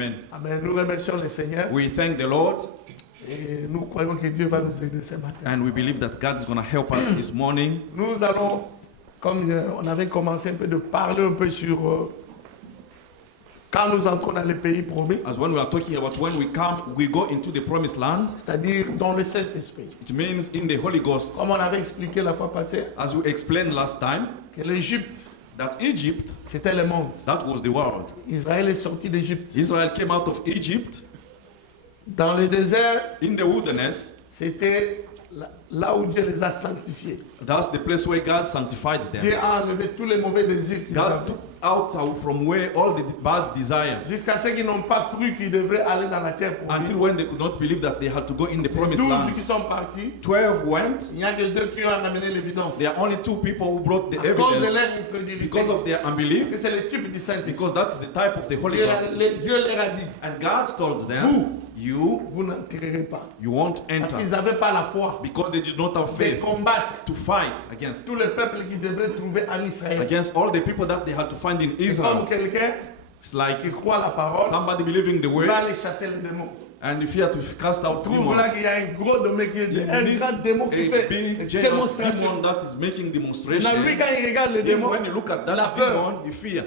Amen. Amen. Nous remercions le Seigneur. We thank the Lord. Et nous croyons que Dieu va nous aider ce matin. And we believe that God is going to help us this morning. Nous allons, comme on avait commencé un peu de parler un peu sur quand nous entrons dans le pays promis, As when we are talking about when we go into the promised land, c'est-à-dire dans le Saint-Esprit. it means in the Holy Ghost. Comme on avait expliqué la fois passée, As we explained last time, que l'Égypte, that Egypt, c'était le monde. that was the world. Israël est sorti d'Égypte. Israel came out of Egypt. Dans le désert, In the wilderness, c'était là où Dieu les a sanctifiés. that's the place where God sanctified Dieu them. a enlevé tous les mauvais désirs qu'ils God avaient. took out from where all the bad desire, Jusqu'à ceux qui n'ont pas cru qu'ils devraient aller dans la terre promise. until when they could not believe that they had to go in the promised 12 land. qui sont partis, 12 went. il n'y a que 2 qui ont amené l'évidence. There are only 2 people who brought the À cause de evidence leur incrédulité. because of their Parce unbelief, que c'est le type du Saint-Esprit. because that's the type of the Holy Dieu Ghost. Dieu leur a dit, And God told them, vous n'entrerez pas. you won't Parce qu'ils enter, n'avaient pas la foi because they did not have de faith combattre to fight against tout le peuple qu'ils devraient trouver en Israël. all the people that they had to find in C'est comme Israel. quelqu'un It's like qui croit la parole, somebody believing the il word, va aller chasser les démons. and if you have to cast out Trouve là demons, qu'il y a un gros démon qui you un need grand démon qui a fait big une generous démonstration. demon that is making demonstration. Maintenant, lui, quand il regarde le Even démon, when you look at la that peur. demon, you fear.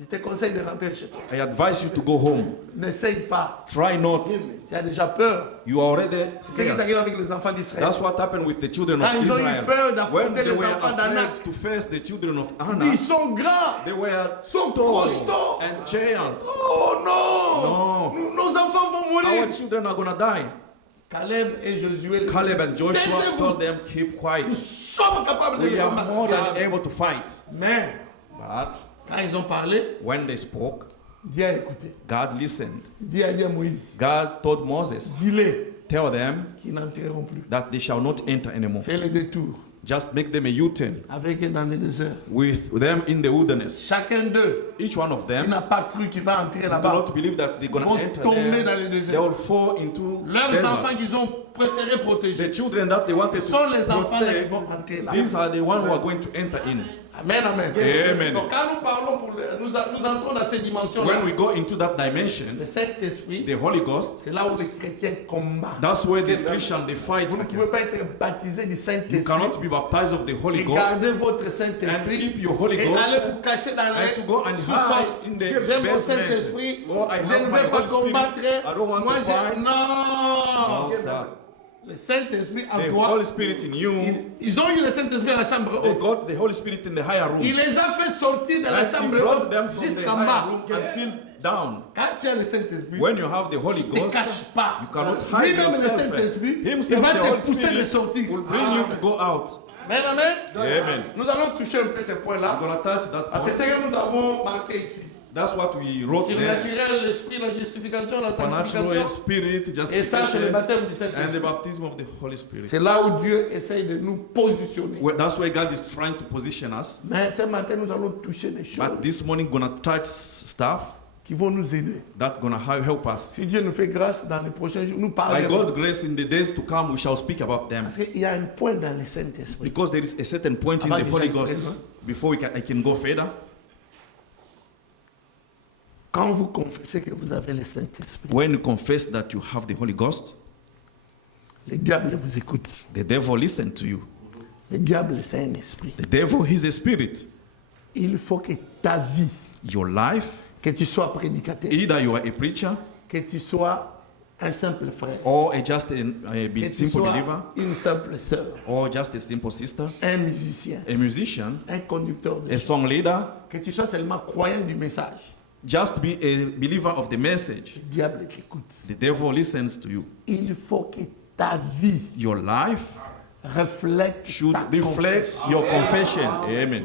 je te conseille de rentrer chez toi. I advise you to go home. N'essaye pas. Try not. Tu as déjà peur. You are already C'est ce qui scared. t'arrive avec les enfants d'Israël. That's what happened with the children of Quand ils ont eu Israel. peur When d'affronter they les were enfants d'Anak, afraid to face the children of Anak, ils sont grands. they were Sont tall costauds. and giant. Oh non! No. Nos enfants vont mourir. Our children are going to die. Caleb et Josué. Caleb and Joshua Taisez-vous. told them, keep quiet. Nous sommes capables de We les are more than combattre. able to fight. Mais But quand ils ont parlé, when they spoke, Dieu a écouté. God listened. Dieu a dit à Moïse, God told Moses, dis-les tell them qu'ils n'entreront plus. that they shall not enter anymore. Fais le détour Just make them a U-turn avec eux dans le désert. with them in the wilderness. Chacun d'eux Each one of qui them n'a pas cru qu'il va entrer do là-bas, not believe that they're going to vont enter tomber dans there. le They désert. will fall into Leurs enfants desert. qu'ils ont préféré protéger The children that they wanted sont to les enfants là qui protect, vont entrer là. these are the ones who are going to enter in. Amen, amen. Amen. Donc quand nous parlons, nous entrons dans ces dimensions-là. When we go into that dimension, Le Saint-Esprit, the Holy Ghost, c'est là où les chrétiens combattent. that's where the Christian they fight Vous ne pouvez against. pas être baptisé du You Saint-Esprit cannot be baptized of the Holy et Ghost garder votre and Saint-Esprit keep your Holy et Ghost aller vous cacher dans and to go and les sous-sols. hide in the J'aime mon basement. Saint-Esprit, Oh, I je have ne my vais pas Holy Spirit. combattre. I don't want Moi, to fight. Non. No, sir. Le Saint-Esprit en The toi, Holy Spirit in you, ils ont eu le Saint-Esprit à la chambre they haute. got the Holy Spirit in the higher room. Il les a fait sortir de la And he chambre brought them haute from the jusqu'en higher bas. room until down. Quand tu as le Saint-Esprit, When you have the Holy tu ne te Ghost, caches pas. you cannot hide Lui-même, le yourself. Saint-Esprit, il Himself, va the te Holy pousser de Spirit, sortir. will bring you to go out. Amen, amen. Amen. Nous allons toucher un peu ce point-là. We're going to touch that Parce que point. c'est ce que nous avons marqué ici. That's what we wrote there. Surnaturel, l'esprit, la justification, la Supernatural sanctification. spirit, Et ça, c'est le justification, baptême du and the Saint-Esprit. baptism of the Holy Spirit. C'est là où Dieu essaye de nous positionner. That's where God is trying to position us. Mais ce matin, nous allons toucher des choses But this morning, gonna touch stuff qui vont nous aider. that's gonna help us. Si Dieu nous fait grâce dans les prochains jours, nous By parlerons. God's grace, in the days to come, we shall speak about them. Parce qu'il y a un point dans le Saint-Esprit. Because there is a certain point in Avant the que Holy j'aille Ghost. présent. Before I can go further, Quand vous confessez que vous avez le Saint-Esprit, when you confess that you have the Holy Ghost, le diable vous écoute. the devil listens to you. Le diable, c'est un esprit. The devil, he's a spirit. Il faut que ta vie, Your life, que tu sois prédicateur, either you are a preacher que tu sois un simple frère, or just a que tu simple sois believer, une simple sœur, or just a simple sister, un musicien, a musician, un conducteur de a song leader, que tu sois seulement croyant du message. just be a believer of the message. Le diable t'écoute. The devil listens to you. Il faut que ta vie Your life reflète should ta reflect confession. your confession. Amen.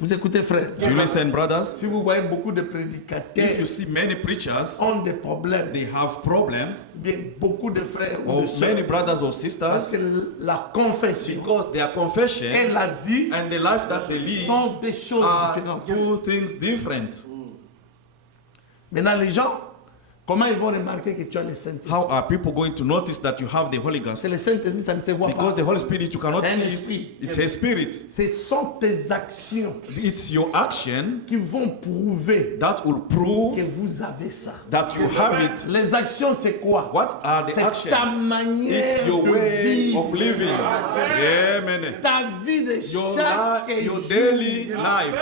Vous écoutez, frère? Do you listen, brothers? Si vous voyez beaucoup de If you prédicateurs see many preachers, ont des problèmes, they have problems, bien beaucoup de frères ou or de sœurs, many brothers or parce sisters, que la confession because their et confession la vie and the life that they lead sont des choses are différentes. two things different. Maintenant, les gens, Comment ils vont remarquer que tu as le Saint-Esprit? How are people going to notice that you have the Holy Ghost? C'est le Saint-Esprit, ça ne se voit Because pas. the Holy Spirit, you cannot Un see esprit. it. It's a spirit. Ce sont tes actions It's your action qui vont prouver that will prove que vous avez ça. that you have it. Les actions, c'est quoi? What are the C'est ta actions? manière It's your de way vivre. of living. Amen. Ta vie de Your, chaque your jour. daily life.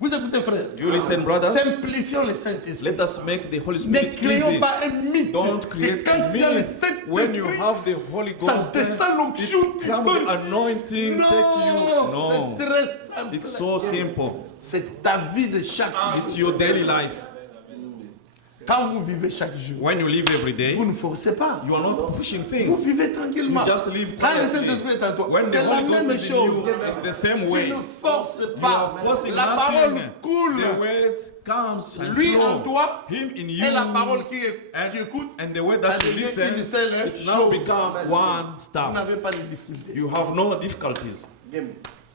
Vous écoutez, frère? Do you listen, brothers? Simplifions le Saint-Esprit. Let us make the Holy Ne Spirit créons easy. pas un mythe. Don't que create quand a tu as le myth. When you Saint-Esprit, have the Holy ça Ghost, descend l'onction it's qui come the donne. anointing take you. Non, No, c'est très simple. it's so simple. C'est ta vie de chaque It's jour. your daily life. Quand vous vivez chaque jour, When you live every day, vous ne forcez pas. you are not pushing Vous things. vivez tranquillement. You just live Quand le quietly. Saint-Esprit est en toi, When the c'est la Holy Ghost même is in chose. you, it's the same Tu way. ne forces You pas. are forcing La parole nothing. coule. The word comes and Lui en flows. toi Him in you. et la parole qui And, tu écoutes. and the way ça that you devient listen, une seule it's now chose. become one Vous staff. n'avez pas de difficultés. You have no difficulties.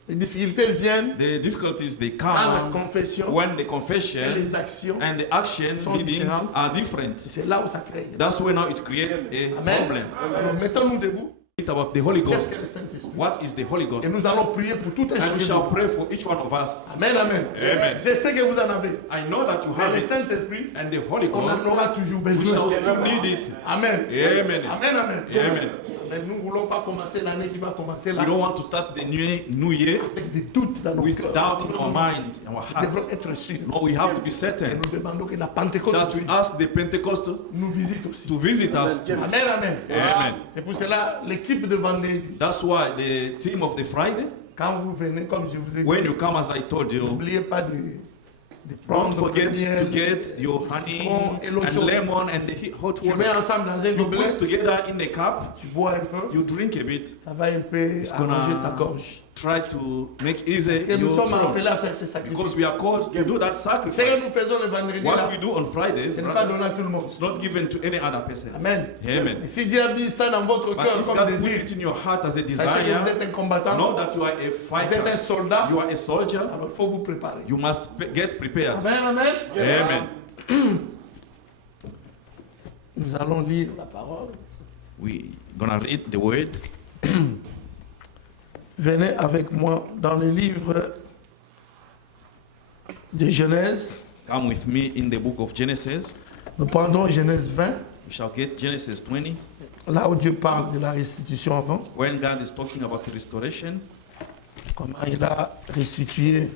Les difficultés viennent The difficulties they dans la come confession when the et confession les actions. and the action sont leading différentes. are different. C'est là où ça crée. That's why now it creates a Amen. problem. Alors mettons-nous debout. It's about the Holy Qu'est-ce Ghost. que le Saint-Esprit? What is the Holy Et Ghost? nous allons prier pour tout un And we chacun. shall pray for each one of us. Amen, amen. Amen. Je sais que vous en avez. I know that you Mais have le it. Saint-Esprit, And the Holy on en Ghost, aura toujours we shall besoin. still need it. Amen. Amen. Amen, amen. Amen. Mais nous ne voulons pas commencer l'année qui va commencer là We don't want to start the new year avec des doutes dans nos with cœurs. doubt in our mind, in our Nous hearts. devons être sûrs. No, we have to be Et certain nous demandons que la Pentecôte that we ask the Pentecostal nous visite aussi. to visit us too. Amen, amen. Amen. C'est pour cela l'équipe de vendredi, That's why the team of the Friday, quand vous venez, comme je vous ai when dit, you come, as I told you, n'oubliez pas de don't prendre forget le to miel. get your honey citron et l'eau and chaude. lemon and the hot Tu mets water. ensemble dans un You gobelet, put together in a cup, tu bois un peu, you drink a bit, ça va un peu It's arranger gonna- ta gorge. try to make easy Et nous your sommes throat. appelés à faire ces sacrifices. Because we are called to do that Ce que nous sacrifice. faisons le vendredi là, What we do on Fridays, ce n'est pas donné à brothers, tout le monde. it's not given to any other person. Amen. Amen. Et si Dieu a mis ça dans votre But cœur if comme God put désir, it in your heart as a sachez que vous desire, êtes un combattant, know that you are a vous êtes fighter, un soldat, you are a soldier, alors il faut vous préparer. you must get prepared. Amen, amen. Amen. Nous allons lire la parole. We're gonna read the word. Venez avec moi dans le livre de Genèse. Come with me in the book of Genesis. Nous prendrons Genèse 20, We shall get Genesis 20. là où Dieu parle de la restitution avant, When God is talking about restoration, comment il a restitué.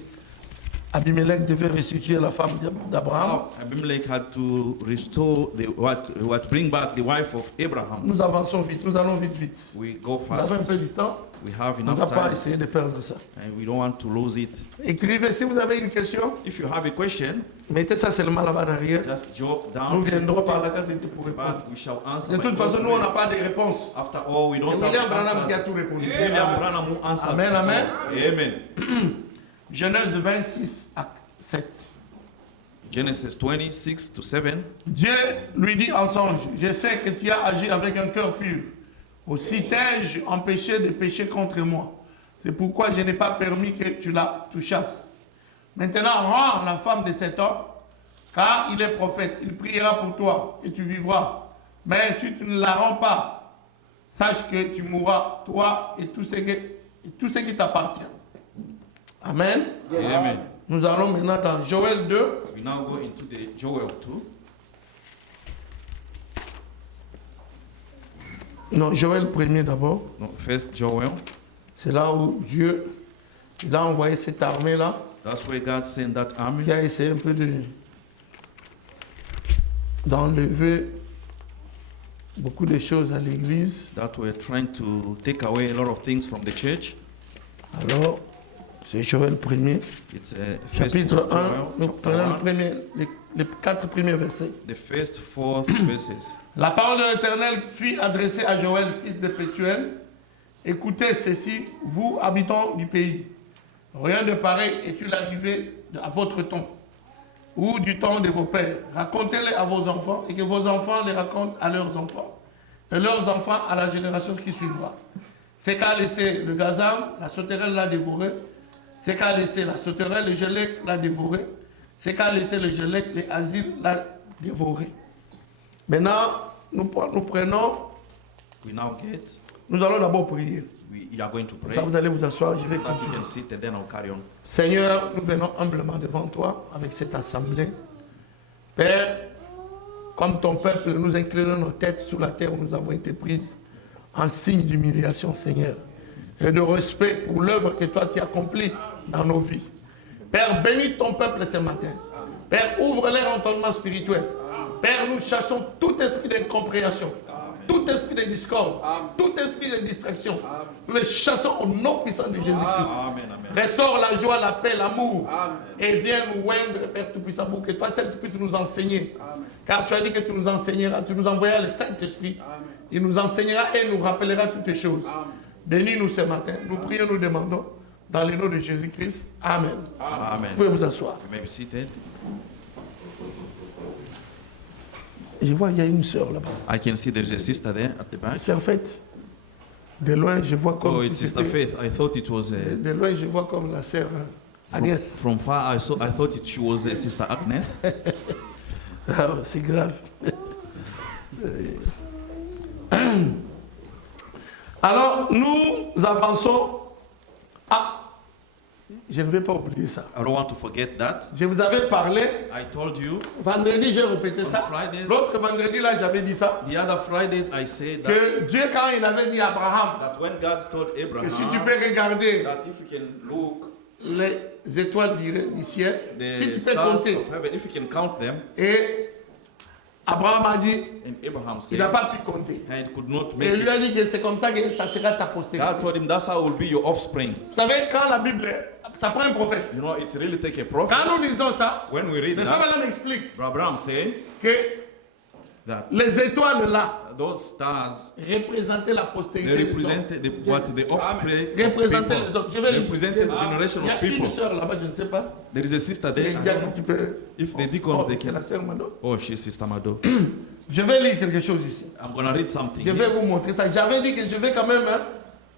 Abimelech devait restituer la femme d'Abraham. how Abimelech had to restore what bring back the wife of Abraham. Nous avançons vite, nous allons vite, vite. We go Nous avons un fast. peu du temps, We have on ne enough va pas time, essayer de perdre ça. and we don't want to lose it. Écrivez, si vous avez une question, If you have a question, mettez ça seulement là-bas derrière. just jot Nous down. viendrons par la carte pour répondre. But we shall answer. De by toute façon, nous, on n'a God's pas grace. de réponse. After all, we C'est don't William have Branham qui a answers. tout répondu. It's William Branham who answered. Amen, amen. Amen. Genèse 26 à 7. Genesis 26 to 7. Dieu lui dit en songe, je sais que tu as agi avec un cœur pur. Aussi t'ai-je empêché de pécher contre moi. C'est pourquoi je n'ai pas permis que tu la touchasses. Maintenant, rends la femme de cet homme, car il est prophète. Il priera pour toi et tu vivras. Mais si tu ne la rends pas, sache que tu mourras, toi et tout ce qui t'appartient. Amen. Amen. Nous allons maintenant dans Joël 2. We now go into the Joel 2. Non, Joël 1er d'abord. No, first Joel. C'est là où Dieu il a envoyé cette armée-là That's where God sent that army qui a essayé un peu d'enlever beaucoup de choses à l'église. that were trying to take away a lot of things from the church. Alors, c'est Joël 1er, It's first chapitre 1. Joel, Nous chapter prenons 1, les 4 premiers versets. the first 4 verses. La parole de l'Éternel fut adressée à Joël, fils de Pétuel. Écoutez ceci, vous, habitants du pays. Rien de pareil est-il arrivé à votre temps ou du temps de vos pères. Racontez-les à vos enfants et que vos enfants les racontent à leurs enfants et leurs enfants à la génération qui suivra. C'est qu'a laissé le gazam, la sauterelle l'a dévoré. C'est qu'a laissé la sauterelle, le gélec l'a dévoré. C'est qu'a laissé le gelec, les asiles l'a dévoré. Maintenant, nous prenons, We now get, nous allons d'abord prier. we are going to pray. Ça, vous allez vous asseoir, je vais That you continuer. can sit and then I'll carry on. Seigneur, nous venons humblement devant toi avec cette assemblée. Père, comme ton peuple, nous inclinons nos têtes sous la terre où nous avons été prises en signe d'humiliation, Seigneur, et de respect pour l'œuvre que toi tu as accomplie dans nos vies. Père, bénis ton peuple ce matin. Père, ouvre leur entendement spirituel. Père, nous chassons tout esprit d'incompréhension, tout esprit de discorde, tout esprit de distraction. Nous les chassons au nom puissant de Jésus-Christ. Amen, amen. Restaure la joie, la paix, l'amour. Et viens nous oindre, Père Tout-Puissant, pour que toi seul tu puisses nous enseigner. Car tu as dit que tu nous enseigneras, tu nous envoyeras le Saint-Esprit. Il nous enseignera et nous rappellera toutes les choses. Bénis-nous ce matin. Nous prions, nous demandons. Dans le nom de Jésus-Christ. Amen. Amen. Vous pouvez vous asseoir. You may be seated. Je vois, il y a une sœur là-bas. I can see there's a sister there at the back. Sœur Faith. De loin, je vois comme Oh, si it's Sister c'était- Faith. I thought it was De loin, je vois comme la sœur Agnès. from far. I thought she was Sister Agnes. Ah, c'est grave. Alors, nous avançons. Ah, je ne vais pas oublier ça. I don't want to forget that. Je vous avais parlé, I told you vendredi, j'ai répété on ça. Fridays. L'autre vendredi, là, j'avais dit ça. The other Fridays I said that, Que Dieu, quand il avait dit à Abraham, that when God told que Abraham si tu peux regarder that if you can look les étoiles du ciel, si the tu peux stars compter. of heaven, if you can count them, Et Abraham a dit, and Abraham il said, n'a pas pu compter. and could not Et make il lui a it. dit que c'est comme ça que ça sera ta postérité. God told him that's how will be your offspring. Vous savez, quand la Bible, ça prend un prophète. You know, it's really take a Quand nous prophet. lisons ça, When we read le frère that, Madame explique Abraham said que that les étoiles là those stars représentaient la they postérité des hommes. represented the offspring of Représentaient les people. hommes. Je vais lire. Represented the generation Il y of a une people. sœur là-bas, je ne sais pas. There is a sister Les there. I diacres don't know. qui peut. If the deacons Oh, they c'est la can. sœur Mado. Oh, she's Sister Mado. Je vais lire quelque chose ici. I'm gonna read something. Je vais Here. vous montrer ça. J'avais dit que je vais quand même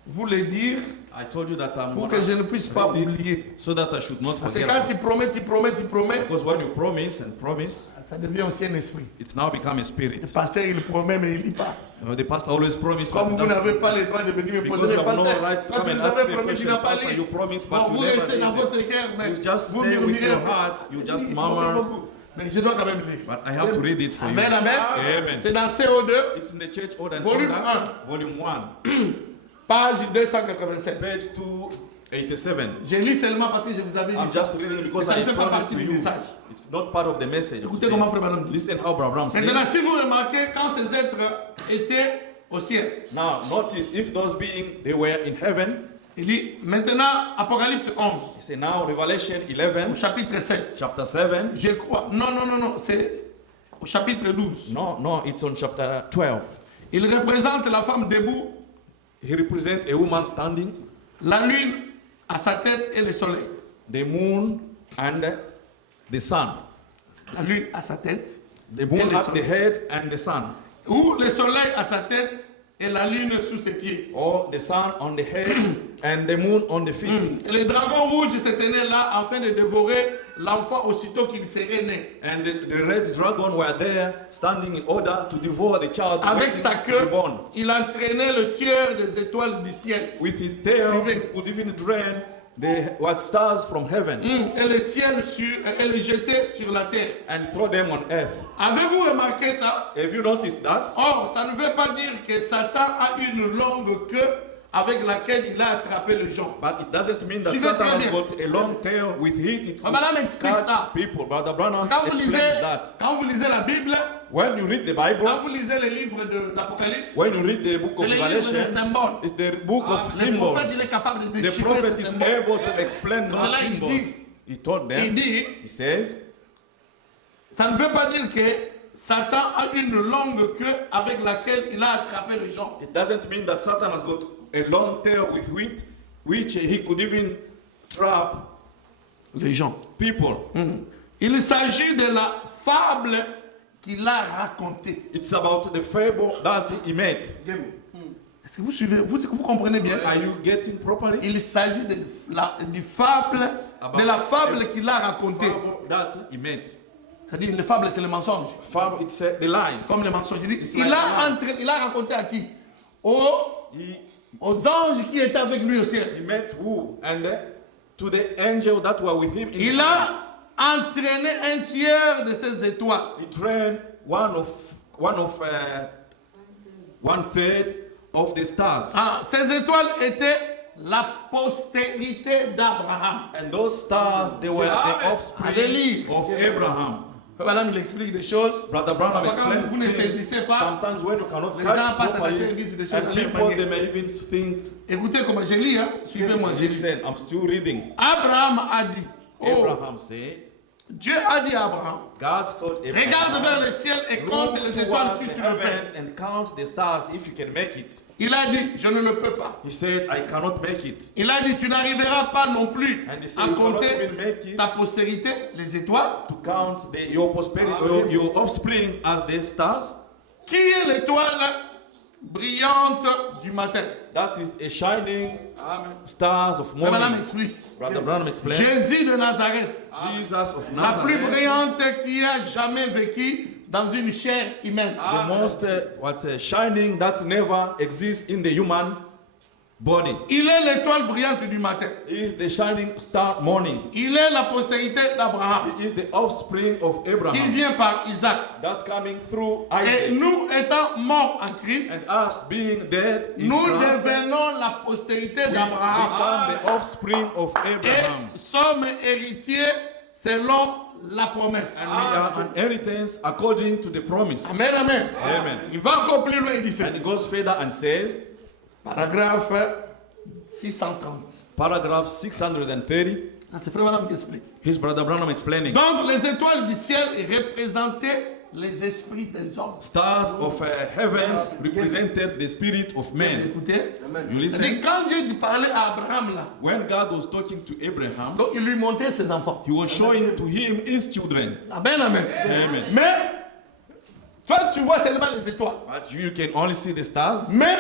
vous le dire I told you that I'm pour que gonna je ne puisse pas read it oublier. so that I should not Parce que forget. quand tu promets, tu promets, tu promets, Because when you promise and promise, ça devient aussi un esprit. it's now become a Le spirit. pasteur, il promet, mais il ne lit pas. The pastor always promise, Comme but vous that- n'avez pas le droit de venir me because poser you les have no pasteurs. right to Quand come vous and ask avez me a promis, tu question, n'as pas pastor, you lu. promise, Bon, but you vous never restez dans did it. votre cœur, mais You just vous stay with murmurez. your heart, you just Il faut murmur. beaucoup. Mais je dois quand même lire. But I have to read it for you. Amen, amen. Amen. C'est dans CO2, It's in the Church Order and Volume Conduct, Volume 1, page 287. page 287. Je lis seulement parce que je vous avais dit I'm ça. just reading because Mais ça I ne fait pas promised partie to du you. message. It's not part of the message. Écoutez today. comment Frère Branham dit. Listen how Abraham said. Maintenant, si vous remarquez, quand ces êtres étaient au ciel, Now, notice if those beings they were in heaven. il dit, maintenant, Apocalypse 11, He said now Revelation au 11, chapitre 7, chapter 7. je crois, non, c'est au chapitre 12. No, it's on chapter 12. Il représente la femme debout, He represents a woman standing, la lune à sa tête et le soleil. the moon and the sun. La lune à sa tête, The moon Et le at the soleil. head and the sun. ou le soleil à sa tête et la lune sous ses pieds. Or the sun on the head and the moon on the feet. Et le dragon rouge se tenait là afin de dévorer l'enfant aussitôt qu'il serait né. And the red dragon were there standing in order to devour the child Avec waiting sa to be queue, born. il entraînait le tiers des étoiles du ciel. With his tail, Privé. he could even drain the what stars from heaven Et le ciel et le jeter sur la terre. and throw them on earth. Avez-vous remarqué ça? Have you noticed that? Or, ça ne veut pas dire que Satan a une longue queue avec laquelle il a attrapé les gens. But it doesn't mean that Tu veux Satan très has bien. got a long tail with it could Madame explique catch ça. people. Brother Branham Quand vous, explains lisez, that. quand vous lisez la Bible, When you read the quand Bible, vous lisez les livres de l'Apocalypse, when you read the book of C'est le livre des Revelation, symboles. it's the book of le symbols. prophète il est capable de The déchiffrer prophet ces is symboles. able to explain those Cela, il symbols. dit. He told Il them, dit, he says, ça ne veut pas dire que Satan a une longue queue avec laquelle il a attrapé les gens. it doesn't mean that Satan has got a long tail with which he could even trap Les gens. people. Il s'agit de la fable qu'il a racontée. It's about the fable that he made. Si vous suivez, vous comprenez bien. Are you getting properly? Il s'agit de la fable qu'il a racontée. That he meant. C'est-à-dire, les fables, c'est le mensonge. Fable, it's the line. Comme les mensonges. It's Il like a raconté à qui? He Aux anges qui étaient avec lui au ciel. He met who? And to the angel that were with him in Il the a heavens. entraîné un tiers de ses étoiles. He trained one third of the stars. Ah, ces étoiles étaient la postérité d'Abraham. And those stars, they were the offspring Alléluia. of Abraham. Madame, il explique des choses. Brother Branham Parfois, quand explains vous ne things. saisissez pas, Sometimes when you cannot les gens catch passent à properly, la chaîne, disent des choses and à leur people manière. they may even think, Écoutez comment je lis, hein. Suivez-moi, je lis. listen, I'm still reading. Abraham a dit, Abraham said, Dieu a dit à Abraham, God told Abraham, regarde vers le ciel et compte look les étoiles towards si the tu le peux. heavens and count the stars if you can make it. Il a dit, je ne le peux pas. He said, I cannot make it. Il a dit, tu n'arriveras pas non plus And he said, à you cannot compter even make it ta postérité, les étoiles. to count your prosperity, your offspring as the stars. Qui est l'étoile brillante du matin? That is a shining stars of Mais madame morning. explique. Brother Branham explains. Jésus de Nazareth, Jesus of la plus Nazareth, brillante qui a jamais vécu dans une chair humaine. the most shining that never exists in the human body. Il est l'étoile brillante du matin. He is the shining star morning. Il est la postérité d'Abraham He is the offspring of qui Abraham. vient par Isaac. That's coming through Et Isaac. nous étant morts en Christ, And us being dead in nous Christ, devenons la postérité we d'Abraham become the offspring of Abraham. et sommes héritiers selon la promesse. And we are an inheritance according to the promise. Amen, amen. Amen. Il va encore plus loin, il dit And ceci. it goes further and says, Paragraphe 630. paragraph 630, Ah, c'est frère madame qui explique. his brother Branham explaining. Donc les étoiles du ciel représentaient les esprits des hommes. Stars of heavens represented the spirit of Vous men. écoutez? You C'est-à-dire listen? quand Dieu parlait à Abraham là, When God was talking to Abraham, donc il lui montrait ses enfants. he was showing to him his children. Amen, amen. Amen. Mais toi tu vois seulement les étoiles. But you can only see the stars. Mais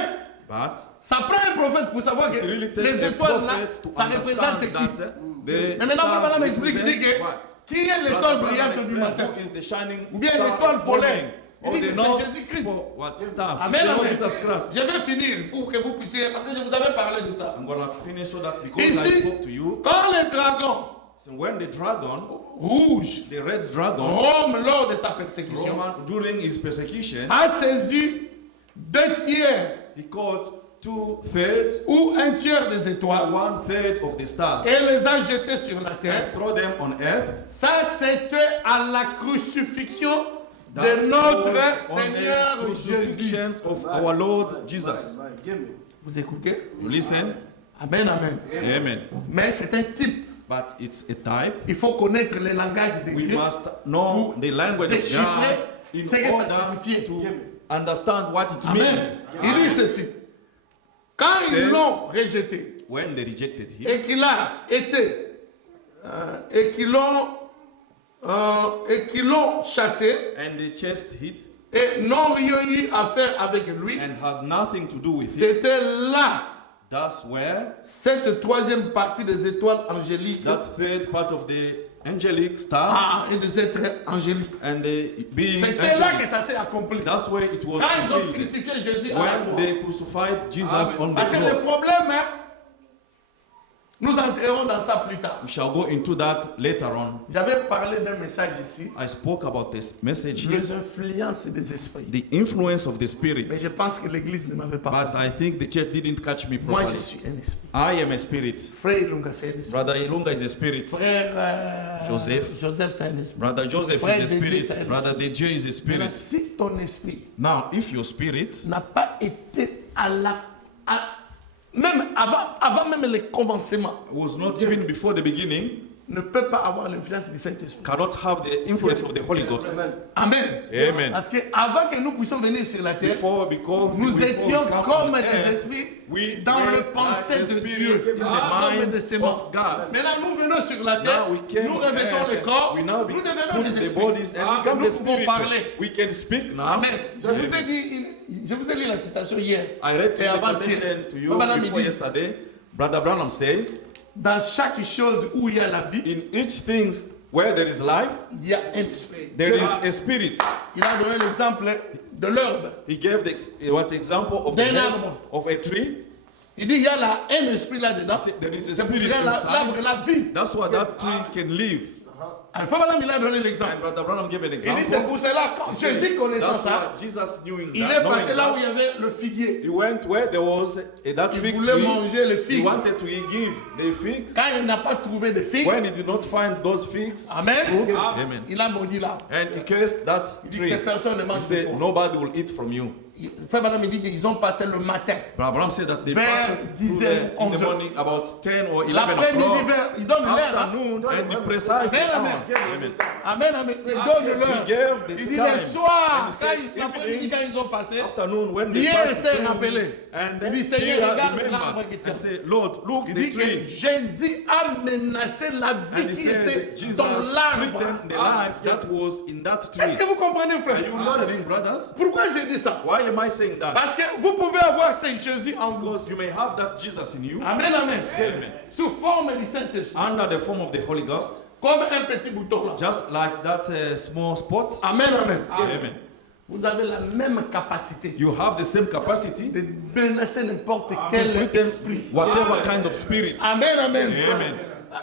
But ça prend un prophète pour savoir que it really takes les a étoiles là, prophet to ça représente qui? understand that the Mais maintenant, stars madame explique, il dit represent que what? qui est l'étoile Brother Branham brillante du explained matin? who is the shining Ou bien star l'étoile of polaire. morning. Il Or dit the que North c'est Jésus-Christ. what star? It's Amen, the Lord amen. Jesus Christ. Je vais finir pour que vous puissiez, parce que je vous avais parlé de ça. I'm gonna finish so that because I Ici, spoke to you. quand le dragon So when the dragon, rouge, the red dragon, Rome lors de sa persécution, Roman, during his persecution, a saisi 2 tiers he caught 2/3 ou 1 tiers des or étoiles 1/3 of the stars et les a jetés sur la terre. and throw them on earth. Ça, c'était à la crucifixion That de notre was on Seigneur the Jésus. crucifixion of our Lord Jesus. Vous écoutez? You listen? Amen, amen. Amen. Mais c'est un type. But it's a type. Il faut connaître le langage de We Dieu. must know the language of déchiffrer God in ce que ça order signifie. to understand what it Amen. means. Il dit ceci. Quand ils Says- l'ont rejeté When they rejected him et qu'il a été et qu'ils l'ont chassé and they chased him et n'ont rien eu à faire avec lui, and had nothing to do with him, c'était là that's where cette 3e partie des étoiles angéliques that third part of the angelic stars et des êtres angéliques. and the being C'était là que angelic, ça s'est accompli. that's where it was Quand ils ont fulfilled. crucifié Jésus à la When croix. they crucified Jesus on the Parce que le cross. problème, hein, nous entrerons dans ça plus tard. We shall go into that later on. J'avais parlé d'un message ici, I spoke about this message here, les influences des esprits. the influence of the Mais Spirit. je pense que l'église ne m'avait pas. But I think the church didn't catch me Moi, properly. je suis un esprit. I am a spirit. Frère Ilunga, c'est un esprit. Brother Ilunga is a spirit. Frère Joseph. Joseph, c'est un esprit. Brother Joseph Frère is a Dédé, c'est spirit. un Brother Dejo is a Maintenant, spirit. si ton esprit Now, if your spirit n'a pas été même avant même le commencement, was not even before the beginning, ne peut pas avoir l'influence du Saint-Esprit. cannot have the influence of the Holy Ghost. Amen. Amen. Parce qu'avant que nous puissions venir sur la terre, Before nous we étions come comme on des earth, esprits we dans were le like pensée the de spirit Dieu, in the comme mind des semences. of God. Maintenant, nous venons sur la terre, Now we came nous on revêtons earth, le corps, we now nous devenons put des the esprits. bodies and become Nous the pouvons spirit. parler. We can speak now. Amen. Je vous ai lu la citation hier. I read et the avant-hier. quotation to you Madame before dit, yesterday. Brother Branham says, dans chaque chose où il y a la vie, in each thing where there is life, il y a un esprit. there is a spirit. Il a donné l'exemple de l'herbe. He gave the example of the D'un leaves arbre. of a tree. Il dit il y a là un esprit là-dedans. There is a C'est pour spirit dire l'arbre de inside. la vie. That's why that tree can live. Alpha Madame, il a donné l'exemple. And Brother Branham gave an Il dit c'est example. pour cela, quand Jésus connaissant That's ça, why Jesus knew il that. est Knowing passé là où il y that, avait le figuier. he went where there was that Il fig voulait tree. manger les He figues. wanted to give the fig. Quand il n'a pas trouvé de figues, When he did not find those figs, Amen. fruits, amen. Il a maudit là. And he cursed that Il dit tree. que personne ne He mange de said, toi. nobody will eat from you. Frère Madame, il dit qu'ils ont passé le matin. But Abraham said that they Vers passed through 10 heures, in the 11 heures. morning about 10 or 11 L'après-midi, o'clock. il donne l'heure. hein. Afternoon and the precise Amen, hour. amen. Amen. Amen, amen. Il donne l'heure. He gave the Il dit time. le soir, And he said, l'après-midi, quand ils ont passé, Afternoon when they Pierre passed s'est through, rappelé. and Il dit, then Seigneur, Peter regarde l'arbre remembered qui tient. and said, Lord, look il the dit que tree. Jésus a menacé la vie And he qui said, était Jesus dans l'arbre. threatened the life that was in that Est-ce tree. que vous comprenez, Are frère? you listening, brothers? Pourquoi j'ai dit ça? Why am I saying that? Parce que vous pouvez avoir ce Jésus en vous. Because you may have that Jesus in you, Amen, amen. Amen. Sous forme du Saint-Esprit. under the form of the Holy Ghost, Comme un petit bouton là. just like that small spot. Amen, amen. Amen. Vous avez la même capacité You have the same capacity de menacer n'importe to quel threaten esprit. whatever kind of spirit. Amen, amen. Amen.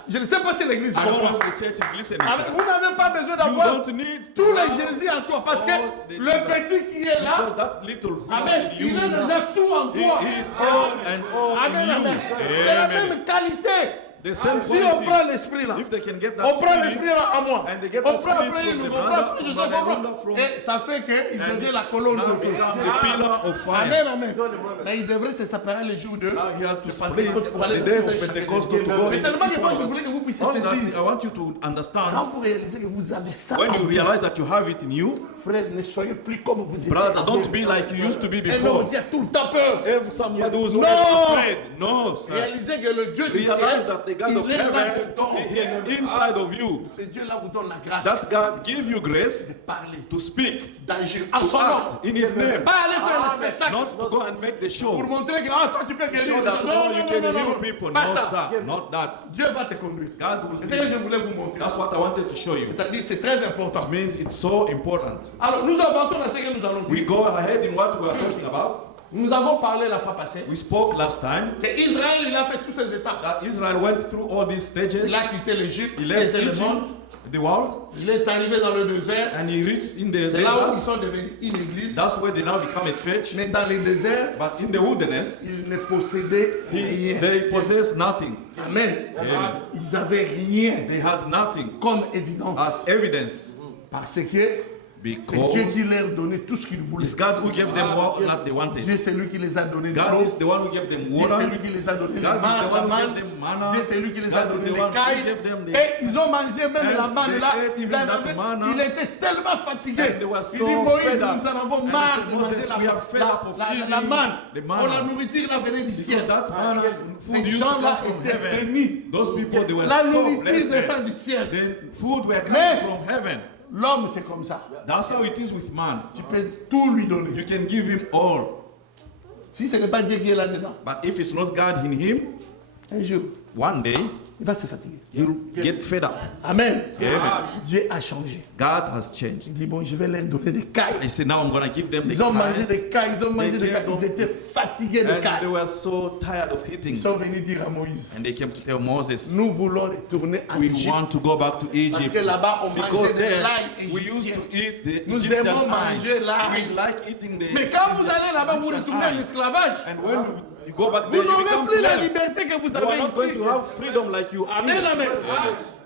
Je ne sais pas si l'église I don't know comprend. if the church is listening. Amen. Vous n'avez pas besoin You d'avoir don't need tous les Jésus en toi parce que all the le Jesus. petit qui est là, Because that little amen, Jesus il in a you, déjà tout en he toi. is all and all Amen, in you. amen. C'est la Amen. même qualité. The same Si on prend quality. l'esprit là, If they can get that on prend l'esprit spirit, là à moi, and they get on that prend spirit frère from nous, the on prend brother, frère from Joseph, the on from- prend. Et ça fait qu'il and devient it's la colonne now de feu. become the pillar of fire. Amen, amen. Mais il devrait se séparer le jour de. Now he had to split Pentecôte pour aller the day dans of chacun Pentecost des to deux. go Mais in seulement each que moi je one. voulais que vous puissiez All that saisir. I want you to Quand understand, vous réalisez que vous avez ça, when en you vous, realize that you have it in you, frère, ne soyez plus comme vous étiez. brother, avant. don't be like you used to be Et non, before. il y a tout le temps peur. If somebody who's No. always afraid, no, sir. Réalisez que le Dieu du Realize ciel, that the God of il est là heaven, dedans. he is inside of you. Ce Dieu-là vous donne la grâce That God give you grace de parler, to speak, d'agir en to son nom. act in His name, Pas aller faire le spectacle not to go and make the show. pour montrer que toi tu peux guérir. Show that Non, you non, can non, non, heal non. people. Pas No, ça. sir, not that. Dieu va te conduire. God will C'est ce que lead je you. voulais vous montrer. That's what I wanted to show you. C'est-à-dire c'est très important. It means it's so important. Alors nous avançons dans ce que nous allons dire. We go ahead in what we are talking about. Nous avons parlé la fois passée We spoke last time que Israël il a fait toutes ces étapes. that Israel went through all these stages. Il a quitté l'Égypte, He il left était le monde. Egypt, the world, Il est arrivé dans le désert. and he reached in the C'est là où ils desert. sont devenus une église. That's where they now become a church. Mais dans le désert, But in the wilderness, ils ne possédaient rien. they possessed nothing. Amen. Amen. Ils n'avaient rien They had nothing comme évidence. as evidence Parce que c'est Dieu qui because leur donnait tout ce qu'ils voulaient. it's God who gave them what they wanted. Dieu c'est lui qui les a donné de God l'eau. is the one who gave them Dieu c'est water. lui qui les a donné God is the la one who manne. gave them manna. Dieu c'est lui qui les a God is donné the les one who cailles. gave them the- Et ils ont mangé même And la manne they là. ate Ils even en that avaient- manna. il était tellement fatigué. And they were Il so dit Moïse, fed up. nous en avons And marre they de said, manger Moses, we are fed up of la eating manne. the Oh, manna. la nourriture là venait du ciel. Because that manna, food Ces used to gens-là come from étaient heaven. bénis. Those people, they were La so nourriture descend blessed. du ciel. Then food were Mais- coming from heaven. L'homme c'est comme ça. That's how it is with man. Tu peux tout lui donner. You can give him all. Si ce n'est pas Dieu qui est là-dedans, But if it's not God in him, un jour, one day, il va se fatiguer. he'll get fed up. Amen. Amen. Dieu a changé. God has changed. Il dit, bon, je vais leur donner des cailles. He said, now I'm going to give them the Ils ont mangé kind. des cailles, ils ont mangé des cailles. Ils étaient fatigués de And they cailles. were so tired of eating. Ils sont venus dire à Moïse, And they came to tell Moses, nous voulons retourner en we Égypte. want to go back to Parce Egypt. que là-bas, on Because mangeait de there, l'ail we used égyptien. to eat the Nous Egyptian aimons manger ail. l'ail. We like eating the Mais quand vous allez là-bas, vous Egyptian retournez à ail. l'esclavage. And when you go back Vous there, you n'aurez become plus la slaves. liberté que vous You are avez not going ici. to have freedom like you Amen, have. amen.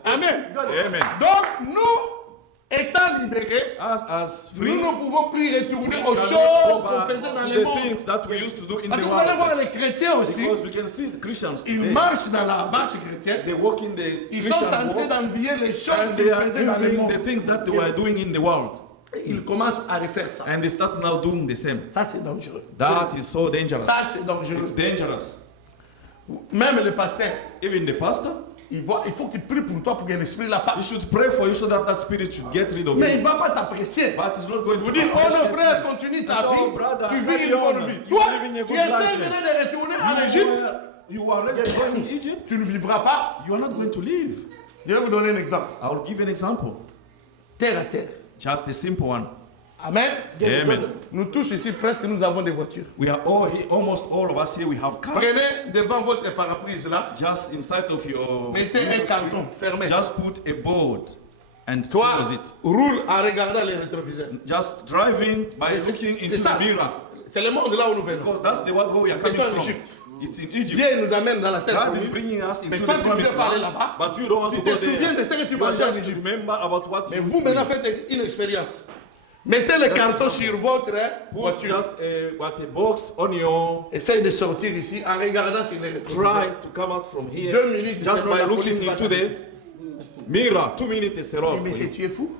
Amen. Amen. Donc, nous, étant libérés, as free, nous ne pouvons plus retourner aux cannot choses go qu'on back faisait dans to le the monde. things that we used to do in Parce the que vous allez voir world. les chrétiens aussi, Because you can see the Christians ils today, marchent dans la marche chrétienne, they walk in the ils sont en Christian train walk, d'envier les choses and qu'ils they are faisaient dans le doing monde. the things that they were doing in the world. Et ils commencent à refaire ça. And they start now doing the same. Ça, c'est dangereux. That is so dangerous. Ça, c'est dangereux. It's dangerous. Même le pasteur, Even the pastor, il faut qu'il prie pour toi pour que l'esprit là he part. should pray for you so that that spirit should get rid of Mais il you. ne va pas t'apprécier. But it's not going Vous to dire, oh non appreciate frère, you. continue ta That's vie, all, brother, tu vis carry une on. bonne vie. You're Toi, living a tu good essaies life. maintenant de retourner en Égypte, You are ready to go in Egypt. tu ne vivras pas. You are not going to live. Je vais vous donner un exemple. I will give you an example. Terre à terre. Just a simple one. Amen. Amen. Nous tous ici, presque, nous avons des voitures. We are all here, almost all of us here, we have cars. Prenez devant votre paraprise là, Just inside of your, mettez un carton fermé. just put a board and Toi, close it. roule en regardant les rétroviseurs. Just driving by looking C'est into ça. the mirror. C'est le monde là où nous venons. Because that's the world where we are C'est coming en from. Égypte. It's in Egypt. Dieu nous amène dans la terre God is promise. bringing us Mais into toi, the tu ne promised veux pas aller land. là-bas. But you don't want Tu to te go souviens de ce there. que tu You are mangeais en just Égypte. remember about what Mais you vous maintenant faites une expérience. Mettez le carton sur votre put voiture. just a box on your. Essaye de sortir ici en regardant sur les rétroviseurs. Try to come out from here. 2 minutes, Just seulement by la looking police va into the mirror. 2 minutes is a lot. Mais c'est tu es fou.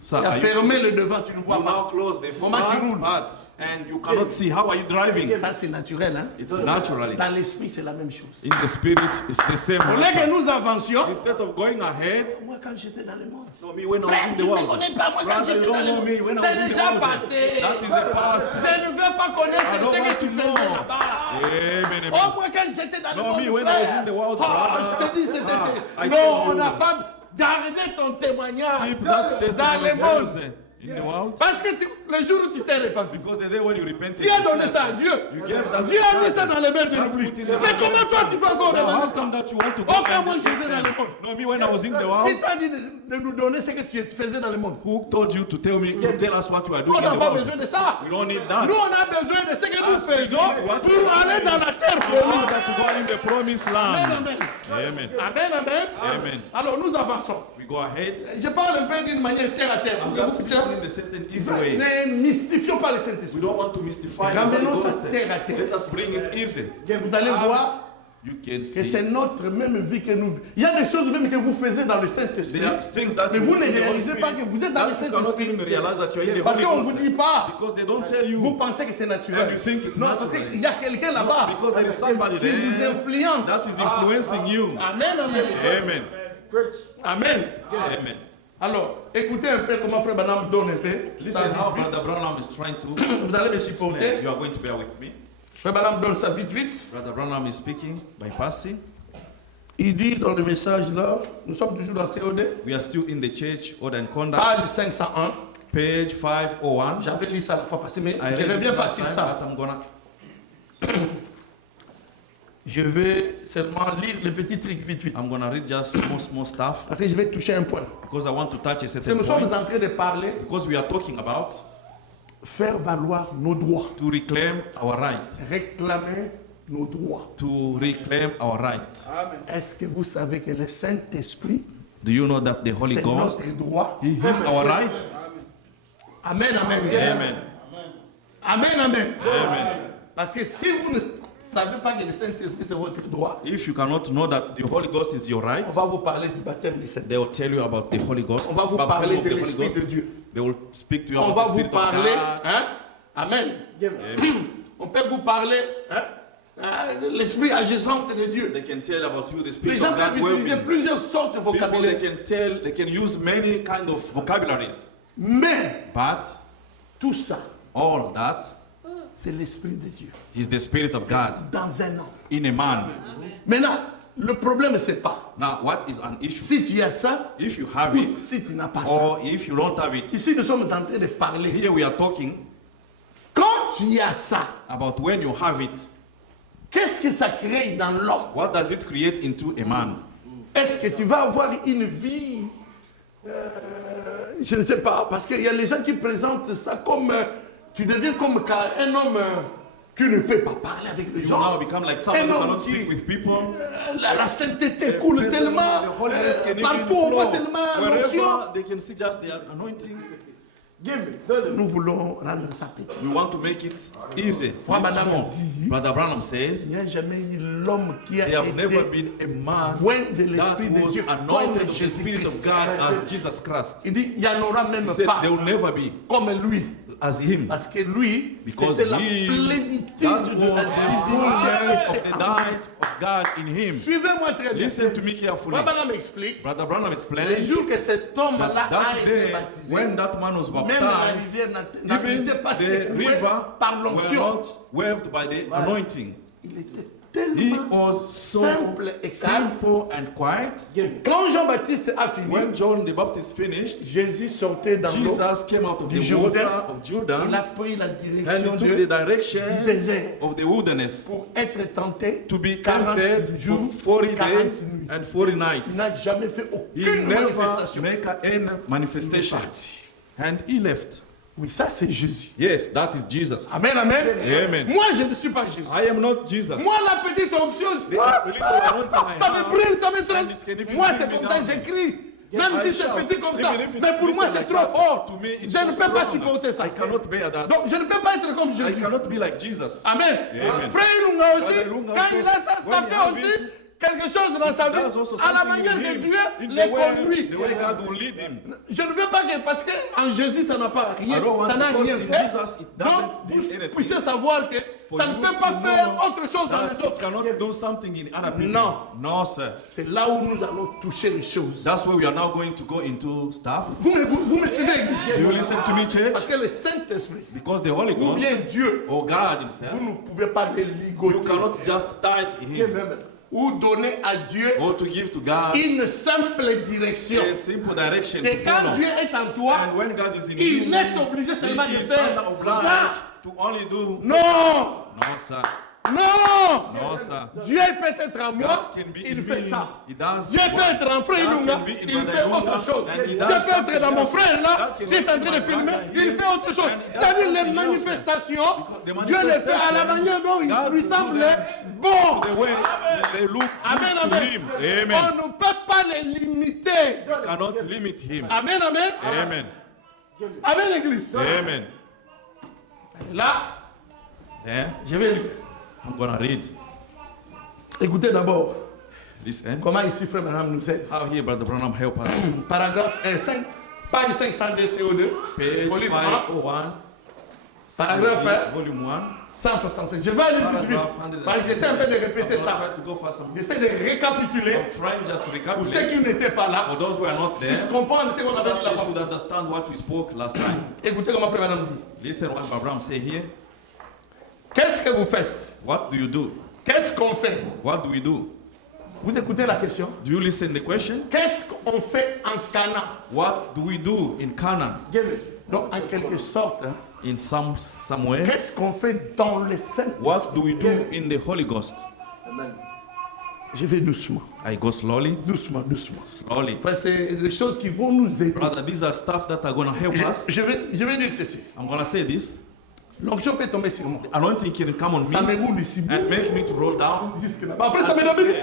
Sir, Tu as are you- fermé le devant, tu ne vois You now pas. close the Comment tu roules? front part and you cannot see. How are you driving? Ça c'est naturel. Hein? It's naturally. Dans l'esprit, c'est la même chose. In the spirit, it's the same. Au lieu que nous avancions, Instead of going ahead, moi quand j'étais dans le monde, know me when I was frère, in tu the ne world. connais pas moi quand Brother, j'étais you dans don't le know me when monde. I was C'est in the déjà world. passé. That is a past. Je ne veux pas connaître I don't ce want que tu to faisais know. là-bas. Amen, amen. Oh, moi quand j'étais dans le No, monde, me when I was frère. in the world, Oh, brother. je te dis, c'était... I non, told on you. n'a pas gardé ton témoignage Keep that dans testimony le of monde. yours in the world. Parce que le jour où tu t'es répandu, Because the day when you repented, Dieu a donné ça à Dieu. you gave that Dieu a mis to ça dans les mains de God. l'oubli. Put it Mais in the comment hands toi of tu fais encore Now, how demander come ça? that you want to go Oh, quand moi and j'étais give dans le them? monde. No, me when I was in the world, Si tu as dit de nous donner ce que tu faisais dans le monde, who told you to tell me, to tell us what you are doing on in n'a the pas world? besoin de ça. We don't need that. Nous, on a besoin de ce que nous Ask me faisons what pour you are aller doing dans la terre in promise. order to go in the promised Amen, land. amen. Amen. Amen, amen. Amen. Alors nous avançons. We go ahead. Je parle un peu d'une manière terre à terre. I'm just speaking in the certain easy way. Ne mystifions pas le We Saint-Esprit. don't want to mystify the Ramenons Holy ça Ghost. terre à terre. Let us bring it easy. Vous allez voir You can que see. c'est notre même vie que nous. Il y a des choses même que vous faisiez dans le Saint-Esprit. There are things that Mais you vous do ne in the Holy réalisez pas Spirit que vous êtes dans le that you cannot Saint-Esprit. even realize that you are in the Parce Holy qu'on ne vous Ghost. dit pas. Because they don't tell Vous you. pensez que c'est naturel. And you think it's Non, parce natural. qu'il y a quelqu'un là-bas Because there is somebody qui vous there influence. that is influencing you. Amen, amen. Amen. Amen. Amen. Alors, écoutez un peu comment Frère Branham donne un peu. Listen how Brother Branham is trying to. Vous allez me supporter. You are going to bear with me. Frère Branham donne ça vite, vite. Brother Branham is speaking by passing. Il dit dans le message là, nous sommes toujours dans COD, We are still in the church, order and conduct, page 501. page 501. J'avais lu ça la fois passée, mais I je read reviens it pas last sur time, ça. but I'm gonna. Je vais seulement lire les petits trucs vite, vite. I'm gonna read just small stuff Parce que je vais toucher un point. because I want to touch a Parce que certain nous sommes point. en train de parler, Because we are talking about faire valoir nos droits. to reclaim our rights. Réclamer nos droits. To reclaim our rights. Est-ce que vous savez que le Saint-Esprit, Do you know that the Holy c'est Ghost, notre droit? He is our right? Amen, amen. Amen. Amen, amen. Amen. Parce que si vous ne savez pas que le Saint-Esprit c'est votre droit, If you cannot know that the Holy Ghost is your right, on va vous parler du baptême du they Saint-Esprit. will tell you about the Holy Ghost. On va vous baptism parler of de the Holy l'Esprit Ghost. de Dieu. They will speak to you On about va the vous Spirit of parler, God. hein? Amen. Amen. On peut vous parler, hein? De l'Esprit agissant de Dieu. They can tell about you the Les Spirit gens of God peuvent utiliser working. plusieurs sortes de People vocabulaire. they can use many kind of vocabularies. Mais But tout ça, all that c'est l'Esprit de Dieu is the Spirit of God dans un homme. in a man. Maintenant, le problème, c'est pas Now, what is an issue? si tu as ça If you have ou it, si tu n'as pas ça. or if you don't have it, Ici, nous sommes en train de parler. here we are talking Quand tu as ça, about when you have it, qu'est-ce que ça crée dans l'homme? what does it create into a man? Est-ce que tu vas avoir une vie, je ne sais pas, parce qu'il y a les gens qui présentent ça comme, tu deviens comme un homme qui ne peut pas parler avec les You will now gens. become like someone Un who homme cannot qui- speak with people. La sainteté coule tellement, The holiness can even partout on voit flow. seulement l'onction. Wherever they can see just the anointing. Give me, donne-le. Nous voulons rendre ça petit. We want to make it easy. Frère It's Branham small. dit, Brother Branham says, il n'y a jamais eu l'homme qui a there have never été been a man loin de that l'Esprit de was Dieu comme anointed of the Spirit of Jésus-Christ. God as Jesus Christ. Il dit, il n'y en aura même He said pas there will never be comme lui. as him. Parce que lui, Because c'était la he, plénitude that de was la the fullness of divinité. the diet of God in him. Suivez-moi très bien. Listen to me carefully. Frère Branham explique, Brother Branham le explained jour que cet homme-là that a that été day, baptisé, when that man was même la baptized, rivière even n'était pas the secouée river par were l'onction. not waved by the anointing. Il était He tellement was so simple et calme. simple and quiet. Quand Jean-Baptiste a fini, When John the Baptist finished, Jésus sortait dans l'eau. Jesus came out of du the Jourdain. water of Il Jordan a pris la and direction he took the du direction désert of the wilderness pour être tenté to be 40 tempted jours, for 40 40 days nuits. and 40 Il nights. n'a jamais fait He aucune never manifestation. make any Il est manifestation. parti. And he left. Oui, ça c'est Jésus. Yes, that is Jesus. Amen, amen. Amen. Moi, je ne suis pas Jésus. I am not Jesus. Moi, la petite onction, The little anointing I ça me have, brûle, ça me and traite. it can even Moi, bring c'est me comme ça que down. j'écris. Yeah, Même I si c'est shout. petit comme ça. Even if it's Mais pour moi, little c'est like trop that, fort. to me, it's Je ne so peux pas strong. supporter ça. I cannot bear that. Donc, je ne peux pas être comme I Jésus. cannot be like Jesus. Amen. Amen. Frère Lunga aussi, Frère Lunga quand also, il a ça, when ça he fait have aussi it, quelque chose dans sa vie, That's also à la something manière in que him, Dieu in les the way conduit. God will lead him. Je ne veux pas que, parce qu'en Jésus, ça n'a pas rien, I don't want ça n'a because rien in fait. Jesus it Donc, doesn't vous do anything. puissiez savoir que For ça ne you peut pas to faire know autre chose dans that les it autres. cannot do something in other people. Non. No, sir. C'est là où nous allons toucher les choses. That's where we are now going to go into stuff. Vous me suivez? Do you listen to me, church? Parce que le Saint-Esprit, Because the Holy ou Ghost, bien Dieu, or God Himself, vous ne pouvez pas le you ligoter. cannot just tie Him Ou donner à Dieu or to give to God une simple direction. a simple direction to Et quand follow. Dieu est en toi, And when God is in il you, est obligé seulement He de is faire under ça. obliged to only do. Non, No, sir. non. No, sir. Dieu peut être en moi, God can be il in fait me. ça. He does Dieu peut être en frère God Lunga, can be in il Brother fait Lunga, autre chose. and he Dieu does peut être something dans mon else. frère là, God can qui est en be train de in my filmer, brother il here, fait autre chose. and he does C'est-à-dire les something else. manifestations, Because the Dieu les fait à la manifestations, manière dont il God lui will semble do them bon. the way they look Amen, good to amen. Him. On Amen. ne peut pas les limiter. Cannot limit Him. Amen, amen. Amen. Amen, l'église. Amen. Là, Then je vais lire. I'm gonna read. Écoutez d'abord Listen. comment ici Frère Branham nous aide. How here Brother Branham help us. Paragraphe 5, page 502 CO2, Page volume 1, 501. Paragraphe CD, Volume 1. 165. Je vais aller vite, vite. Parce que j'essaie un peu de répéter I'm gonna ça. try to go fast. I'm J'essaie de récapituler trying just to pour ceux recapitulate. qui n'étaient pas là, For those who are not puissent there, comprendre ce qu'on so avait dit that là. they should understand what we spoke last time. Écoutez comment Frère Branham dit. Listen what Abraham say here. Qu'est-ce que vous faites? What do you do? Qu'est-ce qu'on fait? What do we do? Vous écoutez la question? Do you listen the question? Qu'est-ce qu'on fait en Cana? What do we do in Canaan? Donc, en quelque sorte, hein, In somewhere? qu'est-ce qu'on fait dans le Saint? What do we do in the Holy Ghost? Je vais doucement. I go slowly, Doucement, doucement. slowly. Enfin, c'est des choses qui vont nous aider. Brother, these are stuff that are going to help us. Je vais dire ceci. I'm going to say this. L'onction peut tomber sur moi. Anointing can come on Ça me me roule ici. and make me to roll down. Jusque là-bas. Après, ça me ramène.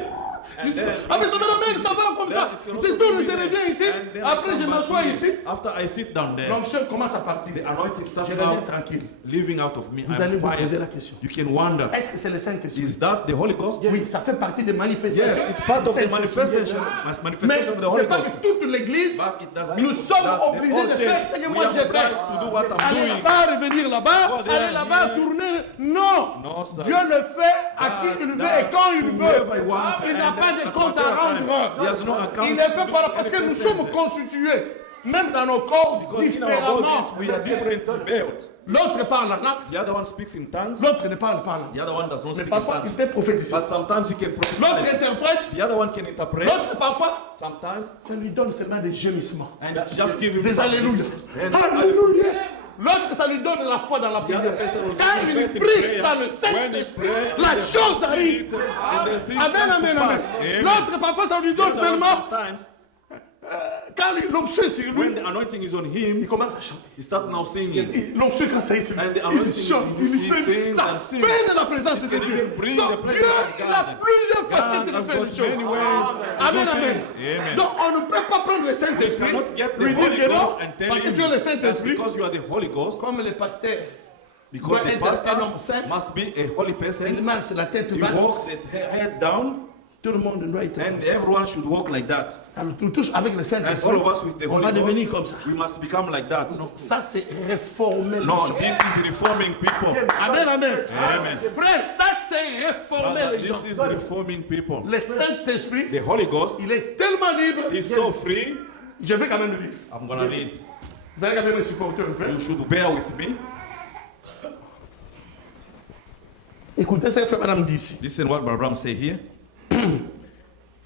Après, ça me ramène. Ça va comme ça. C'est tout, je reviens ici. Après, je m'assois ici. After I sit down there, L'onction commence à partir. the anointing starts Je reviens now tranquille. living out of me. Vous allez I'm vous poser la quiet. question. You can wonder, Est-ce que c'est le Saint-Esprit? is that the Holy Ghost? Oui, ça fait partie des manifestations. Yes, it's part of the manifestation, Mais manifestation of the Holy c'est pas Ghost. que toute l'église, But it does nous mean sommes that the obligés whole de faire church, ce que we moi are j'ai fait. obliged to do what I'm Aller doing. là-bas, revenir là-bas, Go there, aller là-bas, here. tourner. Non. No, sir. Dieu le fait à qui il veut et quand il whoever veut. he wants, Il n'a and pas de at compte à whatever time. rendre. He has no account Il est to fait do parce que nous anything. sommes constitués, même dans nos corps, Because in our différemment. bodies, we are different built. L'autre parle en langue, The other one speaks in tongues. l'autre ne parle pas en langue. The other one does not Mais speak in parfois, il tongues. peut prophétiser. But sometimes he can L'autre prophesy. interprète, The other one can interpret. l'autre parfois, Sometimes. ça lui donne seulement des gémissements. And it just give him Des something. alléluia. And Alléluia. L'autre, ça lui donne la foi dans la the prière. other person will Quand give il faith in prie prayer. dans le When he Saint-Esprit, pray, la the chose arrive. Spirit and the things Amen, come to amen, amen. pass. Amen. L'autre, parfois, ça lui The donne other one seulement sometimes quand l'onction est sur lui, When the anointing is on il him, commence à chanter. he starts now singing. L'onction quand ça est sur lui, And the il anointing, chante, il he sing, sings ça and sings. fait de la présence de He can Dieu. even bring Donc the presence Dieu, of il a God. plusieurs God facettes de has faire got les choses. many ways to Amen, do amen. things. Amen. Donc on ne peut pas prendre le We Saint-Esprit, cannot get the lui dire Holy que Ghost non, and tell parce que him tu es le that Saint-Esprit, because you are the Holy Ghost, comme le pasteur because doit the être un homme pastor saint, must be a holy il person. marche la tête You basse, walk the head down, tout le monde doit être and everyone should walk like that. alors nous tous avec le And Saint-Esprit, all of us with the on va Holy devenir Ghost, comme ça. we must become like that. Donc ça c'est réformer les No, gens. this is reforming people. Amen, amen. Amen. Frère, ça c'est réformer Brother, les gens. this is reforming people. Le Saint-Esprit, The Holy Ghost il est tellement libre. is so free. Je vais quand même le dire. I'm gonna read. Vous allez quand même me supporter un peu. You should bear with me. Écoutez ce que Frère Madame dit ici. Listen what Brother say here.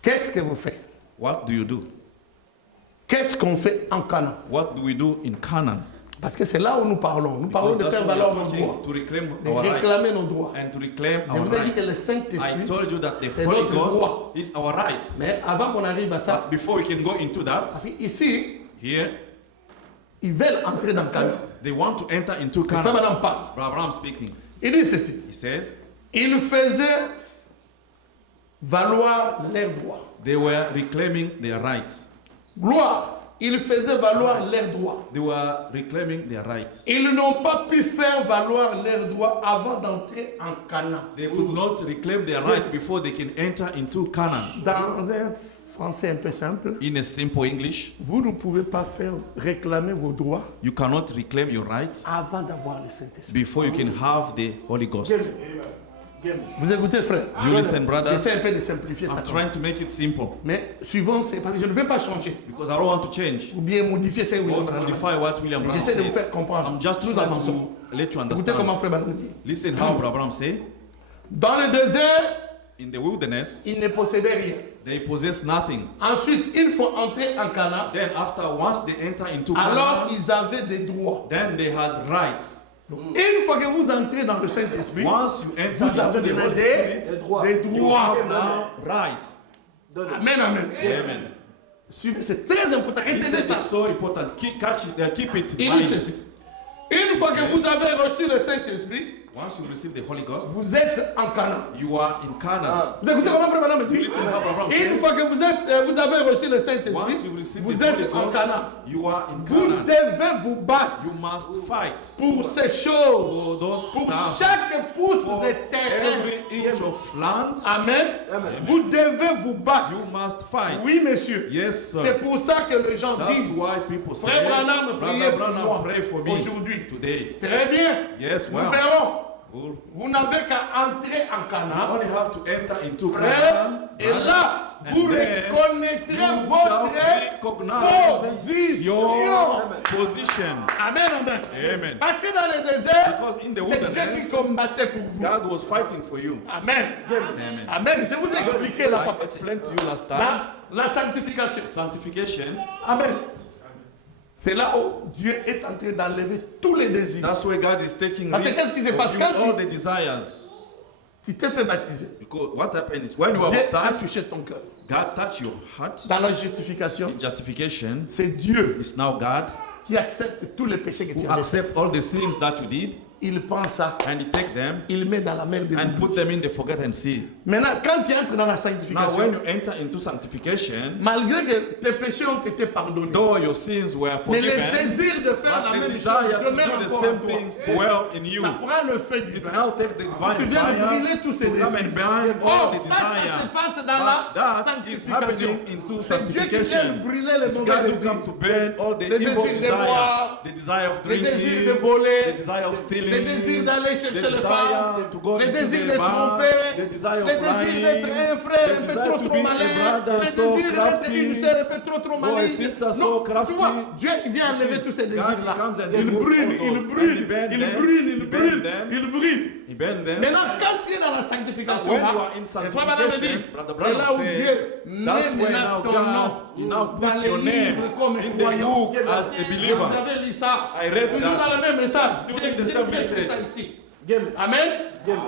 Qu'est-ce que vous faites? What do you do? Qu'est-ce qu'on fait en Canaan? What do we do in Canaan? Parce que c'est là où nous parlons. Nous parlons Because de that's faire what we valoir are nos talking, droits. to reclaim De our réclamer rights nos droits. and to reclaim Je our vous ai dit que le rights. I Saint-Esprit, told you that the c'est Holy notre Ghost droit. is our right. mais avant qu'on arrive à ça, But before we can go into that, parce qu'ici, here ils veulent entrer dans Canaan. they want to enter into Frère Canaan. Madame parle. Brother Abraham speaking. Il dit ceci. He says Ils faisaient valoir leurs droits. they were reclaiming their rights. Gloire. Ils faisaient valoir leurs droits. They were reclaiming their rights. Ils n'ont pas pu faire valoir leurs droits avant d'entrer en Canaan. They could not reclaim their right before they can enter into Canaan. Dans un français un peu simple, In a simple English, vous ne pouvez pas faire réclamer vos droits you cannot reclaim your rights avant d'avoir le Saint-Esprit. before you can have the Holy Ghost. Vous écoutez, frère? Do you listen, brothers? J'essaie un peu de simplifier ça. I'm trying to make it simple Mais suivant, c'est parce que je ne veux pas changer because I don't want to change ou bien modifier ce que or William to Branham a dit. modify what William Branham J'essaie de vous said. faire comprendre. I'm just Nous trying avançons. to let you Écoutez comment understand. frère Branham dit. Listen how Brother Abraham say, Dans le désert, in the wilderness, ils ne possédaient rien. they possess nothing. Ensuite, il faut entrer en Canaan. Then after, once they enter into Alors, Canaan, ils avaient des droits. then they had rights. Une fois que vous entrez dans le Saint-Esprit, Once you enter vous avez into the maintenant Holy des Spirit, droits. you have now rights. Amen, amen. Amen. Suivez, c'est très important. This Retenez is ça. so important. Catch it, keep it Il in dit mind. ceci. Une fois que vous avez reçu le Saint-Esprit, Once you receive the Holy Ghost, vous êtes en Canaan. you are in Canaan. Vous écoutez comment frère Madame dit? Listen how Abraham said. Une fois que vous avez reçu le Once Saint-Esprit, you receive vous the Holy êtes en Ghost, Canaan. you are in Vous Canaan. devez vous battre You must fight pour ces choses, for those pour stuff. chaque pouce For de terre. every inch of land, Amen. Vous devez vous battre. you must fight. Oui, monsieur. Yes, C'est sir. pour ça que les gens That's disent, why people say, Frère Branham, priez Brother pour moi Branham, pray for me aujourd'hui. today. Très bien. Yes, Nous well, verrons. we'll Vous n'avez qu'à entrer en Canaan. only have to enter into Frère, Canaan. et là, And vous then reconnaîtrez You shall votre recognize your position. position. Amen, amen. Amen. Parce que dans le désert, Because in the c'est Dieu qui wilderness, combattait pour vous. God was fighting for you. Amen. Amen. Amen. Je vous ai expliqué la I fois explained to you last time. la sanctification. Sanctification, Amen. C'est là où Dieu est en train d'enlever tous les désirs. that's where God is taking Parce que qu'est-ce qui se passe of you quand all the desires. tu t'es fait baptiser? Because what happened is when you are Dieu a baptized, touché ton cœur. God touched your heart. Dans la justification, Justification c'est Dieu is now God qui accepte tous les péchés que tu who as fait. accept all the sins that you did Il prend ça, and He take them il met dans la mer de and l'oubli. put them in the forgotten sea. Maintenant, quand tu entres dans la Now, sanctification, when you enter into sanctification, malgré que tes péchés ont été pardonnés, though your sins were mais le forgiven, désir de faire la but the même desire chose to demeure do the encore en same toi. things dwell in you. Ça prend le feu It divin. now take the Tu divine viens de fire brûler tous ces to come and désirs. burn all Oh, the ça se desire. passe dans la But that is sanctification. happening into C'est Dieu qui vient sanctification. brûler les It's mauvais God who désirs. come to burn all the Le evil désir de boire, desire, the desire of Le désir drinking, de voler, the desire of stealing, le désir d'aller the chercher les desire femmes, to go le into désir the de bar, tromper, the desire le of désir lying, d'être un frère the un peu desire trop to trop be a malin, brother le so désir d'être crafty, une sœur un peu trop trop or a maligne. sister so Non, crafty. tu vois, Dieu il vient enlever tous ces God, he désirs-là. comes and Il remove brûle, all il those, and he brûle, burn il them, brûle, he il burn brûle, them. il brûle. He burn them. Maintenant, quand tu es dans la sanctification, When là, you are in et toi, madame, sanctification, dit, Brother c'est là Branham où said, Dieu that's met where maintenant now ton God, nom he now dans puts les your name livres comme in the croyant. book as a Vous believer. avez lu ça. I read Toujours that. dans le même message. During the J'ai same fait message. ça ici. Amen.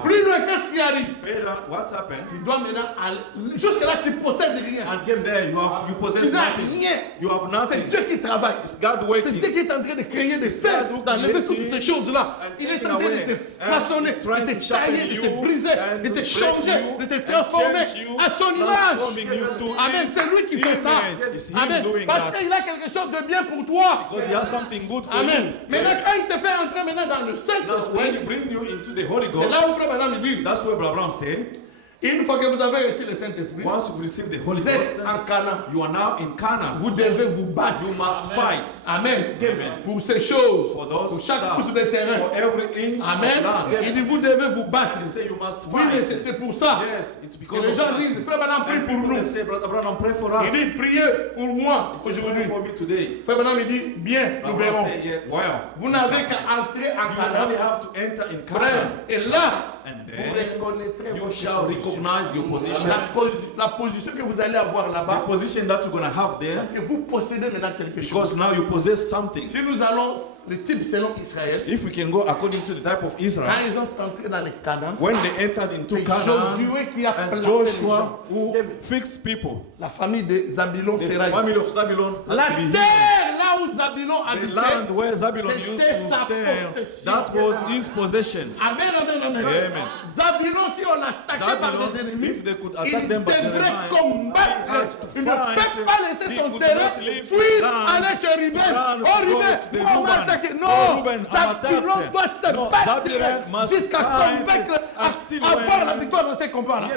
Plus loin, qu'est-ce qui arrive? Further, what's happened? Tu dois maintenant aller. Jusque-là, tu possèdes rien. Until there, you possess Tu n'as nothing. rien. You have C'est nothing. Dieu qui travaille. It's God C'est working. Dieu qui est en train de créer des faits, God who d'enlever toutes created ces choses-là. and Il est taking en train de away. te And façonner, he's trying de to te sharpen tailler, de te you briser, and de te to break changer, you de te and transformer change you, à son image. transforming you to Amen. his C'est lui qui fait ça. image. It's him Amen. doing Parce that. qu'il a quelque chose de bien pour toi. Because he has something good for Amen. you. Maintenant, quand il te fait entrer maintenant dans le Now, when Saint-Esprit, he brings you into the Holy c'est Ghost, là où Frère Branham dit, that's what Abraham said. une fois que vous avez reçu le Saint-Esprit, Once you receive the Holy vous êtes Ghost, en Canaan. you are now in Canaan. Vous devez vous battre. You must fight Amen. Amen. Pour ces choses, for those pour chaque stuff, pouce de terrain. for every inch Amen. of land. Il dit, vous devez vous battre. He say you must Oui, mais fight. c'est pour ça. Yes, it's Et because les of gens that. disent, Frère Branham, prie And pour people nous. they say, Brother Branham, pray for us. Il dit, priez pour moi He said, aujourd'hui. pray for me today. Frère Branham, il dit, bien, nous Abraham verrons. said, yeah, well, Vous n'avez qu'à entrer en you only Canaan, have to enter in frère. Canaan. Et là, And vous then reconnaîtrez you votre shall position. recognize your position. La position que vous allez avoir The là-bas, position that you're going to have there, parce que vous possédez maintenant quelque chose. because now you possess something. Si nous allons, le type selon Israël, If we can go according to the type of quand Israel, ils ont entré dans le Canaan, when they entered into c'est Canaan, Josué qui a and placé les gens. Joshua who fixed people, La famille de Zabulon the sera family ici. of Zabulon La had to be here. terre là où Zabulon The land habitait, where Zabulon used c'était to sa stand, possession. that was his possession. Amen, amen, amen. Amen. Zabulon, si on l'attaquait par Zabulon, des ennemis, if they could il attack them by devrait enemy, combattre. he had to Il ne fight. peut pas laisser He son could terrain not leave his fuir, land, aller chez Ruben. run, Oh go Ruben, to the on va Reuben. attaquer. Oh, Non, Reuben, Zabulon attaque. doit se No, battre Zabulon must jusqu'à fight convaincre, until avoir la when- victoire dans ces combats-là.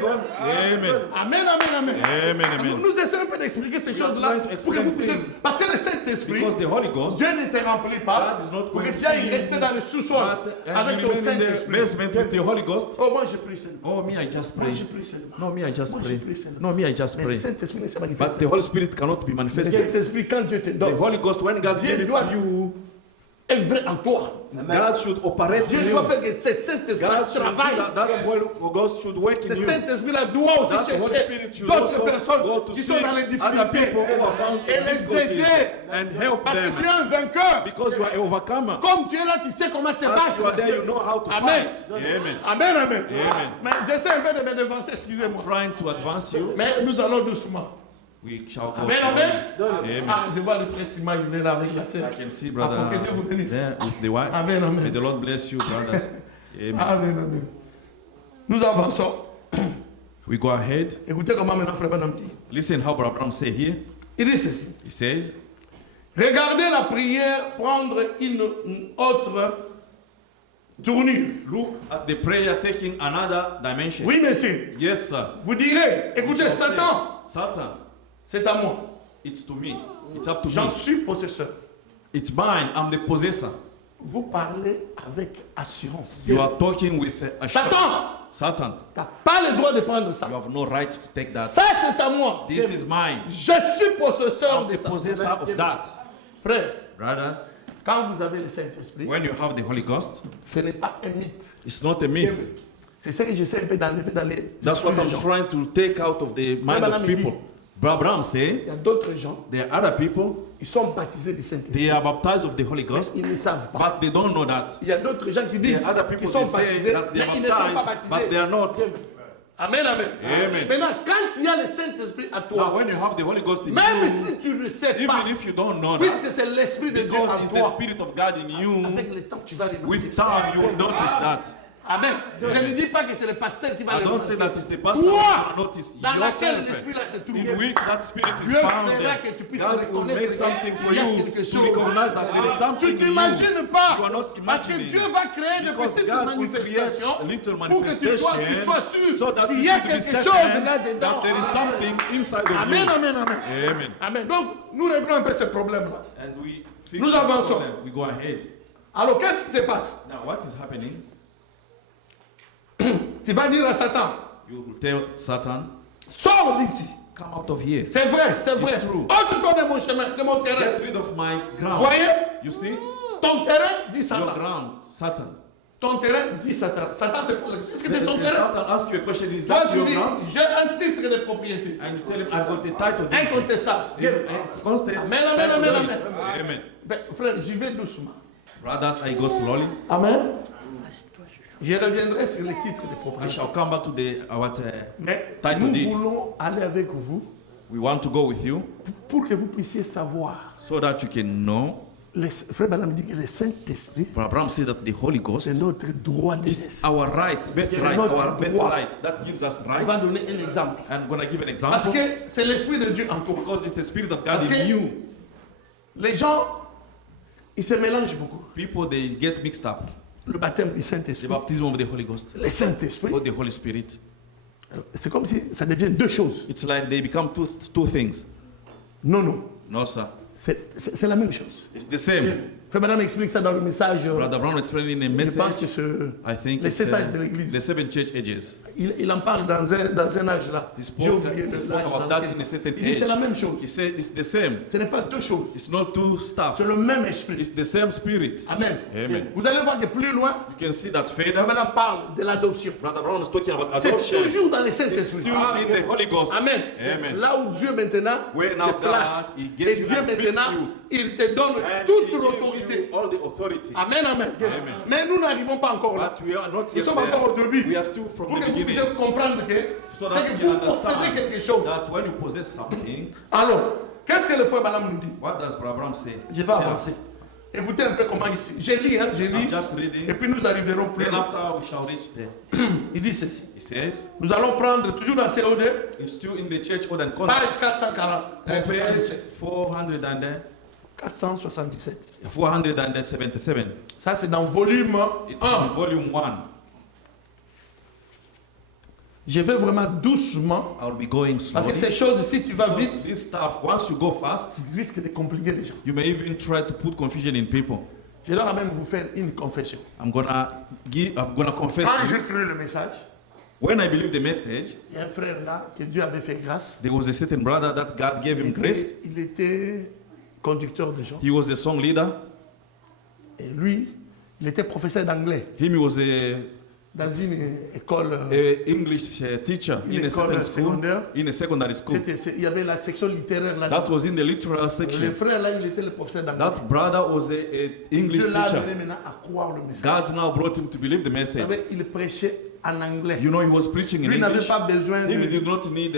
Amen. Amen, amen, amen. Amen, amen. Nous essayons un peu d'expliquer ces We are choses-là trying to pour que explain vous puissiez. things. Parce que le Saint-Esprit, Because the Holy Ghost, Dieu ne te remplit pas God is not pour que going tu to ailles see rester dans le sous-sol but avec and ton you remain in the Saint-Esprit. basement with the Holy Ghost. Oh, moi je prie seulement. Oh, me, I just Moi pray. je prie seulement. No, me, I just Moi, pray. je prie seulement. No, me, I just Mais le pray. Saint-Esprit ne se But manifeste the pas. Holy Spirit cannot be Le manifested. Saint-Esprit, quand Dieu te The donne, Holy Ghost, when God Dieu gave it doit- to you, œuvrer en toi. God should operate Dieu in doit you. faire que cet Saint-Esprit God should do travaille. that. That's why God should work in Ce you. Saint-Esprit-là doit aussi That the Holy chercher Spirit should d'autres also go personnes to qui see sont dans les other difficultés people who are found et in les difficulties aider. and help Parce que them. tu es un vainqueur. Because you are an overcomer. Comme tu es là, tu sais comment te As you are battre. there, you know how to Amen. fight. Amen. Amen, amen. Amen. Mais j'essaie un peu de me dévancer, excusez-moi. Trying to advance you, Mais nous allons doucement. we shall go. Amen, amen. Amen. Ah, je vois le frère Simon, il est là avec la sœur. I can see Ah, brother pour que Dieu vous bénisse. there with the wife. Amen, May amen. the Lord bless you, brothers. Amen. Amen, amen. Nous avançons. We go ahead. Écoutez comment maintenant frère Branham dit. Listen how Brother Abraham say here. Il dit ceci. He says, Regardez la prière prendre une autre tournure. look at the prayer taking another dimension. Oui, monsieur. Yes, sir. Vous direz, écoutez, You shall say, Satan, Satan, c'est à moi. it's to me. It's up to me. J'en suis possesseur. It's mine. I'm the possessor. Vous parlez avec assurance. You are talking with assurance. Satan, Tu n'as pas le droit de prendre ça. you have no right to take that. Ça, c'est à moi. This is mine. Je suis possesseur I'm de the ça. possessor of that. Frère, Brothers, quand vous avez le Saint-Esprit, when you have the Holy Ghost, ce n'est pas un mythe. it's not a myth. C'est ce que j'essaie un peu d'enlever dans les That's what esprits I'm des gens. trying to take out of the mind Madame of dit- people. Brother Abraham say, Il y a d'autres gens, there are other people, ils sont baptisés du Saint-Esprit. they are baptized of the Holy Ghost, Ils ne savent pas. but they don't know that. Il y a d'autres gens qui disent There are other qu'ils people sont they say baptisés, that they mais are ils ne sont pas baptized, but baptisés. they are not. Amen, amen. Amen. Maintenant, quand il y a le Saint-Esprit à Now, toi, when you have the Holy Ghost in même you, si tu ne le sais pas, even if you don't know puisque that, c'est l'Esprit de Dieu because en it's the toi, Spirit of God in you, avec le temps, tu vas le with time you will notice that. Amen. Je ne dis pas que c'est le pasteur qui va I le don't say remarquer. that it's the pastor Toi, that will notice dans laquelle yourself, l'Esprit là se trouve. in which that Spirit is Dieu found fera there. que tu puisses God will reconnaître make que something for il y a you quelque to chose. recognize that there is something Tu in you. t'imagines pas. You are not Parce que imagining. Dieu va créer de Because petites God will create manifestations little pour que tu sois manifestation sûr so that qu'il you y a should be quelque certain chose là-dedans. that there is something inside of Amen, you. amen, amen. Amen. Amen. Donc, nous réglons un peu ce problème-là. And we fix Nous the avançons. problem. We go ahead. Alors, qu'est-ce qui se passe? Now, what is happening? Tu vas dire à Satan, You will tell Satan, sors d'ici. come out of here. C'est vrai, c'est vrai. true. Ôte-toi de mon chemin, de mon terrain. Get rid of my ground. Voyez, You see? ton terrain dit Your Satan. ground, Satan. Ton terrain dit Satan. Satan se pose la question. Est-ce que c'est ton Then terrain? Satan asks you a question, is Toi, that tu your dis, ground? j'ai un titre de propriété. And you tell him, I've got a title deed. Incontestable. Constant Amen, amen, title amen, deed. amen. Amen. Ben, frère, j'y vais doucement. Brothers, I go slowly. Amen. Je reviendrai sur les titres des I propriétaires. shall come back to what Mais title nous deed. voulons aller avec vous We want to go with you pour que vous puissiez savoir. so that you can know. Frère Branham dit que le Saint-Esprit, But Abraham said that the Holy c'est Ghost notre droit de is naissance. our right, birthright, notre our droit. birthright that gives us On va right. donner un exemple. I'm going to give an Parce example que c'est l'Esprit de Dieu en toi. because it's the Spirit of God Parce in que you. les gens, ils se mélangent beaucoup. People, they get mixed up. Le baptême du The Saint-Esprit, baptism of the Holy Ghost le Saint-Esprit, or the Holy Spirit. c'est comme si ça devient deux choses. It's like they become two things. Non, non, No, sir. c'est la même chose. It's the same. Frère Branham explique ça dans le message. Brother Brown explaining in a Je pense que message, I think les it's 7 âges de l'Église. the 7 church ages. Il en parle dans un âge là. He J'ai spoke, oublié he le spoke âge about dans that lequel- in a certain Il dit c'est la age. même chose. He said it's the same. Ce n'est pas deux choses. It's not two stuff. C'est le même esprit. It's the same spirit. Amen. Amen. Vous allez voir que plus loin, You can see that Frère further. Branham parle de l'adoption. Brother Brown is talking about C'est adoption. toujours dans les It's Saint-Esprit. still in the Holy Ghost. Amen. Amen. Là où Dieu maintenant Where te now place. God, He Et gets you Dieu and fix maintenant, you. il te donne And toute He gives l'autorité. you all the authority. Amen, amen. Amen. Mais nous n'arrivons pas encore là. But we are not Nous yet sommes encore au there. début. We are still from Pour the que vous beginning. puissiez comprendre que So c'est that que you can vous possédez quelque understand chose. that when you possess something, Alors, qu'est-ce que le frère Balaam nous dit? what does Brother Abraham say? Je vais avancer. Écoutez un peu comment ici. J'ai lu, hein, j'ai lu. I'm just Et reading. puis nous arriverons plus Then loin. after we shall reach there. Il dit ceci. He says, Nous allons prendre, toujours dans COD, it's still in the church Old and page Contact. 440. Page 400 477. 477. Ça, c'est dans volume It's in 1. volume 1. Je vais vraiment doucement. I'll be going Parce que slowly. ces choses, si tu vas vite, Because this stuff, once you go fast, tu risques de compliquer les gens. you may even try to put confusion in people. Je dois même vous faire une confession. I'm gonna confess Quand to you. j'ai cru le message, When I believe the message, il y a un frère là que Dieu avait fait grâce. there was a certain brother that God gave him grace. Il était conducteur de gens. He was a song leader. Et lui, il était professeur d'anglais Him, he was a dans une école. English teacher in a certain school, secondaire. in a secondary school. Il y avait la section littéraire là. That was in the literal Le section. frère là, il était le professeur d'anglais. That brother was a English Dieu l'a teacher. amené maintenant à croire le message. God now brought him to believe the Vous message. savez, il prêchait en anglais. You know, he was preaching in Lui n'avait English. pas besoin Him, he de did not need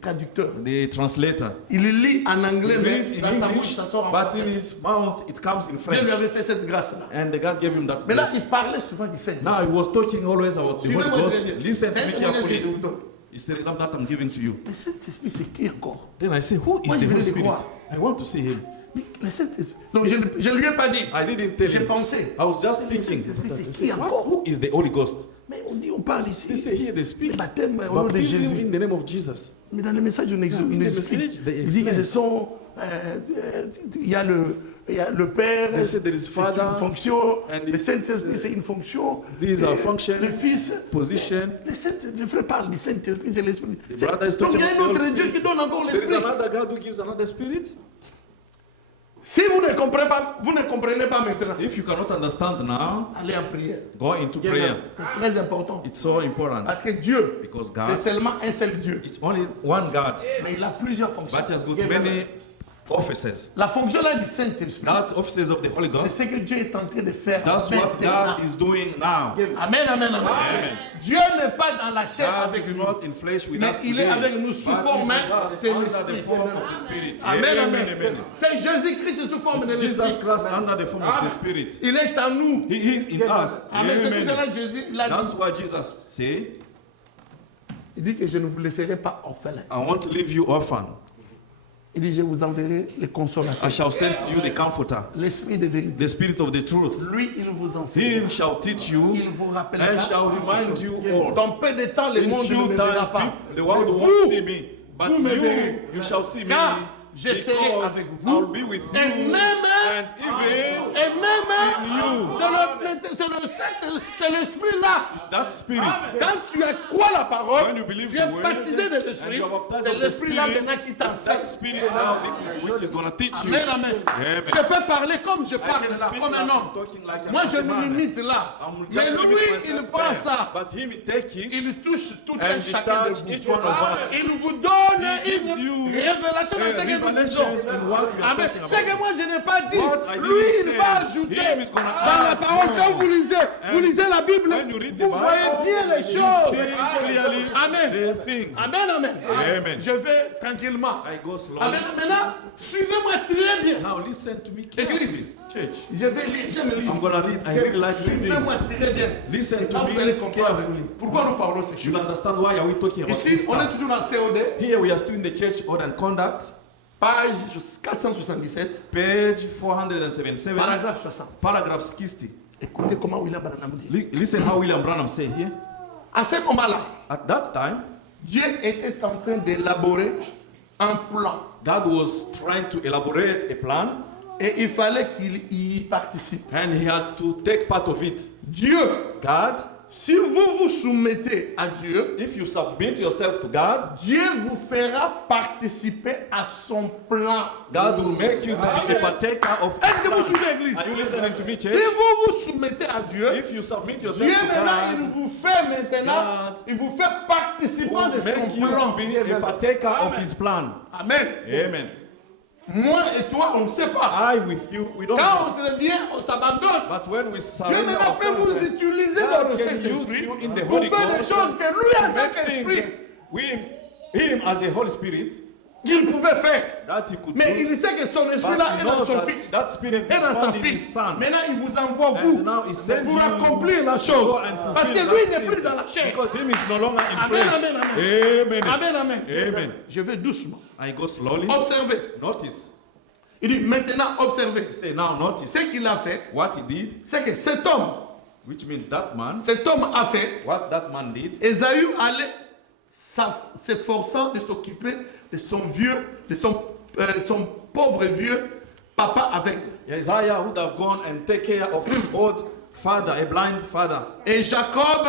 traducteur. the translator. Il lit en anglais, He mais read in dans sa bouche, English, ça sort en but in français. his mouth it comes in Dieu French. lui avait fait cette grâce-là. And the God gave him that Mais là, grace. il parlait souvent du Seigneur. Now he was talking always about the Holy Suivez-moi Ghost. très bien. Listen to me C'est un témoignage que je carefully. vous donne. He said, that I'm giving to you. Le Saint-Esprit, c'est qui encore? Then I say, who is Moi, the je veux Holy le Spirit? croire. I want to see him. Mais le Saint-Esprit. Donc, je ne lui ai pas dit. I didn't tell J'ai him. pensé. I was just thinking. Saint-Esprit, c'est I qui said, encore? who is the Holy Ghost? Mais on parle They ici. say here they Le speak. baptême au nom de Baptism Jésus. in the name of Jesus. Mais dans le message, on in the explique. message, they Il dit que explain. ce sont. Il y a le Père, They say there is c'est Father, une fonction. and Le it's, Saint-Esprit, c'est une fonction. these are Et function, Le Fils. position. Le frère parle du Saint-Esprit, c'est l'Esprit. The brother is Donc il y a talking un about autre the Holy Dieu Spirit. qui donne encore There is l'Esprit. another God who gives another spirit. Si vous ne comprenez pas maintenant, If you cannot understand now, allez en prière. go into prayer. C'est très important. It's so important Parce que Dieu, because c'est God, seulement un seul Dieu. it's only one God, Mais il a plusieurs fonctions. but He has got many offices. La fonction là du Saint-Esprit, That offices of the Holy c'est Ghost, ce que Dieu est en train de faire. that's what maintenant. God is doing now. Amen, amen, amen. Dieu n'est pas dans la chair God avec is nous. not in flesh with Mais us il est today, avec nous sous but forme He's with us de under the l'Esprit. form of the Spirit. Amen, Amen, amen. amen. C'est Jésus-Christ sous forme de It's Jesus l'Esprit. Christ under the form of the Spirit. Il est en nous. He is in us. Amen. C'est pour cela Amen. que Jésus l'a That's dit. why Jesus said, Il dit que je ne vous laisserai pas orphelin. I want to leave you orphan. Il dit je vous enverrai le I consolateur, shall send to you the Comforter, l'Esprit de vérité. the Spirit of the truth. Lui, il vous enseigne. Him shall teach you Il vous rappellera. and shall remind you all. Dans peu de temps, le In monde ne few me verra times, pas. the world Mais won't see me, but vous me verrez. you shall see me, Car je serai because avec vous. I'll be with you, Et même, and et même, in you. c'est l'Esprit là. It's that Spirit. Quand tu as quoi la parole, When you believe tu the es word, baptisé de and l'Esprit. you are baptized C'est of the l'Esprit là Spirit, maintenant qui it's t'enseigne. that Spirit now which is going to teach you. Amen, amen. Amen. Je peux parler comme je I parle can là, speak comme like un I'm homme. talking like I'm Moi, a je me man. limite là. I'm Mais just lui, limiting il myself prend there. ça. But him, he take it, Il touche tout and un he chacun touch de each vous. one of us. Il vous donne He gives une you révélation de ce que a va disons. and what we are Amen. talking C'est que about. moi je n'ai pas dit. What I didn't Lui, il say, va ajouter him is gonna dans la add parole. more. Quand vous lisez la Bible, When you read the vous Bible, voyez bien les you choses. see clearly Amen. the things. Amen, amen. Amen. Je vais tranquillement. I go slowly. Amen. Maintenant, suivez-moi très bien. Now listen to me carefully, church. Je vais lire, j'aime lire. I'm gonna read. I really like reading. Suivez-moi très bien. Listen to Là, vous me allez comprendre carefully. pourquoi nous parlons ces You'll choses. understand why are we talking about this Ici, on est stuff. toujours dans COD, Here we are still in the church order and conduct, page 477, page 477, paragraphe 60. paragraph 60. Écoutez comment William Branham dit. Listen how William Branham said here. À ce moment-là, At that time, Dieu était en train d'élaborer un plan God was trying to elaborate a plan, et il fallait qu'il y participe. and he had to take part of it. Dieu, God, si vous vous soumettez à Dieu, if you submit yourself to God, Dieu vous fera participer à son plan. God will make you to be a partaker of Est-ce his que vous plan. suivez l'église? Are you listening to me, Si church? vous vous soumettez à Dieu, If you submit yourself Dieu to maintenant, il God, vous fait maintenant, God il vous fait participant de will make son you plan. to be a partaker of his plan. Amen. Amen. Moi et toi, on ne sait pas. I with you, we don't know. Quand on se revient, on s'abandonne. But when we Dieu surrender maintenant peut vous ourselves, utiliser God dans le can use Saint-Esprit you in the pour Holy faire des Ghost choses que lui, en tant make things qu'esprit, that him as the Holy Spirit qu'il pouvait faire. that he could Mais do. il sait que son But esprit-là he est dans knows son that fils. that spirit Et is dans sa found in his fils. son. Maintenant, il vous envoie, And vous, now he sends pour you accomplir la to chose. go and Parce que fulfill lui that n'est plus thing. dans la chair. Because him is no longer in Amen, flesh. amen, amen. Amen. Amen, amen. Amen. Je vais doucement. I go slowly. Observez. Notice. Il dit, maintenant, observez. Say now notice Ce qu'il a fait, what he did, c'est que cet homme which means that man, a fait, what that man did, Ésaü allait s'efforçant de s'occuper de son vieux, de son pauvre vieux papa aveugle. Isaiah would have gone and take care of his old father, a blind father. Et Jacob,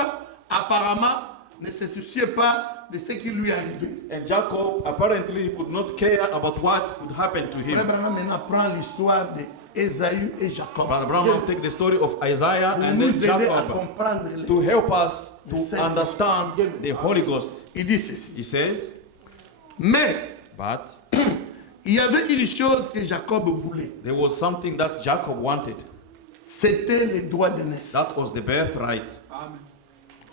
apparemment, ne se souciait pas de ce qui lui arrivait. And Jacob, apparently, he could not care about what could happen to Frère him. Branham maintenant prend l'histoire d'Ésaü et Jacob. Brother Branham take the story of Isaiah Pour and nous then aider à Jacob comprendre. to help us to Saint-Esprit. understand the Holy Ghost. Il dit ceci. He says, Mais but il y avait une chose que Jacob voulait. there was something that Jacob wanted. C'était les droits de naissance. That was the birthright. Amen.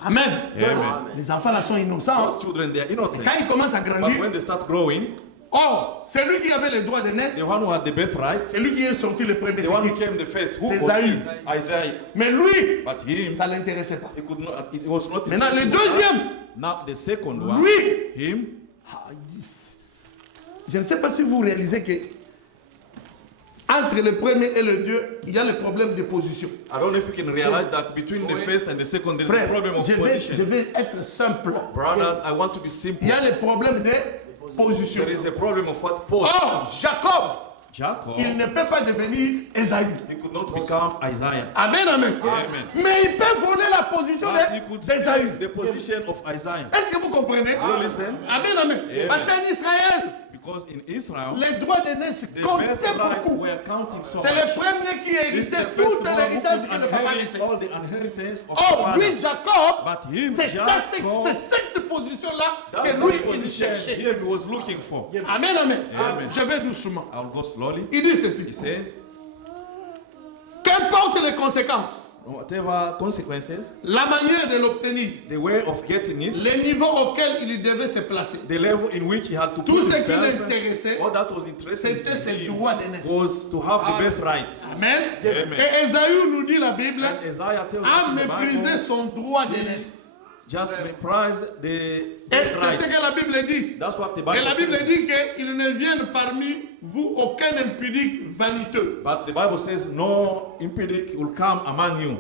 Amen. Les enfants là sont innocents. Those children, they are innocent. Quand ils commencent à But grandir, when they start growing, oh, c'est lui qui avait les droits de the naissance. one who had the birthright, C'est lui qui est sorti le premier. the one who C'est came the first, who C'est was Isaïe. Isaiah. Mais lui, But him, ça ne l'intéressait pas. he could not, it was not Maintenant, le interesting. deuxième, Now the second one, lui, him, je ne sais pas si vous réalisez que entre le premier et le deux, il y a le problème de position. I don't know if you can realize that between the first and the second, there's a Frère, problem of je position. vais être simple. Brothers, I want to be simple. Il y a le problème de position. There is a problem of what pose. Or, Jacob, Jacob, il ne peut pas devenir Ésaü. he could not become Isaiah. Amen, amen. Amen. Mais il peut voler la position But he could d'Ésaü. take the position of Isaiah. Est-ce que vous comprenez? You listen? Amen, amen. Amen. Parce qu'en Israël, Because in Israel, les droits de naissance the comptaient birthright beaucoup. were counting so C'est le much. premier qui It's héritait the tout first one who l'héritage could que le papa inherit laissait. all the inheritance of the Or, father. lui, Jacob, But him, c'est Jacob, cette position-là that's que the lui, il position cherchait. here he was looking for. Amen, amen. Amen. Je vais doucement. I'll go slowly. Il dit ceci. He says, Qu'importe les conséquences, whatever consequences, la manière de l'obtenir, the way of getting it, le niveau auquel il devait se placer, the level in which he had to tout put ce qui himself, l'intéressait, all that was interesting c'était ses to him droits de naissance. was to have the birthright. Amen. Amen. Et Ésaü nous dit la Bible, And Isaiah tells us a in the méprisé Bible, son droit de naissance. just reprise the Et c'est ce birthright. que la Bible dit. That's what the Et Bible la Bible says. dit qu'il ne vienne parmi vous aucun impudique vaniteux. But the Bible says no impudic will come among you.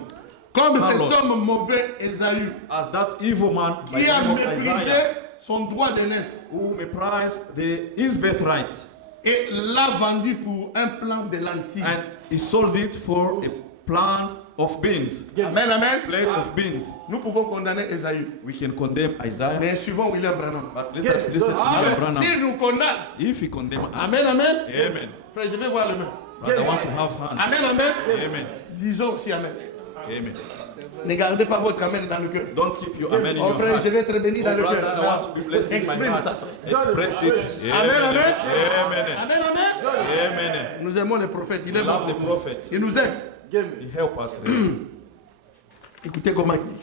Comme cet Carlos. homme mauvais Ésaü, As that evil man by qui the a name of méprisé Isaiah, son droit de naissance who méprised his birthright, et l'a vendu pour un plan de lentilles. and he sold it for a plant of beans, Amen, amen. plate of beans. Nous pouvons condamner Ésaü. We can condemn Isaiah, Mais suivons William Branham. but let us listen to William Branham. S'il nous condamne, If he condemn us, amen, amen. amen. Frère, je vais voir le main. But I want to have hands. Amen, amen. Amen. Disons aussi amen. Amen. Ne gardez pas votre amen dans le cœur. Don't keep your amen in Oh your frère, heart. je vais être béni dans Oh le brother, cœur. I want to be blessed in my Exprime heart. ça. Express it. Amen, amen. Amen. Amen, amen. Amen. Nous aimons le prophète. Il est We love the bon. prophet. Il nous aime. He help us. Really. Écoutez comment il dit.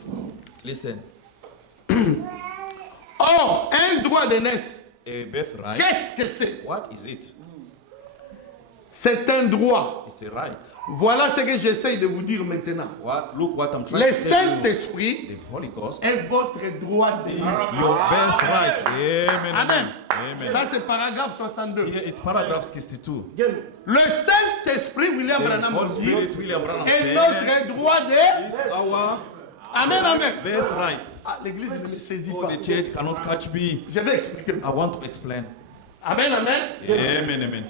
Listen. Oh, un droit d'aînesse. A birthright. Qu'est-ce que c'est? What is it? C'est un droit. It's a right. Voilà ce que j'essaye de vous dire maintenant. Look what I'm trying Le to tell you. Saint-Esprit The Holy Ghost est votre droit d'aînesse. your birthright. Amen. Amen. Amen. Ça c'est paragraphe 62. Here it's paragraph 62. Le Saint-Esprit, William The Branham Holy dit, Spirit, William Branham est said, notre droit d'aînesse. is our Amen, amen. birthright. Ah, l'église ne me saisit Oh, pas. the church cannot catch me. Je vais expliquer. I want to explain. Amen, amen. Amen, amen.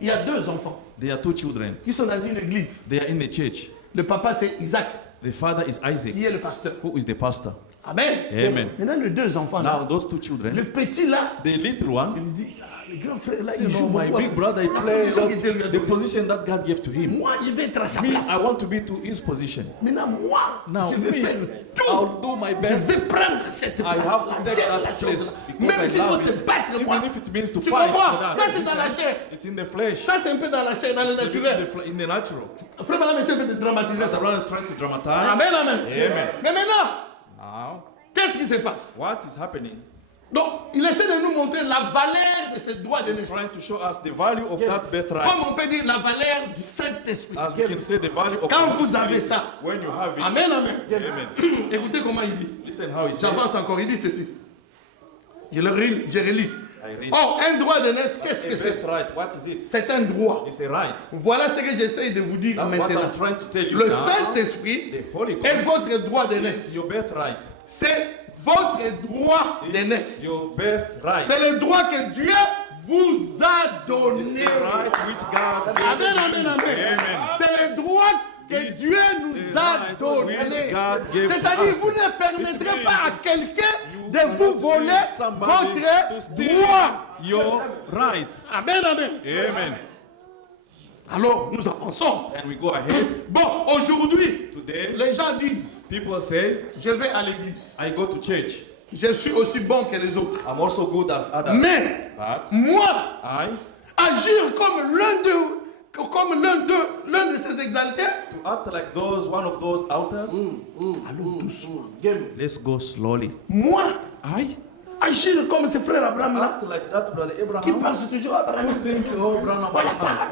Il y a deux enfants There are two children. qui sont dans une église. They are in the church. Le papa c'est Isaac, The father is Isaac, qui est le pasteur. who is the pastor. Amen. Amen. Maintenant les deux enfants là, Now those two children, le petit là, the little one, il dit, ah, le grand frère là, say, il joue no, my beaucoup. big brother, he La plays position que Dieu lui a the donnée. position that God gave to him. Moi, je vais être à sa Me, place. I want to be to his position. Maintenant, moi, Now, je vais me, faire tout. I'll do my Je best. vais prendre cette I place. have to take that place because Même I s'il faut love se it. battre, moi. Even if it means to Tu fight comprends? for that. Ça, c'est dans la Listen, chair. it's in the flesh. Ça, c'est un peu dans la chair, dans le It's naturel. in the natural. Frère, madame, essaie de dramatiser ça. Someone is trying to dramatize. Amen, amen. Amen. Mais maintenant, Now, qu'est-ce qui se passe? what is happening? Donc, il essaie de nous montrer la valeur de ce droit de He's naissance. trying to show us the value of that birthright. Comme on peut dire la valeur du Saint-Esprit. As we can say, the value of Quand the vous Spirit, avez ça. when you have it. Amen, amen. Amen. Écoutez comment il dit. Listen how he says. J'avance encore, il dit ceci. Je relis. I read. Oh, un droit de naissance, qu'est-ce A que c'est? birthright, what is it? C'est un droit. It's a right. Voilà ce que j'essaye de vous dire That's what maintenant. I'm trying to tell you Le now. Saint-Esprit The Holy est Ghost votre droit de is naissance. your birthright. C'est votre droit de It's naissance. your birthright. C'est le droit que Dieu vous a It's donné. the right which God gave Amen, to amen, you. amen. Amen. C'est le droit que It's Dieu nous the a right donné. which God gave to C'est-à-dire, us. vous ne permettrez It pas à means quelqu'un you de cannot vous voler leave somebody to votre steal droit. your right. Amen, amen. Amen. Alors, nous avançons. And we go ahead. Bon, aujourd'hui, Today, les gens disent, people say, je vais à l'église. I go to church. Je suis aussi bon que les autres. I'm also good as others. Mais, But moi, I, agir comme l'un de ces exaltés, to act like those, one of those outers, allons doucement. let's go slowly. Moi, I agir comme ce frère Abraham là, act like that brother qui Abraham. pense toujours à Abraham. Who think, oh, Branham, Voilà, Branham.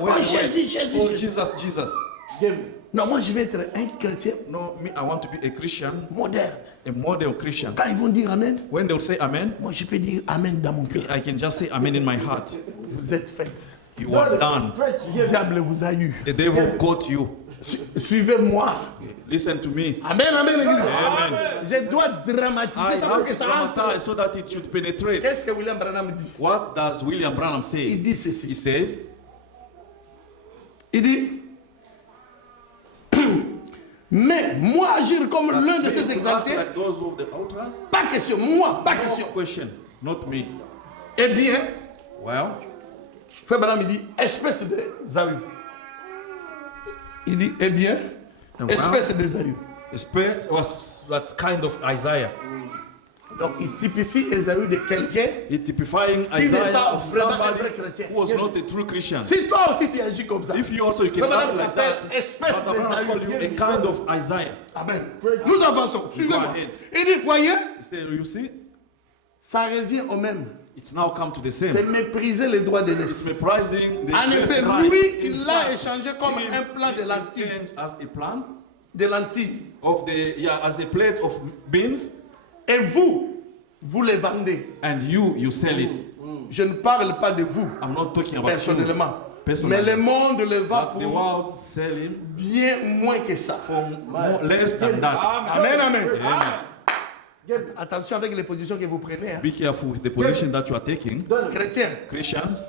Oh, Jésus, Jésus, Oh, Jésus. Jesus, Jesus. Non, moi je vais être un chrétien No, me, I want to be a Christian, moderne. a model Christian. Quand ils vont dire Amen, When they'll say Amen, moi je peux dire Amen dans mon cœur. I can just say Amen in my heart. Vous êtes faits. You are done. Le diable vous a eu. The devil got you. Suivez-moi. Listen to me. Amen, amen, l'église. Amen. Je dois I dramatiser ça pour have que to ça rentre. dramatize so that it should penetrate. Qu'est-ce que William Branham dit? What does William Branham Il say? dit He ceci. says, Il dit, mais moi agir comme l'un de ces to act exaltés, like those of the outers? pas question, moi, pas No question. question, not me. Eh bien, Well, Frère Branham il dit, espèce de Zahu. Il dit, eh bien, espèce de Zahu. the spirit was that kind of Isaiah. Donc il typifie Esaü de quelqu'un. He typifying Qui n'est Isaiah pas of vraiment un somebody vrai chrétien. who was not a true Christian. Si toi aussi tu agis comme ça, If you also can Frère Branham act like t'appelle that, espèce but Abraham call you a d'Esaü. kind of Isaiah. Amen. Nous avançons. Suivez-moi. ahead. Il dit, voyez, He said, you see, ça revient au même. it's now come to the C'est same. mépriser les droits de It's naissance. méprising the En effet, birthright. lui, In il l'a fact, échangé comme him, un plat de he lentilles. exchanged as a plan De lentilles. of the as the plate of beans, Et vous les vendez. and you sell it. Je ne parle pas de vous, I'm not talking about you. personnellement. Mais Personally. le monde le vend But the pour world sell him bien moins que ça. for more, less than that. Amen, amen. Amen. Attention avec les positions que vous prenez. Hein. Be careful with the position that you are taking. Chrétiens, Christians,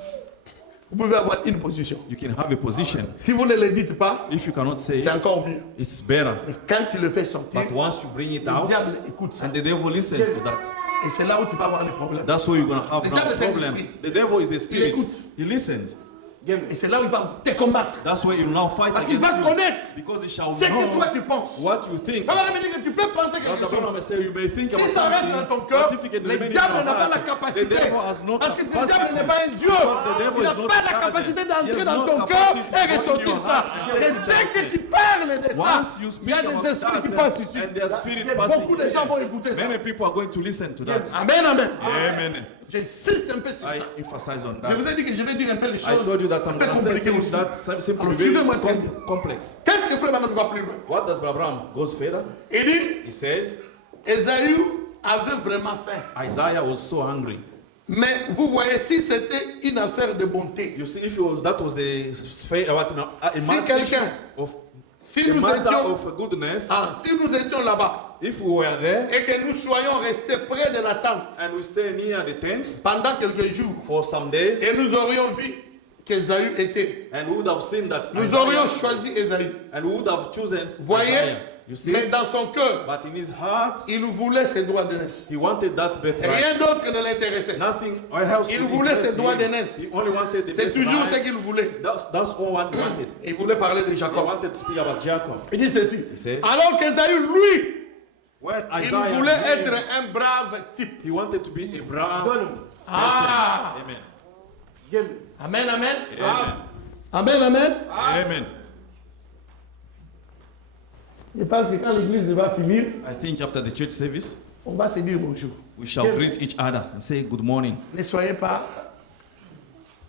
vous pouvez avoir une position. you can have a position. Si vous ne le dites pas, If you cannot say c'est it, encore mieux. it's better. Mais quand tu le fais sortir, But once you bring it le out, diable écoute ça. and the devil listens to that, Et c'est là où tu vas avoir les problèmes. that's where you're going to have The now devil is the problems. spirit. The devil is the spirit. écoute. He listens. Et c'est là où il va te combattre. That's why you now fight Parce qu'il against va you. connaître Because he shall ce que toi know tu penses. what you think. Papa me dit que tu peux penser But quelque the chose. Bible say you may think Si about ça reste dans something, ton cœur, but if it can le remain in diable your n'a pas la heart, capacité. the devil has no Parce que le capacity. diable n'est pas un Dieu. Because the devil Il n'a is not pas la God. capacité He d'entrer has dans no ton cœur capacity to et go in ressortir your ça. heart and Et get it dès out. que tu parles de ça, Once you il y speak a des about esprits qui that, passent ici. and their spirit Et passing, beaucoup de gens vont écouter ça. many people are going to listen to that. Amen, amen. Amen. J'insiste un peu sur I ça. emphasize on Je vous that. ai dit que je vais dire un peu les I choses told you that un I'm peu going to say compliquées things aussi. that seem to Alors, be very suivez-moi très bien. complex. Qu'est-ce que Frère Branham va plus loin? What does Brother Abraham goes further? Il dit, He says, Ésaü avait vraiment faim. Isaiah was so hungry. Mais vous voyez, si c'était une affaire de bonté, You see, if it was, that was the a Si matter quelqu'un- of si a nous matter étions, of goodness, si nous étions là-bas if we were there et que nous soyons restés près de la tente and we stay near the tent pendant quelques jours for some days, et nous aurions vu qu'Ésaü était, and we would have seen that nous Isaiah, aurions choisi Ésaü. and we would have chosen Voyez, Isaiah. You see, mais dans son cœur, but in his heart, il voulait ses droits de naissance. he wanted that birthright. Rien d'autre ne l'intéressait. Nothing else. Il would voulait interest ses droits him. d'aînesse. He only wanted the C'est toujours ce birthright. qu'il voulait. That's all what he wanted. Il voulait parler de He Jacob. wanted to speak about Jacob. Il dit ceci. says- Alors qu'Ésaü, lui, When il Isaiah voulait lived, être un brave type. he wanted to be a brave person. Ah. Amen. Amen, amen. Amen. Amen, amen. Amen. Je pense que quand l'église va finir, I think after the church service, on va se dire bonjour. we shall greet each other and say good morning. Ne soyez pas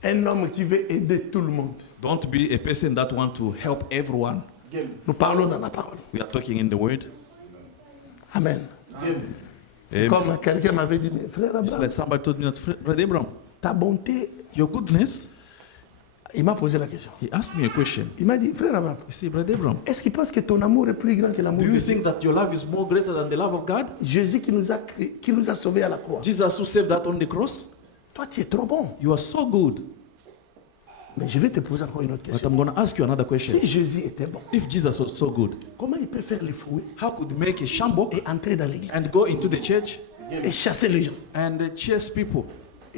un homme qui veut aider tout le monde. Don't be a person that want to help everyone. Nous parlons dans la parole. We are talking in the word. Amen. Amen. Comme quelqu'un m'avait dit, mais frère It's Abraham, like somebody told me that, Brother Abraham, ta bonté, your goodness. il m'a posé la question. He asked me a question. Il m'a dit, frère Abraham, You see, Brother Abraham, est-ce qu'il pense que ton amour est plus grand que l'amour do de you Dieu? think that your love is more greater than the love of God? Jésus qui nous a sauvés à la croix. Jesus who saved that on the cross? Toi, tu es trop bon. You are so good. Mais je vais te poser encore une autre But question. I'm going to ask you another question. Si Jésus était bon, If Jesus was so good, comment il peut faire les fouets how could he make a shamble et entrer dans l'église and go into the church et chasser les gens? and chase people?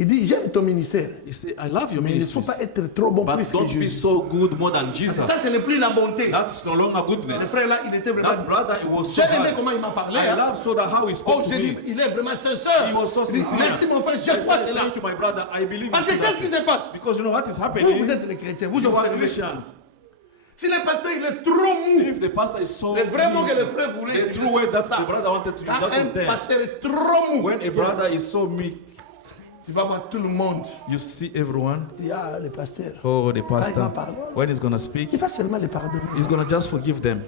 Il dit, j'aime ton ministère, You say, I love your mais il ne faut ministries, pas être trop bon but plus que don't be Jésus. so good more than Jesus. Ça, ce n'est plus la bonté. That's no longer Le goodness. frère là, il était vraiment... That brother, it was so J'ai aimé hard. comment il m'a parlé. I Hein? love so that how he Oh, spoke to j'ai dit, me. il est vraiment sincère. He was so Il dit, sincere. merci mon frère, I je crois said, cela. thank you, my brother. I believe Parce que in qu'est-ce qui se passe? Because you know what is Vous, happening? vous êtes les chrétiens, vous You are observez. Christians. Si le pasteur il est trop mou, If the pastor is so le vrai mot que le meek, frère voulait the utiliser, true word c'est that ça. the brother wanted to use, Quand that was un there. pasteur est trop mou, When a brother is so meek, tu vas voir tout le monde. you see everyone. Il y a le pasteur. Oh, the pastor. parler. When he's going to speak, Il va seulement les pardonner. he's going to just forgive them.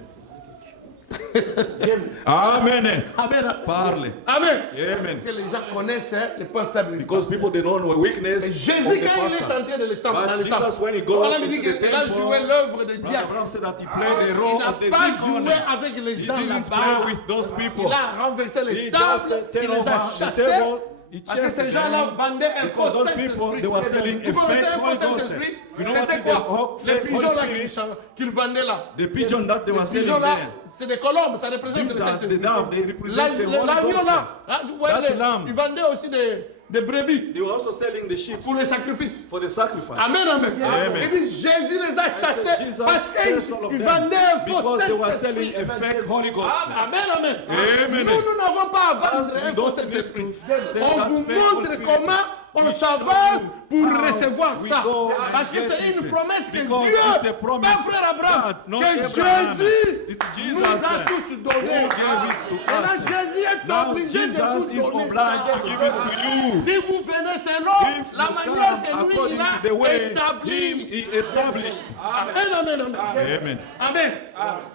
Amen. Amen. Parle. Amen. Amen. Parce que les gens connaissent hein, les points faibles. du Because pasteur. people, they don't know Mais weakness of Jésus, the quand il est pastor. entré dans le temple, But dans le Jesus, temple, when he goes voilà, il dit into the qu'il a temple, joué l'œuvre de Brother diable. Abraham said that he played the Il role n'a of the pas deacon. joué avec les He gens didn't play là-bas. with those people. Il a renversé les He tables, just il turned les a over the chassés. table. He Parce que chased ces gens-là them. vendaient un Because faux those people, they were selling Saint-Esprit. a Vous connaissez fake un faux Holy Ghost. Saint-Esprit? You know what C'était is the quoi? Les fake Holy pigeons là Spirit? qu'ils vendaient là. The pigeon that they were Les selling pigeons là, there. c'est des colombes, ça représente These le are the Saint-Esprit. dove, they represent the Holy L'agneau Ghost. là, hein, vous voyez, That lamb. ils vendaient aussi des brebis They were also selling the sheep pour les sacrifices. for the sacrifice. Amen, amen. Amen. Et puis Jésus les a chassés Jesus parce chased all of qu'ils them vendaient un faux because they were Saint-Esprit. selling a fake Holy Ghost. Amen, amen. Amen. Nous n'avons pas à Us, vendre we un faux don't Saint-Esprit. need to sell On that vous fake Holy montre Spirit. comment on We s'avance show pour you how recevoir we ça. go and Parce que get c'est une it. promesse que Because Dieu, it's a promise pas frère Abraham, God, not que Abraham. Jésus It's Jesus nous a tous donné. who gave it to Maintenant, us. Jésus est Now obligé de Jesus is vous donner obliged ça. to give it to you. Si vous venez selon If la you manière que come lui according il a to the way établi. he established. Amen, amen, amen. Amen. Amen.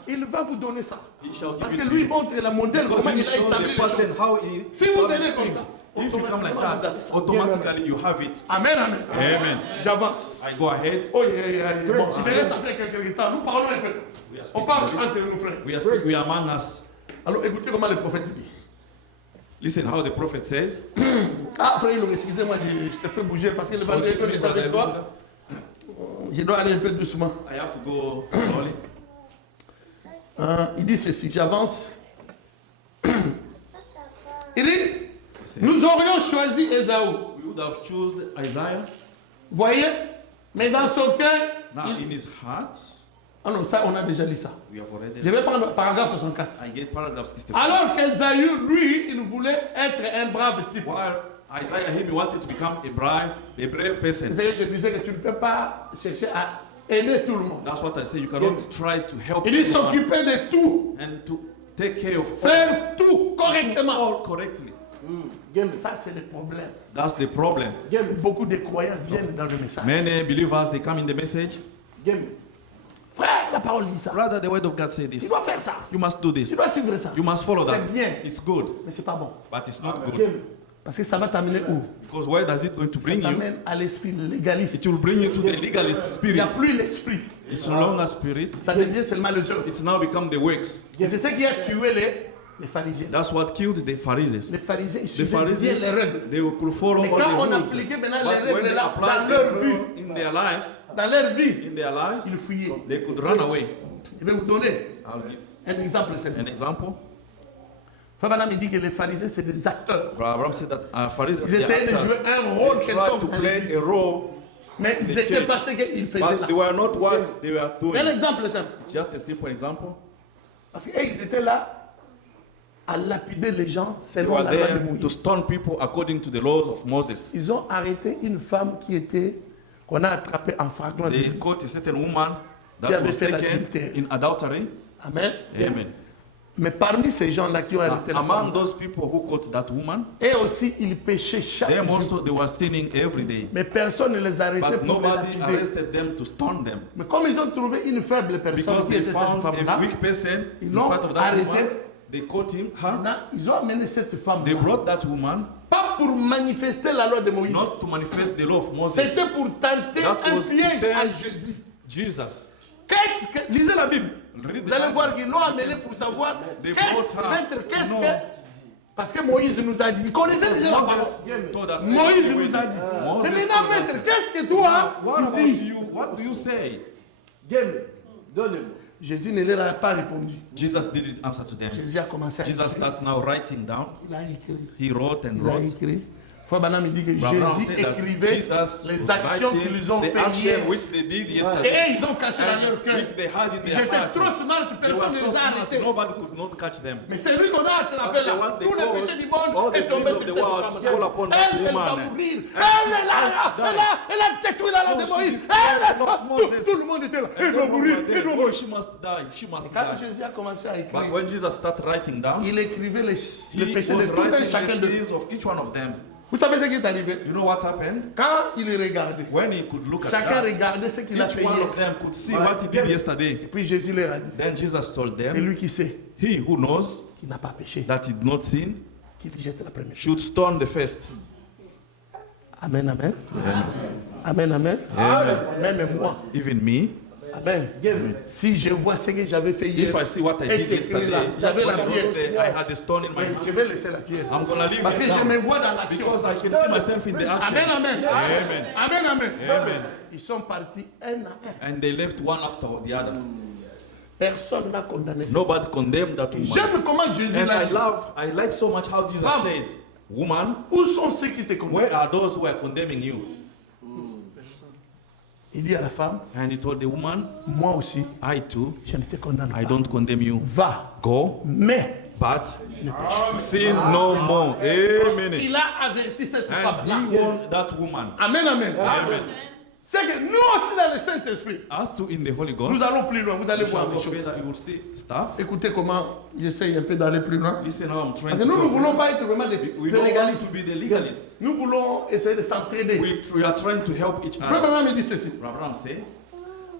Il va vous donner ça. He shall Parce give que it to lui you. montre la modèle, Because comment he il a shows établi the les choses. pattern how he Si vous established venez comme things. ça, If you come like automatiquement, vous that, avez ça. automatically you have it. Amen, amen. Amen. J'avance. I go ahead. Oh, yeah, yeah, yeah. Bon, il me reste après quelques temps. Nous parlons un peu. We are On speaking parle a bit. entre nous, frères. We are among us. Alors, écoutez comment le prophète dit. Listen how the prophet says. Ah, frère, excusez-moi, je te fais bouger parce que le vendredi est avec toi. Je dois aller un peu doucement. I have to go slowly. Il dit ceci, j'avance. Il dit, nous aurions choisi Ésaü. We would have chosen Isaiah. Voyez, Mais dans son cœur, Now, in his heart, ah non, ça, on a déjà lu ça. we have already Je vais prendre paragraphe 64. I get paragraph 64. Alors qu'Esaü, lui, il voulait être un brave type. While Isaiah, him, wanted to become a brave person. Je disais que tu ne peux pas chercher à aider tout le monde. That's what I say. You cannot try to help Il dit everyone s'occuper de tout, and to take care of all, faire tout do correctement. all correctly. Ça, c'est le problème. That's the problem. Beaucoup de croyants viennent dans le message. Many believers, they come in the message. Frère, la parole dit ça. Rather, the word of God say Tu this. dois faire ça. You must do Tu this. dois suivre ça. You must follow that. C'est bien, It's good, mais c'est pas bon. but it's not good. Parce que ça va t'amener où? Because where does it going to Ça bring you? t'amène à l'esprit légaliste. It will bring you to the legalist Il n'y a spirit. plus l'esprit. It's no longer spirit. Ça devient seulement le jeu. It's now become the works. Et c'est ce qui a tué les pharisiens. That's what killed the Pharisees. Les pharisiens, ils The suivaient bien Pharisees, les règles. they could follow Mais all quand on the rules. appliquait maintenant But les when règles they là applied dans the leur vie, rule in their lives, ils fuyaient. they could run away. Je vais vous donner I'll give un exemple. C'est an example. Frère Branham, il dit que les pharisiens, c'est des acteurs. Brother Abraham said that Pharisees Ils essayaient de jouer un rôle they tried to quelconque dans play l'église. a role, Mais ils the étaient church. passés qu'ils faisaient but là. they were not what they were Un doing. exemple simple. Just a simple example. Parce qu'ils étaient là à lapider les gens They selon were la loi de there to Moïse. stone people according to the laws of Moses. Ils ont arrêté une femme qu'on a attrapée en fragment. They caught a certain woman Qui that avait was fait taken l'adultère. in adultery. Amen. Amen. Mais parmi ces gens-là qui ont arrêté la Among femme, those people who caught that woman, et aussi ils péchaient chaque them jour. also they were sinning every day. Mais personne ne les arrêtait But pour les nobody lapider. arrested them to stone them. Mais comme ils ont trouvé une faible personne Because qui they était cette found a femme-là, weak person Ils in l'ont front of that arrêté. woman. They caught him, her. maintenant, ils ont amené cette They femme-là. brought that woman Pas pour manifester la loi de Moïse. not to manifest the law of Moses. C'était pour tenter That un was to piège à tempt Jésus. Jesus. Qu'est-ce que... Lisez la Bible. Read the Vous allez Bible. voir qu'ils l'ont amené pour savoir They qu'est-ce brought her. maître, qu'est-ce No. que... Parce que Moïse nous a dit, il connaissait déjà la parole. Moses told us. Moïse nous a dit. Moses Et maintenant, told us. maître, qu'est-ce que toi, Now, what tu about dis? you? What do you say? Jésus ne leur a pas répondu. Jesus didn't answer to them. Jésus a commencé à Jesus écrire. started now writing down. Il a écrit. He wrote and Il a wrote. écrit. Frère Branham, il dit que Abraham Jésus said that écrivait Jesus les was actions writing qu'ils ont the fait hier. action which they did Et yesterday, ils ont caché dans leur and cœur. which they had in Ils their étaient heart. trop smart, They were personne ne so les a smart, arrêtés. nobody could not catch them. Mais c'est lui qu'on a attrapé But the là. one they Tous les caught, péchés du monde all the est tombé sins sur of the cette world femme. fall upon that Elle va woman. mourir. And Elle she est là, has died. elle a détruit la loi No, de she Moïse. destroyed Elle est the law of Moses. Tout le monde était là. Elle And doit everyone mourir. were there. Elle doit No, mourir. she must die. She must Quand die. Jésus a commencé à But écrire, when Jesus started writing down, il écrivait les he péchés de was tout un writing the chacun de nous. sins of each one of them. Vous savez ce qui est arrivé? You know what happened? Quand il regardait, When he could look at chacun that, regardait ce qu'il a each fait one hier. of them could see what he did yesterday. Et puis Jésus leur a dit, Then Jesus told c'est them, lui qui sait, he who knows qui n'a pas péché, that he did not sin qui jette la première. should stone the first. Amen, amen. Amen, amen. Amen. Même moi. Even me, Amen. Si je vois ce que j'avais fait hier, if I see what I et did que écrit là, yesterday, j'avais la when I wrote pierre. there, I had a stone in my Oui, hand. je vais laisser la pierre. I'm gonna leave Parce que it je me down vois dans l'action. because I can see myself in the action. Amen, amen. Amen. Amen, amen. Amen. Ils sont partis un à un. And they left one after the other. Personne n'a condamné ça. Nobody condemned that woman. J'aime comment Jésus And l'a dit. I like so much how Jesus Femme. said, woman, Où sont ceux qui te condamnent? where are those who are condemning you? Il dit à la femme, And he told the woman, moi aussi, I too, je ne te condamne I pas. don't condemn you. Va, Go, mais but sin no more. Amen. il a averti cette And femme-là. he warned that woman. Amen, amen. Amen. C'est que nous aussi dans le Saint-Esprit, As to in the Holy nous Ghost, allons plus loin. Vous allez you shall voir go les choses. further, you will see stuff. Écoutez comment j'essaye un peu d'aller plus loin. Listen how I'm trying Parce to que nous ne go. voulons pas être vraiment des We don't want légalistes. to be the legalists. Nous voulons essayer de s'entraider. We are trying to help each Frère other. Branham il dit ceci. Abraham said,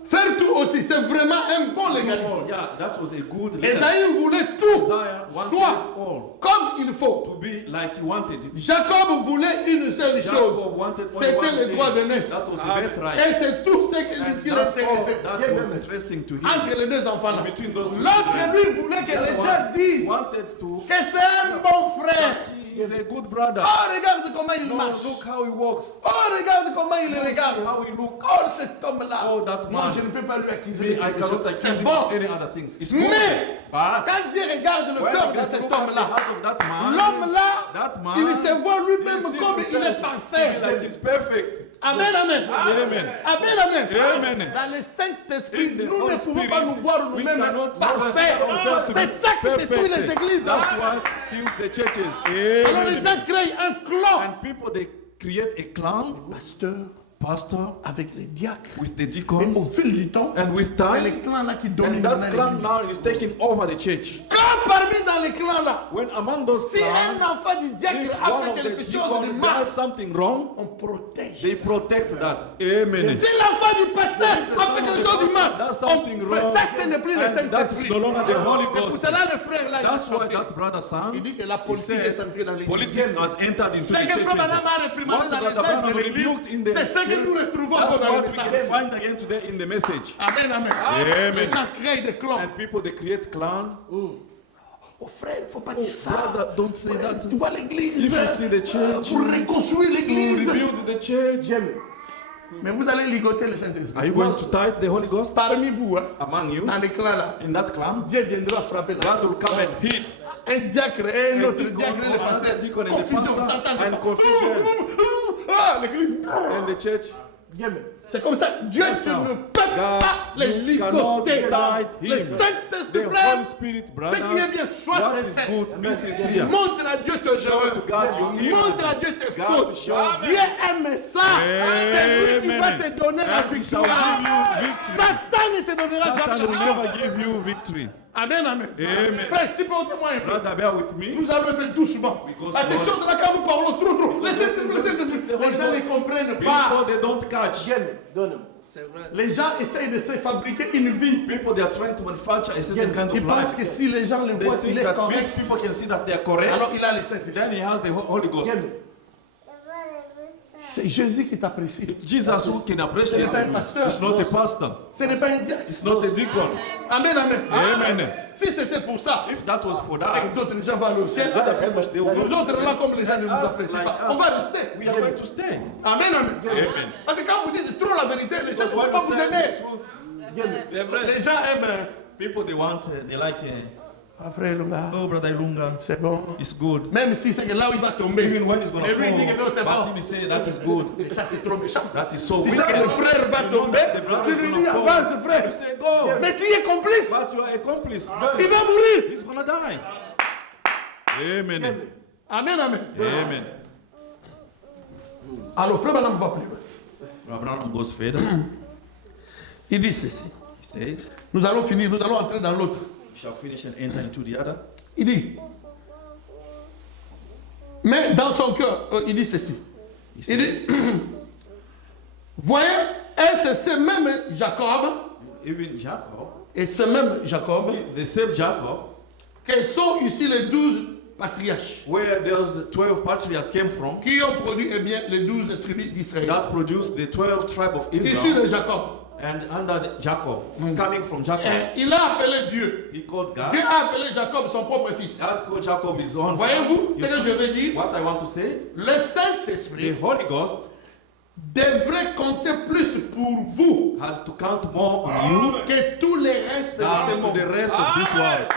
Faire tout aussi, c'est vraiment un bon oh légaliste. yeah, that was a good legalist. Esaïe voulait tout, Isaiah wanted soit it all comme il faut. to be like he wanted it. Jacob voulait une seule chose. Jacob wanted only C'était one le droit de thing. naître. That was the Et birthright. c'est tout ce qui And qui that's all l'intéressait. that was interesting to him. Entre les deux enfants-là. Between those two L'autre, children. lui, voulait que les gens disent Wanted to que c'est un bon frère. he is a good brother. Oh, regarde comment il No, marche. look how he walks. Oh, regarde comment il See regarde. how he looks. Oh, cet homme-là. Oh, that Moi, man. je ne peux pas lui Me, accuser. I cannot accuse C'est him bon. of any other things. It's good. Mais, But quand Dieu regarde le when cœur de God cet look at the homme-là, heart of that man, l'homme-là, that man, il se voit lui-même he sees comme il himself est to parfait. be like he's perfect. Amen, amen. Amen. Amen, amen. Amen. Dans le Saint-Esprit, In the nous ne Holy pouvons pas Spirit, nous voir we nous-mêmes cannot parfaits. ourselves to be C'est ça qui détruit les perfect. églises. That's what kills the churches. Alors les Amen. gens créent un clan. And people, they create a clan, Pasteur, pastor, avec les diacres. with the Et deacons, au fil du temps, and with c'est time, les clans là qui dominent and that maintenant clan l'église. now is taking over the church. Quand parmi dans les clans là, When among those si un clans, enfant du if diacre a one fait of the quelque chose de deacons mal, does something wrong, on protège. they protect that. Amen. Si l'enfant du pasteur a fait quelque chose de mal, That's something wrong. ça ce n'est plus le And that is Saint-Esprit. no longer the Holy C'est pour Ghost. cela le frère là, That's il why chantait. that brother sang. Il dit que la He politique said, est entrée dans l'église. politics has entered into the C'est que churches. frère Madame a réprimandé What dans les brother Branham textes de l'église. rebuked in the C'est ce que nous church. retrouvons That's dans le what we message. can find again today in the message. Amen, amen. Amen. Les gens créent des clans. And people, they create clans. Oh frère, il ne faut pas dire ça. Brother, don't say that. Tu vois l'église. If you see the church, Pour reconstruire to l'église. rebuild the church, Mais vous allez ligoter le Saint-Esprit. are you going to tithe the Holy Ghost Parmi vous, hein, among you dans les clans là, in that clan? Dieu viendra frapper là. God will come and hit Un diacre et un a autre deacon, diacre et le pasteur. another deacon and the Confusion, vous pastor entendez and pas? confusion Ah, l'église. and the church. C'est comme ça. Dieu That's how. ne peut God, pas les you cannot ligoter. guide Le him. Saint-Esprit, The frère, Holy Spirit, ce brothers, qui est bien, sois what is sincère. good, be sincere. Montre à Dieu tes Show to God your erreurs. evils. Montre à Dieu tes God fautes. to show. Dieu aime ça. C'est lui qui va Amen. te donner la And he shall victoire. give you victory. Satan ne te donnera Satan jamais will la never victoire. give you victory. Amen, amen. Amen. Frère, supportez-moi un peu. Brother, bear with me. Nous allons être doucement. Because À ces Lord- choses-là, quand nous parlons trop, les gens ne comprennent pas. People, they don't catch. Les gens essayent de se fabriquer une vie. People, they are trying to manufacture a certain kind Ils of pensent life. que si les gens le They voient think qu'il est that correct, if people can see that they are correct, alors il a le Saint-Esprit. then he has the Holy Ghost. C'est Jésus qui t'apprécie. Jesus who can appreciate C'est un you. pasteur. It's not a pastor. Ce n'est pas un diacre. It's not a deacon. Amen, amen. Amen. Si c'était pour ça, If that was for et that, que d'autres gens vont aller au ciel, other people, they will nous go. autres là, comme les gens ne nous Us, apprécient like pas, on us, va rester. we are going to stay. Amen, amen. Amen. Parce que quand vous dites trop la vérité, les gens Because ne vont when pas you vous say aimer. the truth, c'est vrai. Les gens aiment. People, they want, they like, Ah, frère Lunga, oh, brother Ilunga, c'est bon. it's good. Même si c'est que là où il va tomber, Even when it's going to et lui, il dit que non, c'est fall, bon. but him say that is good. Et ça, c'est trop méchant. That is so Tu wicked. sais que le frère va You know tomber, that the brother tu is lui going dis to fall. avance, frère. You say, go. Mais tu es complice. But you are accomplice. Il va mourir. He's going to die. Amen. Amen, amen. Amen. Alors, frère Branham va plus loin. Abraham goes further. Il dit ceci. He says, Nous allons finir, nous allons entrer dans l'autre. we shall finish and enter into the other. Il dit, mais dans son cœur, il dit ceci. He Il dit, says, voyez, et c'est ce même Jacob, even Jacob, et ce même Jacob, the same Jacob, que sont ici les 12 patriarches, where those 12 patriarchs came from, qui ont produit eh bien, les 12 tribus d'Israël. that produced the 12 tribes of Ici Israel. le Jacob. And under Jacob, coming from Jacob, Il a appelé Dieu. he called Dieu God. a appelé Jacob son propre fils. God called Jacob his own son. Voyez-vous ce You que je see veux dire? what I want to say? Le The Saint-Esprit Holy Ghost devrait compter plus pour vous has to count more on you que tous les restes de ce than to the monde. rest of this world.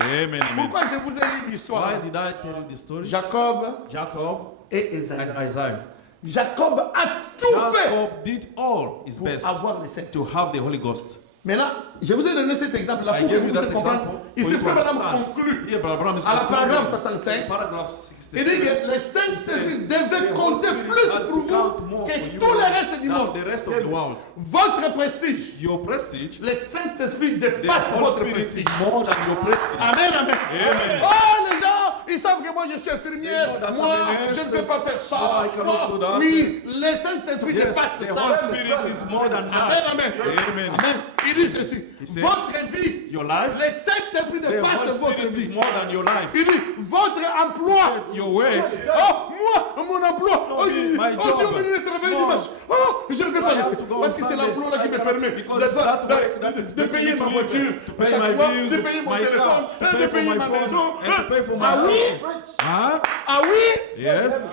Amen, amen. Pourquoi je vous ai lu Why l'histoire? did I tell you the story? Jacob Jacob et Esaïe. and Isaiah. Jacob a tout fait Jacob did all his pour best avoir le Saint. to have the Holy Ghost. Maintenant, je vous ai donné cet exemple-là I pour que gave vous you puissiez that comprendre. example. Ici, for you to Frère Madame understand. conclut Here, Brother Abraham is à la paragraphe concluding. 65. Paragraph Il dit 66. que le Saint-Esprit devait The Holy compter Spirit plus has pour to count vous more que for you tout le reste du than monde. the rest of the world. Votre prestige, Your prestige, le Saint-Esprit the dépasse Holy votre Spirit prestige. is more than your prestige. Amen, amen. Amen. Oh, les gens, ils savent que moi je suis infirmière. They know that Moi, I'm a je nurse. ne peux pas faire ça. No, I cannot do that. Oui, le Saint-Esprit Yes, dépasse the ça. Holy Spirit is more than Amen, that. amen. Amen. Amen. Il dit ceci. He says, Votre vie, Your life, le Saint-Esprit the dépasse Holy votre Spirit is vie. more than your life. Il dit, votre emploi. Your work, Oh, moi, mon emploi. Oh, my je suis job. obligé de travailler No. dimanche. Oh, je ne peux pas I have laisser. to go Parce on que c'est Sunday. l'emploi là qui I me cannot, permet because de- that work that is de making payer me to ma live, voiture, to pay chaque my mois, bills, de payer mon my téléphone, car, to de pay for payer my ma phone, maison. and to pay for my Ah oui? house. Huh? Ah oui? Yes.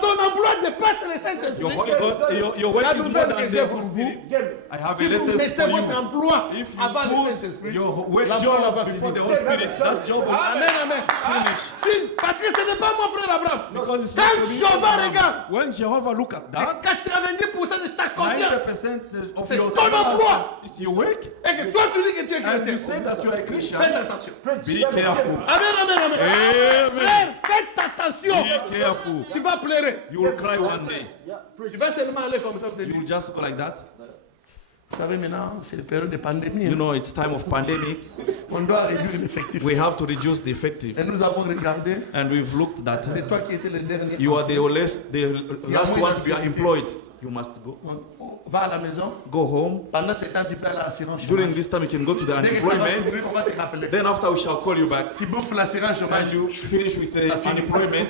Ton emploi dépasse le Saint-Esprit. Your Holy Ghost, your work La is more nouvelle than que the j'ai Holy pour Spirit. I have a Si vous latest mettez for votre you. emploi If you avant le put Saint-Esprit, your work l'emploi là va job before finir. the Holy Spirit, that job will Amen, amen. finish. Si, parce que ce n'est pas moi, frère Abraham. Because it's Quand not for me, Jéhovah Abraham. regarde, When Jehovah look at that, 90% de ta confiance, 90% of C'est your ton emploi. is your work, et que toi tu dis que tu es and chrétien. you say that you are a Christian. Faites attention. Be careful. Amen, amen, amen. Amen. Frère, faites attention. Be careful. Tu vas pleurer. You will cry one day. Tu vas seulement aller comme ça. Je te You dis. will just go like that. Vous savez maintenant, c'est la période de pandémie. You hein. know, it's time of pandemic. On doit réduire l'effectif. We have to reduce the effective. Et nous avons regardé. And we've looked that C'est toi qui étais le dernier. you are the last one to be employed. You must go. On va à la maison. Go home. Pendant ce temps, tu peux aller à l'assurance During chômage. this time, you can go to the Dès que ça va unemployment. s'ouvrir, on va te rappeler. Then after, we shall call you back. Tu bouffes l'assurance And chômage. you finish with the unemployment.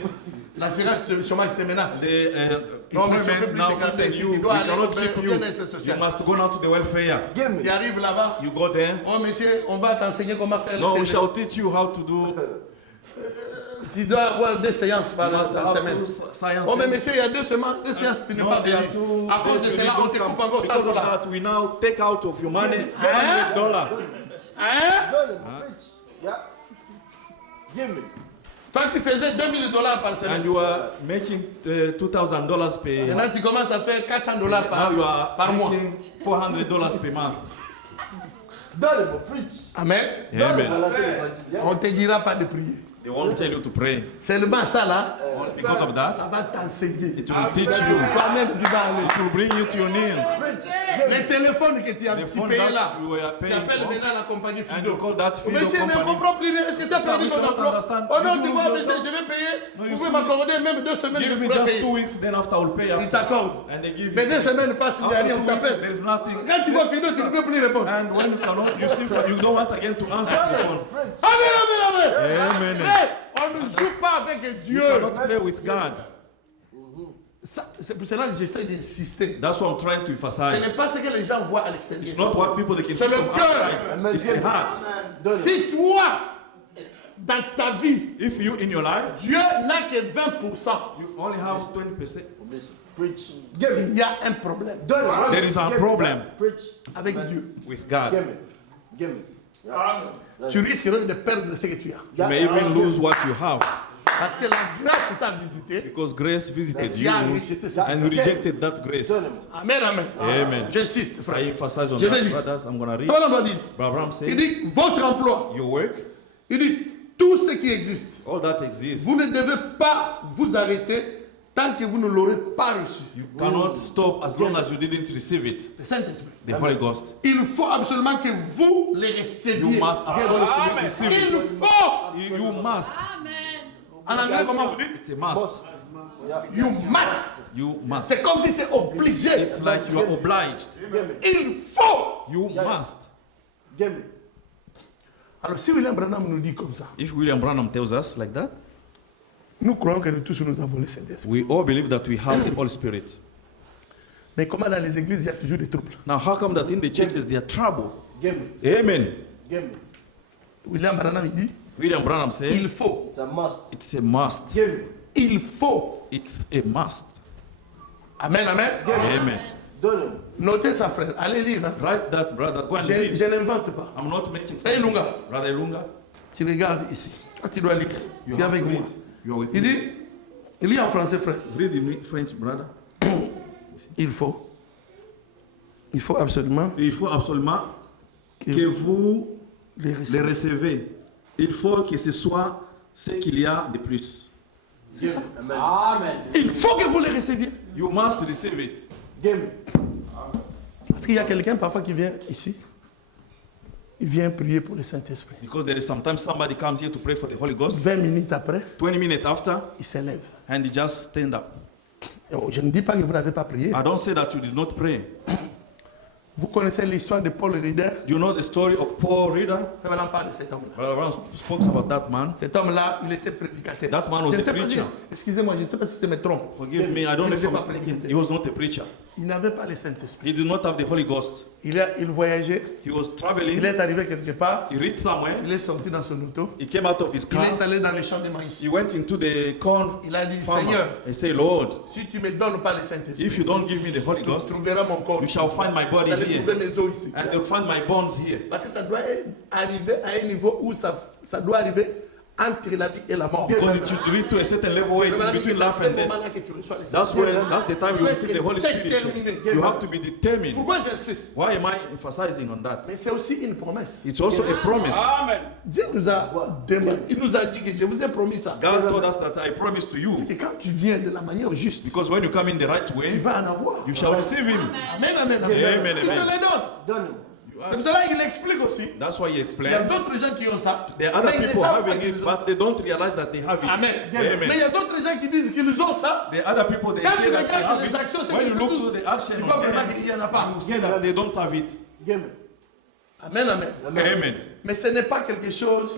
L'assurance chômage te menace. The Non, mais je peux employment plus now te garder that ici. you Tu dois aller cannot au keep you. bien-être social. You must go now to the welfare. Tu arrives là-bas. You go there. Oh monsieur, on va t'enseigner comment faire No, we le shall teach you how to do. Tu dois avoir des séances par You must have semaine. to science. Oh mais monsieur, il y a deux séances, tu n'es pas No, there venu. are two. À cause de days you cela, on don't te come. coupe encore Because of $100. that, we now take out of your money Hein? $100. Hein? Toi qui faisais $2000 par And semaine. you are making $2,000 per. Maintenant tu commences à faire $400 Now you are par mois. making $400 per month. Amen. Amen. On ne te dira pas de prier. They won't tell you to pray. Seulement ça là, Because of ça that, va t'enseigner. it will teach you. Toi-même tu vas aller. It will bring you to your knees. Les téléphones que tu as The phone payé that là, you were tu paying appelles for, maintenant la compagnie and Fido. you call that Fido Monsieur, mais on company. comprend plus rien. Est-ce que tu as Ça, perdu we ton cannot emploi? understand. Oh non, You tu lose vois, your monsieur, job. je vais payer. No, you Vous pouvez see. m'accorder même 2 semaines, je Give me pourrais just payer. 2 weeks, then after I will pay Ils after. t'accordent. And they give Mais 2 you. semaines passent, il n'y a After rien, 2 on weeks, t'appelle. there is nothing. Quand tu vois Fido, tu ne peux plus répondre. And when you cannot, you see, you don't want again to answer the phone. Amen, amen, amen. Amen. Hey, on ne joue pas avec You Dieu. cannot play with God. C'est pour cela que j'essaie d'insister. That's what I'm trying to Ce emphasize. n'est pas ce que les gens voient à It's l'extérieur. not what people they can see C'est le from cœur. outside. It's the heart. Si toi, dans ta vie, If you in your life, Dieu n'a que 20%, you only have 20%. il y a un problème There is a problem avec Dieu. with God. Tu risquerais de perdre ce que tu as. You may even lose what you have Parce que la grâce t'a visité. because grace visited Tu you as rejeté ça. and you rejected that grace. Amen, amen. Amen. J'insiste, I frère. emphasize on Je vais that, lire. brothers. I'm gonna read. Voilà, on va dire. Abraham Il said, dit, votre emploi, your work, il dit, tout ce qui existe, all that exists. vous ne devez pas vous arrêter tant que vous ne l'aurez pas reçu. You cannot stop as long as you didn't receive it, Le Saint-Esprit. the Holy Ghost. Il faut absolument que vous les receviez. You must absolutely receive Il it. faut. You must. En anglais, comment vous dites? It's a must. You must. You must. C'est comme si c'est obligé. It's like you are obliged. Il faut. You must. Alors, si William Branham nous dit comme ça, If William Branham tells us like that, nous croyons que nous tous nous avons le Saint-Esprit. we all believe that we have the Holy Spirit. Mais comment dans les églises, il y a toujours des troubles? Now, how come that in the churches there are trouble? Amen. William Branham, il dit, William Branham said, il faut. it's a must. Il faut. It's a must. Amen, amen. Amen. Notez ça, frère. Allez lire. Hein. Write that, brother. Go and Je, read. je n'invente pas. I'm not making Hey, sense. Lunga. Brother Lunga, Tu regardes ici. Ah, tu dois lire. you Tu es have avec to moi. read. You are with Il me. dit, il lit en français, frère. Read in French, brother. Il faut absolument Il faut absolument que que vous les les recevez. recevez. Il faut que ce soit ce qu'il y a de plus. Il faut que vous les receviez. You must receive it. Parce qu'il y a quelqu'un parfois qui vient ici. Il vient prier pour le Saint-Esprit. Because there is sometimes somebody comes here to pray for the Holy Ghost. 20 minutes après, 20 minutes after, il s'élève. and he just stand up. Je ne dis pas que vous n'avez pas prié. I don't say that you did not pray. Vous connaissez l'histoire de Paul Rieder. Do you know the story of Paul Reader? On parle de cet homme-là. Brother Brown spoke about that man. Cet homme-là, il était prédicateur. That man was Je ne a sais pas preacher. excusez-moi, je ne sais pas si je me trompe. Forgive me, I don't know if I'm mistaken. He was not a preacher. Il n'avait pas le Saint-Esprit. He did not have the Holy Ghost. Il voyageait. He was Il traveling. est arrivé quelque part. He reached somewhere. Il est sorti dans son auto. He came out of his Il car. est allé dans les champs de maïs. He went into the corn Il a dit, farmer Seigneur, and say, Lord, si tu me donnes pas le Saint-Esprit, if you don't give me the Holy tu Ghost, trouveras mon corps. you shall find my Vous body allez here. trouver mes os ici. And they'll find my bones here. Parce que ça doit arriver à un niveau où ça doit arriver entre la vie et la mort. Because it should reach to a certain level where it's in between life and death. That's the time you receive the Holy Spirit. You have to be determined. Pourquoi j'insiste? Why am I emphasizing on that? Mais c'est aussi une promesse. It's also a promise. Dieu nous a demandé, il nous a dit que je vous ai promis ça. God told us that I promise to you. Et quand tu viens de la manière juste, Because when you come in the right tu way, vas en avoir. you shall receive Him. Amen, amen, amen. Amen, Il te amen. les donne. Donne. Comme cela, il explique aussi. That's why He Il y a explained. d'autres gens qui ont ça. There are other mais ils ne people savent pas having qu'ils it, ont ça. but they don't realize that they have it. Amen. Amen. Mais il y a d'autres gens qui disent qu'ils ont ça. There are other people they Quand say tu that they regardes have les actions, it. c'est When you que look tout- to the action tu of vois vraiment them, qu'il n'y en a pas. you see that they don't have it. Game. Amen, amen. Amen. Mais ce n'est pas quelque chose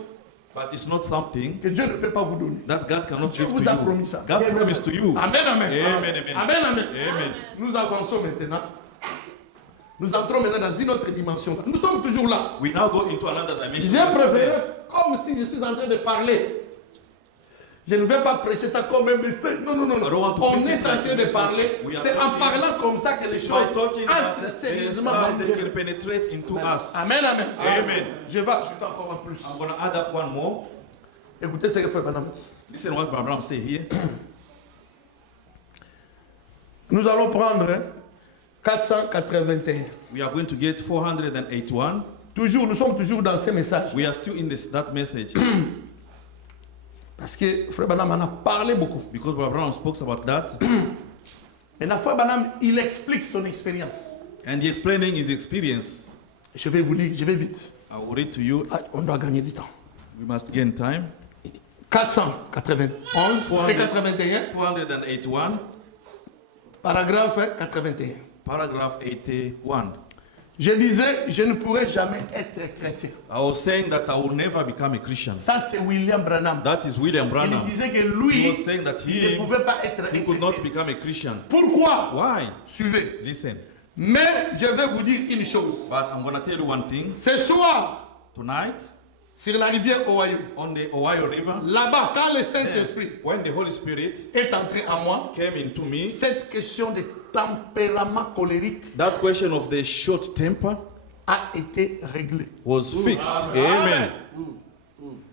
But it's not something que Dieu ne peut pas vous donner. that God cannot Dieu give to vous a you. promis ça. God promised to you. Amen, amen. Amen, amen. Amen, amen. Amen. Nous avançons maintenant. Nous entrons maintenant dans une autre dimension. Nous sommes toujours là. We now go into another dimension. J'ai préféré, comme si je suis en train de parler. Je ne vais pas prêcher ça comme un message. Non, non, non. I don't want to On preach est it en like train a de message. parler. We are C'est en talking- parlant comme ça que les By choses talking entrent about the sérieusement stuff dans they Dieu. can penetrate into us. Amen, amen. Amen. Je vais ajouter encore un plus. I'm going to add up one more. Écoutez ce que Frère Branham dit. Listen what Abraham say here. Nous allons prendre 481. We are going to get 481. Toujours, nous sommes toujours dans ces messages. We are still in that message Parce que Frère Branham en a parlé beaucoup. because Abraham spoke about that Maintenant, Frère Branham, il explique son expérience. and he explaining his experience. Je vais vous lire, je vais vite. I will read to you. Ah, on doit gagner du temps. We must gain time. 491 et 81, 481, paragraphe 81. paragraph 81. Je disais, je ne pourrai jamais être chrétien. I was saying that I will never become a Christian. Ça, c'est William Branham. That is William Il Branham. disait que He lui, was saying that il ne he pouvait pas être un could not chrétien. become a Christian. Pourquoi? Why? Suivez. Listen. Mais je vais vous dire une chose. But I'm going to tell you one thing. Ce soir, Tonight, sur la rivière Ohio, on the Ohio River, là-bas, quand le Saint-Esprit when the Holy Spirit est entré en moi, came into me, cette question de tempérament colérique that question of the short temper a été réglée. was fixed. Amen.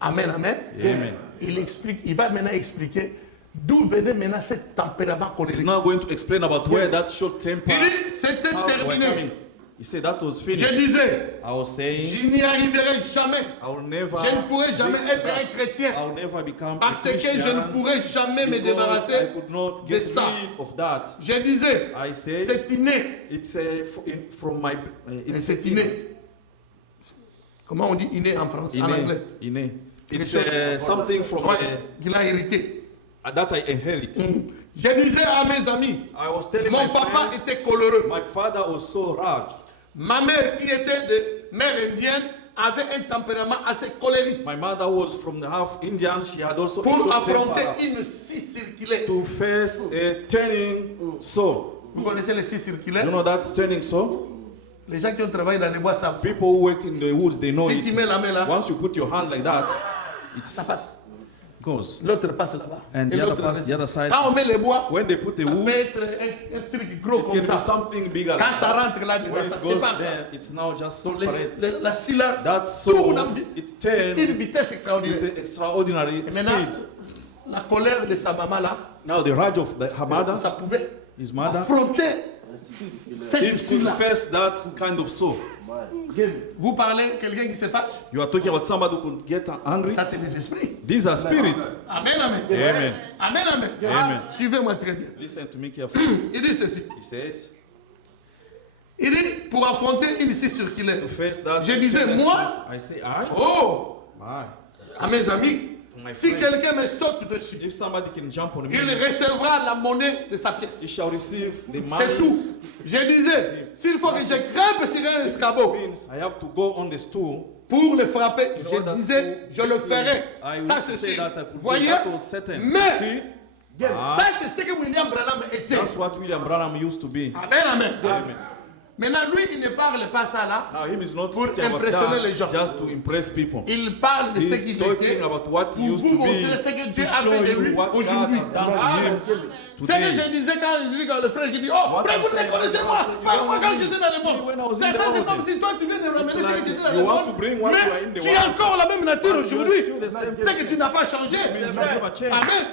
Amen, amen. Amen. Il va maintenant expliquer d'où venait maintenant ce tempérament He's colérique. now going to explain about where that short temper Il dit, c'était how were terminé. coming. He said that was Je finished. disais, I was saying je n'y arriverai jamais. I will never Je ne pourrai jamais reach être that. un chrétien. I will never become a Parce que Christian je ne pourrai jamais me because I débarrasser could not de get ça. rid of that. Je disais, I say c'est inné. it's from my it's C'est inné. Comment on dit inné en français, en anglais? inné. It's Quelque chose- something from Ouais, qu'il a hérité. that I inherit. Je disais à mes amis, I was telling mon my papa friends, était coloreux. my father was so rude. Ma mère, qui était de mère indienne, avait un tempérament assez colérique. My mother was from the half Indian. She had also a Pour short affronter temper une scie circulaire. to face a turning saw. Vous connaissez les scies circulaires? You know that turning saw? Les gens qui ont travaillé dans les bois savent. People who worked in the woods, they know Si tu mets it. la main là, Once you put your hand like that, ça it passe. goes. L'autre passe là-bas. And Et the other l'autre pass, passe. the other side. Quand on met les bois, When they put the ça wood, peut it être un truc gros can comme be ça. something bigger. Quand Like ça that. rentre là, When ça it goes sépare. there, it's now just Donc separate. la scie là, That tourne saw, en it une turned vitesse extraordinaire. with extraordinary Et maintenant, speed. la colère de sa maman là, Now the rage of her mother, ça pouvait his mother, affronter cette it scie could là. face that kind of saw. Game. Vous parlez quelqu'un qui se fâche, You are talking about somebody who could get angry. ça c'est des esprits. These are spirits. Amen, amen. Amen. Amen, amen. Amen. Suivez-moi très bien. Listen to me carefully. Il dit ceci. He says, Il dit, pour affronter une scie circulaire. to face that. Je disais, tendency, moi, I say, I, oh, my. à mes amis, My si friends. quelqu'un me saute dessus, If somebody can jump on il me, recevra la monnaie de sa pièce. he shall receive the C'est money. tout. Je disais, s'il faut que je grimpe sur un escabeau Means I have to go on the stool. pour le frapper, In order je disais, to je le quickly, ferai. I Ça, used to c'est say sûr. that I could do Voyez? that was certain. Mais, See? ça, Ah, c'est ce que William Branham était. that's what William Branham used to be. Amen, amen. Amen. Maintenant, lui, il ne parle pas ça là. Now him is not Pour speaking about impressionner les that gens. just to impress people. Il parle de ce He's qu'il talking était about what he pour used vous to montrer be, ce que to Dieu a show fait de you lui what God aujourd'hui. has done to him C'est que today. je disais quand je dis quand le frère qui dit, oh, What frère, I'm vous ne saying, connaissez I'm pas. saying, Moi, you quand don't j'étais dans le know me. When I was monde, in the c'est world. comme si toi tu viens de ramener ce que tu étais dans you le want monde, to bring what you are in mais the tu as world. encore la même nature But you are aujourd'hui. still the same C'est que tu n'as pas changé. means you never changed. Amen.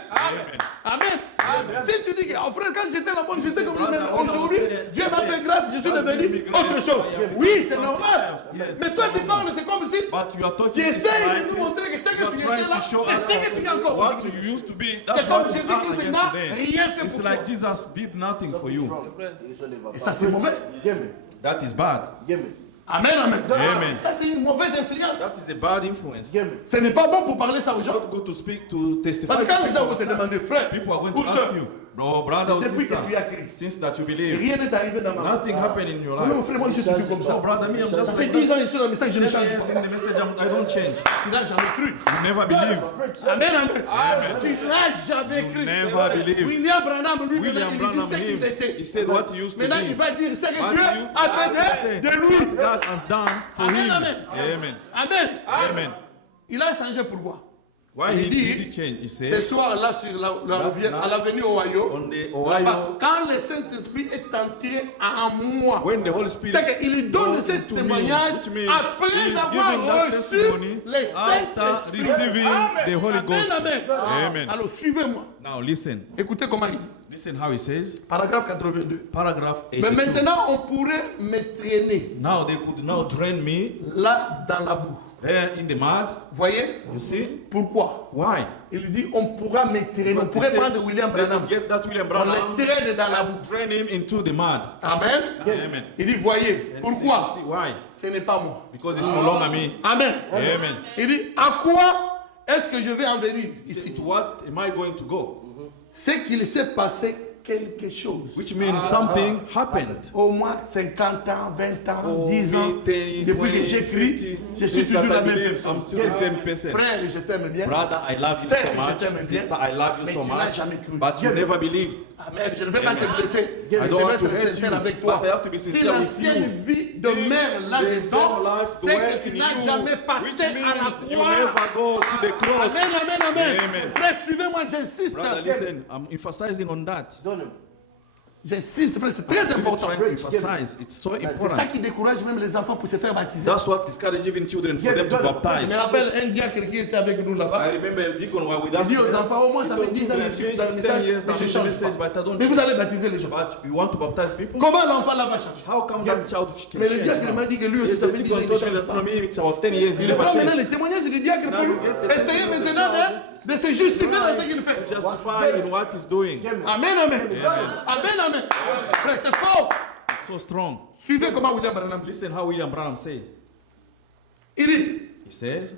Amen. Amen. Si tu dis que, oh frère, quand j'étais dans le monde, j'étais comme ça, mais Brother, when I was aujourd'hui, there, Dieu m'a fait grâce, je suis God devenu gave me grace. autre chose. I am Oui, becoming c'est something normal. else. Yes, Mais it's toi, tu normal. parles, c'est comme si But you are tu talking essayes de like nous montrer que ce you que are tu trying étais là, to show c'est us ce que tu es encore what aujourd'hui. you used to be. C'est That's comme what you Jésus are Christ again n'a today. rien fait It's pour like toi. Jesus did nothing for you. Et ça, c'est mauvais. That is bad. Amen, amen. Amen. Ça, c'est une mauvaise influence. That is a bad influence. It's Ce n'est pas bon pour parler ça aux gens. not good to speak, to testify. Parce que quand to les gens vont people. te demander, frère, People are going ou to ask sœur, you, bro, brother or depuis que sister, tu as crié, since that you believe, rien n'est arrivé dans ma vie. nothing happened in your Non, non, life. frère, moi, je suis toujours comme Oh, ça. brother, me, I'm Ça just fait like 10 that. ans, je suis dans le message, je ne 10 change years pas. in the message, I don't change. Tu n'as jamais cru. You never believe. Amen, amen. Amen. Tu n'as jamais You cru. never believe. William Branham, lui, William il Branham, dit ce qu'il him, était. he said what he used to Maintenant, il be. va dire ce que What Dieu you a fait say, de lui. what God has done for Amen, him. amen. Amen. Amen. Amen. Il a changé pourquoi? Why Il he dit, did change? He ce said, soir-là, sur à l'avenue Ohio, on the là-bas, Ohio, quand le Saint-Esprit est entré en moi, when the Holy Spirit c'est qu'il donne goes ce into me, témoignage which means après he is avoir giving that reçu testimony le after Saint-Esprit. receiving the Holy Ghost. Amen, amen. Amen. Alors, suivez-moi. Now listen. Écoutez comment il dit. Listen how he says, Paragraphe 82. paragraph Mais 82. maintenant, on pourrait me traîner Now they could now drain me là dans la boue. there in the mud. Voyez? You see? Pourquoi? Why? Il dit on pourra me traîner. On pourrait They said prendre William they Branham. could get that William On Branham, le traîne dans la boue. drain him into the mud. Amen. Amen. Il dit voyez. And Pourquoi? see why? Ce n'est pas moi. Because it's no longer me. Amen. Amen. Il dit à quoi est-ce que je vais en venir He ici? said, to what am I going to go? C'est qu'il s'est passé quelque chose. Which means something happened. Au moins 50 ans, 20 ans, Oh, 10 ans. 10, Depuis que 20, j'écris, 50, je suis since that toujours la I même believe, personne. I'm still the same person. Frère, je t'aime bien. Brother, I love you Sœur, so je much. t'aime bien. Sister, I love you Mais so tu n'as much. jamais cru. But you never believed. Amen. Je ne vais pas te blesser. Je I vais don't want to être hurt sincère you, avec toi. but I have to be Si sincere with l'ancienne you. vie de mère The là-dedans, same life c'est dwell que tu in n'as you, jamais which passé à la means you croix. never go to the cross. Amen, amen, amen. Amen. Frère, suivez-moi, j'insiste. Brother, listen, I'm emphasizing on that. J'insiste, frère, c'est très I'm important. trying to emphasize. It's so C'est ça important. qui décourage même les enfants pour se faire baptiser. That's what discourages even children for them to Je baptize. me rappelle un diacre qui était avec nous I là-bas. remember the deacon were with Il us. dit aux enfants, au moins ça fait 10 ans que je suis dans le 10 message, years mais now je in the change message, pas. but I don't Mais vous change. allez baptiser les gens. But you want to baptize people? Comment l'enfant là va changer? How come that child can Mais le change diacre now? m'a dit que lui aussi Yes, ça the fait 10 ans deacon qu'il told ne me change that pas. for me it's about 10 years, he Il never prend maintenant changed. les témoignages du diacre Now you get pour the essayer testimony of the maintenant child. de se justifier dans ce qu'il fait. Justify in what he's doing. Amen, amen. Amen, amen. Frère, c'est fort. It's so strong. Suivez comment William Branham dit. Listen how William Branham said. Il dit, He says,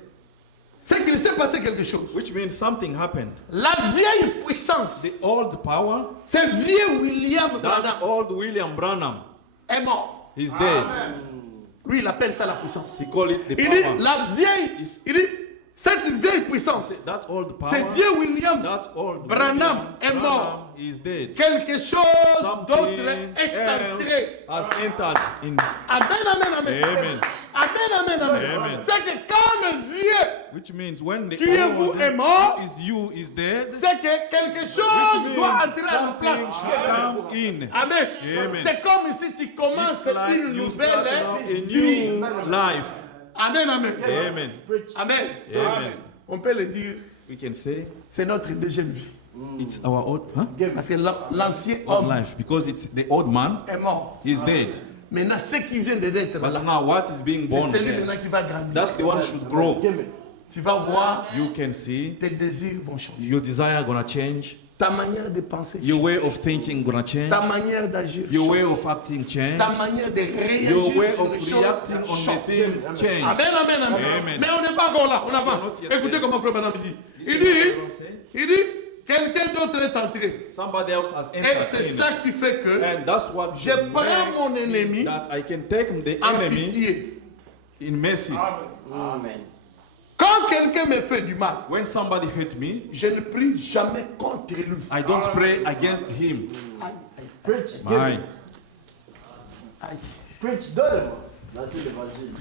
c'est qu'il s'est passé quelque chose. which means something happened. La vieille puissance, The old power, ce vieux William that Branham old William Branham, est mort. he's dead. Lui, il appelle ça la puissance. He called it the Il dit, power. la vieille, il dit, cette vieille puissance, That old ce power, vieux William that old Branham est Branham mort. is dead. Quelque chose d'autre Something est else entré. has entered in. Amen, amen, amen. Amen. Amen, amen, amen. Amen. C'est que quand le vieux, Which means when the qui est vous old est mort, who is you is dead, c'est que quelque which chose doit means entrer à la something place. should come in. Amen. Amen. C'est comme si tu commences It's like une you start nouvelle now a vie. new life. Amen, amen. Amen. Amen. Amen. On peut le dire, We can say c'est notre deuxième vie. it's our old, Parce que l'ancien old homme life because it's the old man. est mort. He's dead. Maintenant, ce qui vient de naître But là, now what is being c'est born celui there, maintenant qui va grandir. that's the one who should grow. Tu vas voir, You can see tes désirs vont changer. your desire gonna change, Ta manière de penser, your way of thinking gonna change, ta manière d'agir, your way of acting change, ta manière de réagir your way sur of les choses reacting on the change. things change. Amen, amen, amen. Amen. Mais on n'est pas encore là, on avance. not yet Écoutez there. comment frère Branham dit. Listen Il what dit, Branham said. il dit, quelqu'un d'autre est entré. Somebody else has Et c'est entered ça qui fait que in. And that's what je prends mon ennemi that I can take the en enemy pitié. in mercy. Amen. Quand quelqu'un me fait du mal, When somebody hurt me, je ne prie jamais contre lui. I don't pray against him. Aïe, aïe, My. aïe. Preach, donne-moi. Là, c'est l'évangile.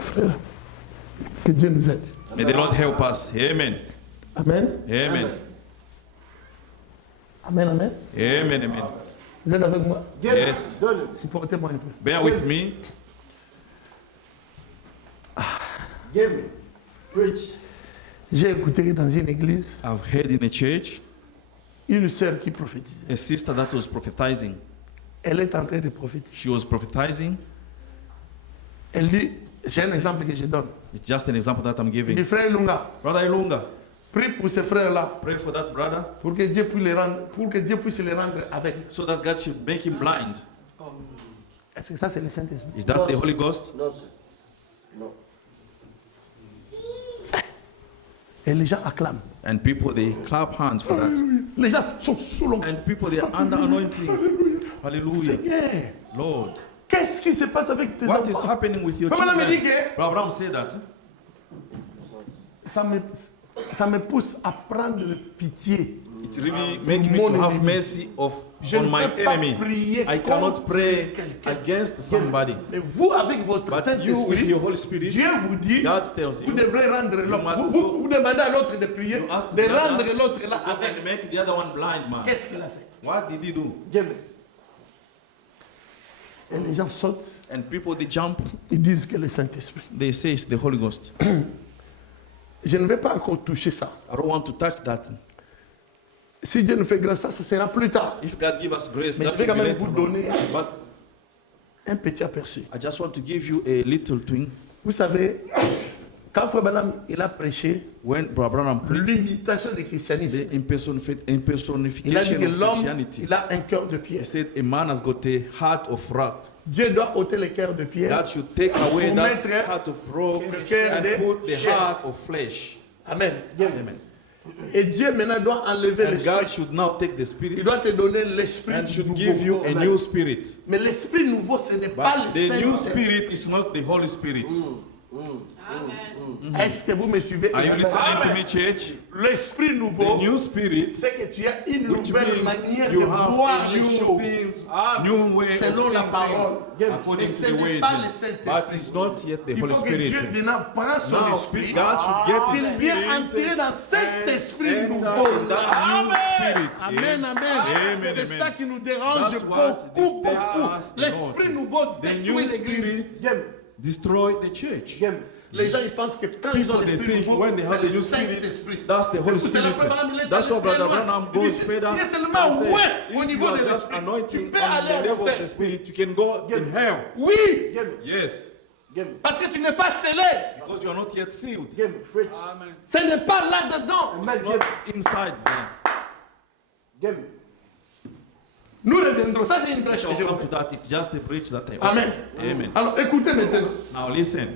Frère, que Dieu nous aide. May the Lord help us. Amen. Amen. Amen. Amen, amen. Amen. Amen. Vous êtes avec moi? Yes. Donne-moi. Supportez-moi un peu. Bear with me. Give me. Preach. J'ai écouté dans une église I've heard in a church une sœur qui prophétisait. a sister that was prophesying. Elle est en train de prophétiser. She was prophesying. Elle dit, j'ai un exemple que je donne. It's just an example that I'm Il dit, giving. frère Lunga, Brother Ilunga, prie pour ces frères-là, pray for that brother pour que Dieu puisse les rendre avec. so that God should make him blind. Est-ce que ça, c'est le Saint-Esprit? Is that the Holy Ghost? Non, c'est. Non. Et les gens acclament. And people, they clap hands for that. Les gens sont sous l'onction. And people, they are under anointing. Hallelujah. Seigneur, Lord, qu'est-ce qui se passe avec tes what is enfants? happening with your Maman me dit children? que Brother Abraham said that. ça me pousse à prendre pitié. It really makes me to have mercy Je on ne my peux pas enemy. prier I cannot contre pray quelqu'un. against somebody. Mais vous, avec votre But you, with Saint-Esprit, your Holy Spirit, Dieu vous dit, God tells vous you, devrez rendre l'autre. must Vous demandez à l'autre de prier, you ask de the rendre other l'autre là to go avec. and make the other one blind man. Qu'est-ce qu'il a fait? What did he do? Give me. Et les gens sautent, And people, they jump, ils disent que le Saint-Esprit. they say it's the Holy Ghost. Je ne vais pas encore toucher ça. I don't want to touch that. Si Dieu nous fait grâce, ça sera plus tard. If God give us grace, Mais je that vais will quand be même later vous on. donner But un petit aperçu. I just want to give you a little thing. Vous savez, quand Frère Branham il a prêché When Brother Branham preached l'imitation du christianisme, the il a dit impersonification que of l'homme, Christianity, il a un cœur de he pierre. said a man has got a heart of rock. Dieu doit ôter le cœur de pierre. God should take away Pour that mettre heart of rock le cœur and de put the chair. heart of flesh. Amen. Amen. Et Dieu maintenant doit enlever And God l'esprit. should now take the Il spirit doit te donner l'esprit and should nouveau. give you a Amen. new spirit. Mais l'esprit nouveau, ce n'est pas But le the new Saint-Esprit. spirit is not the Holy Spirit. Est-ce que vous me suivez? Are you Amen. listening to me, church? L'esprit The nouveau, new spirit, c'est que tu as une which nouvelle means manière de you have voir a les new choses. things, new way of Selon la seeing parole. things according Et to ce the n'est way it pas le is. Saint-Esprit. But it's not yet the Il Holy faut que Spirit. Dieu maintenant prenne son Now, esprit. God should get his Il vient spirit entrer dans cet esprit and nouveau. enter in that new spirit. Amen, amen. Amen, C'est amen. ça qui nous dérange That's what beaucoup, disturbs beaucoup. us a L'esprit lot. nouveau The new détruit l'église. spirit destroy the church. Give me. Les gens ils pensent que quand ils ont People, they l'esprit think nouveau, when they have c'est the le new spirit, Saint-Esprit. that's the Holy C'est Spirit. la première il est That's allé why très Brother loin. Branham Il dit, goes further. si c'est seulement and says, ouais au if niveau you de are just l'esprit, tu anointing peux on aller the en level of enfer. the spirit, you can go in hell. Oui, Give me. Yes, Give me. parce que tu n'es pas scellé. Because you are not yet sealed. Give me. Preach. Ce n'est pas là-dedans. It's not inside there. Give me. Nous reviendrons. Ça, c'est une brèche. Shall come to that. It's just a bridge that I Amen. Amen. Alors, écoutez maintenant. Now listen.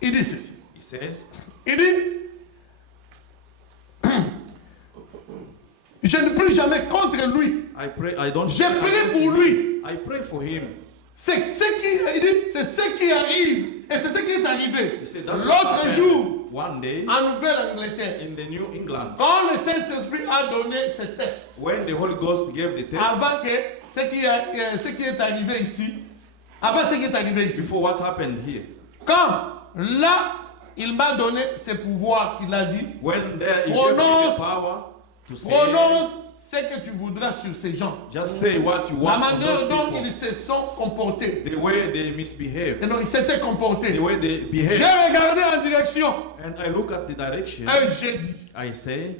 Il dit ceci. He says, Il dit, je ne prie jamais contre lui. I pray. I don't. J'ai I prié just- pour lui. I pray for him. C'est ce qui arrive. Et c'est ce qui est arrivé. He said, that's what L'autre happened. jour, One day en Nouvelle-Angleterre, in the New England, quand le Saint-Esprit a donné ce test, when the Holy Ghost gave the test, avant que ce qui est arrivé ici, avant ce qui est arrivé ici, before what happened here, quand là, il m'a donné ce pouvoir qu'il a dit, when there he gave me Prononce- the power to say, prononce ce que tu voudras sur ces gens. just say what you La want from manière those dont people, ils se sont comportés. the way they misbehave, Et non, ils s'étaient comportés. the way they J'ai behave. regardé en direction. And I look at the direction, Et j'ai dit, I say,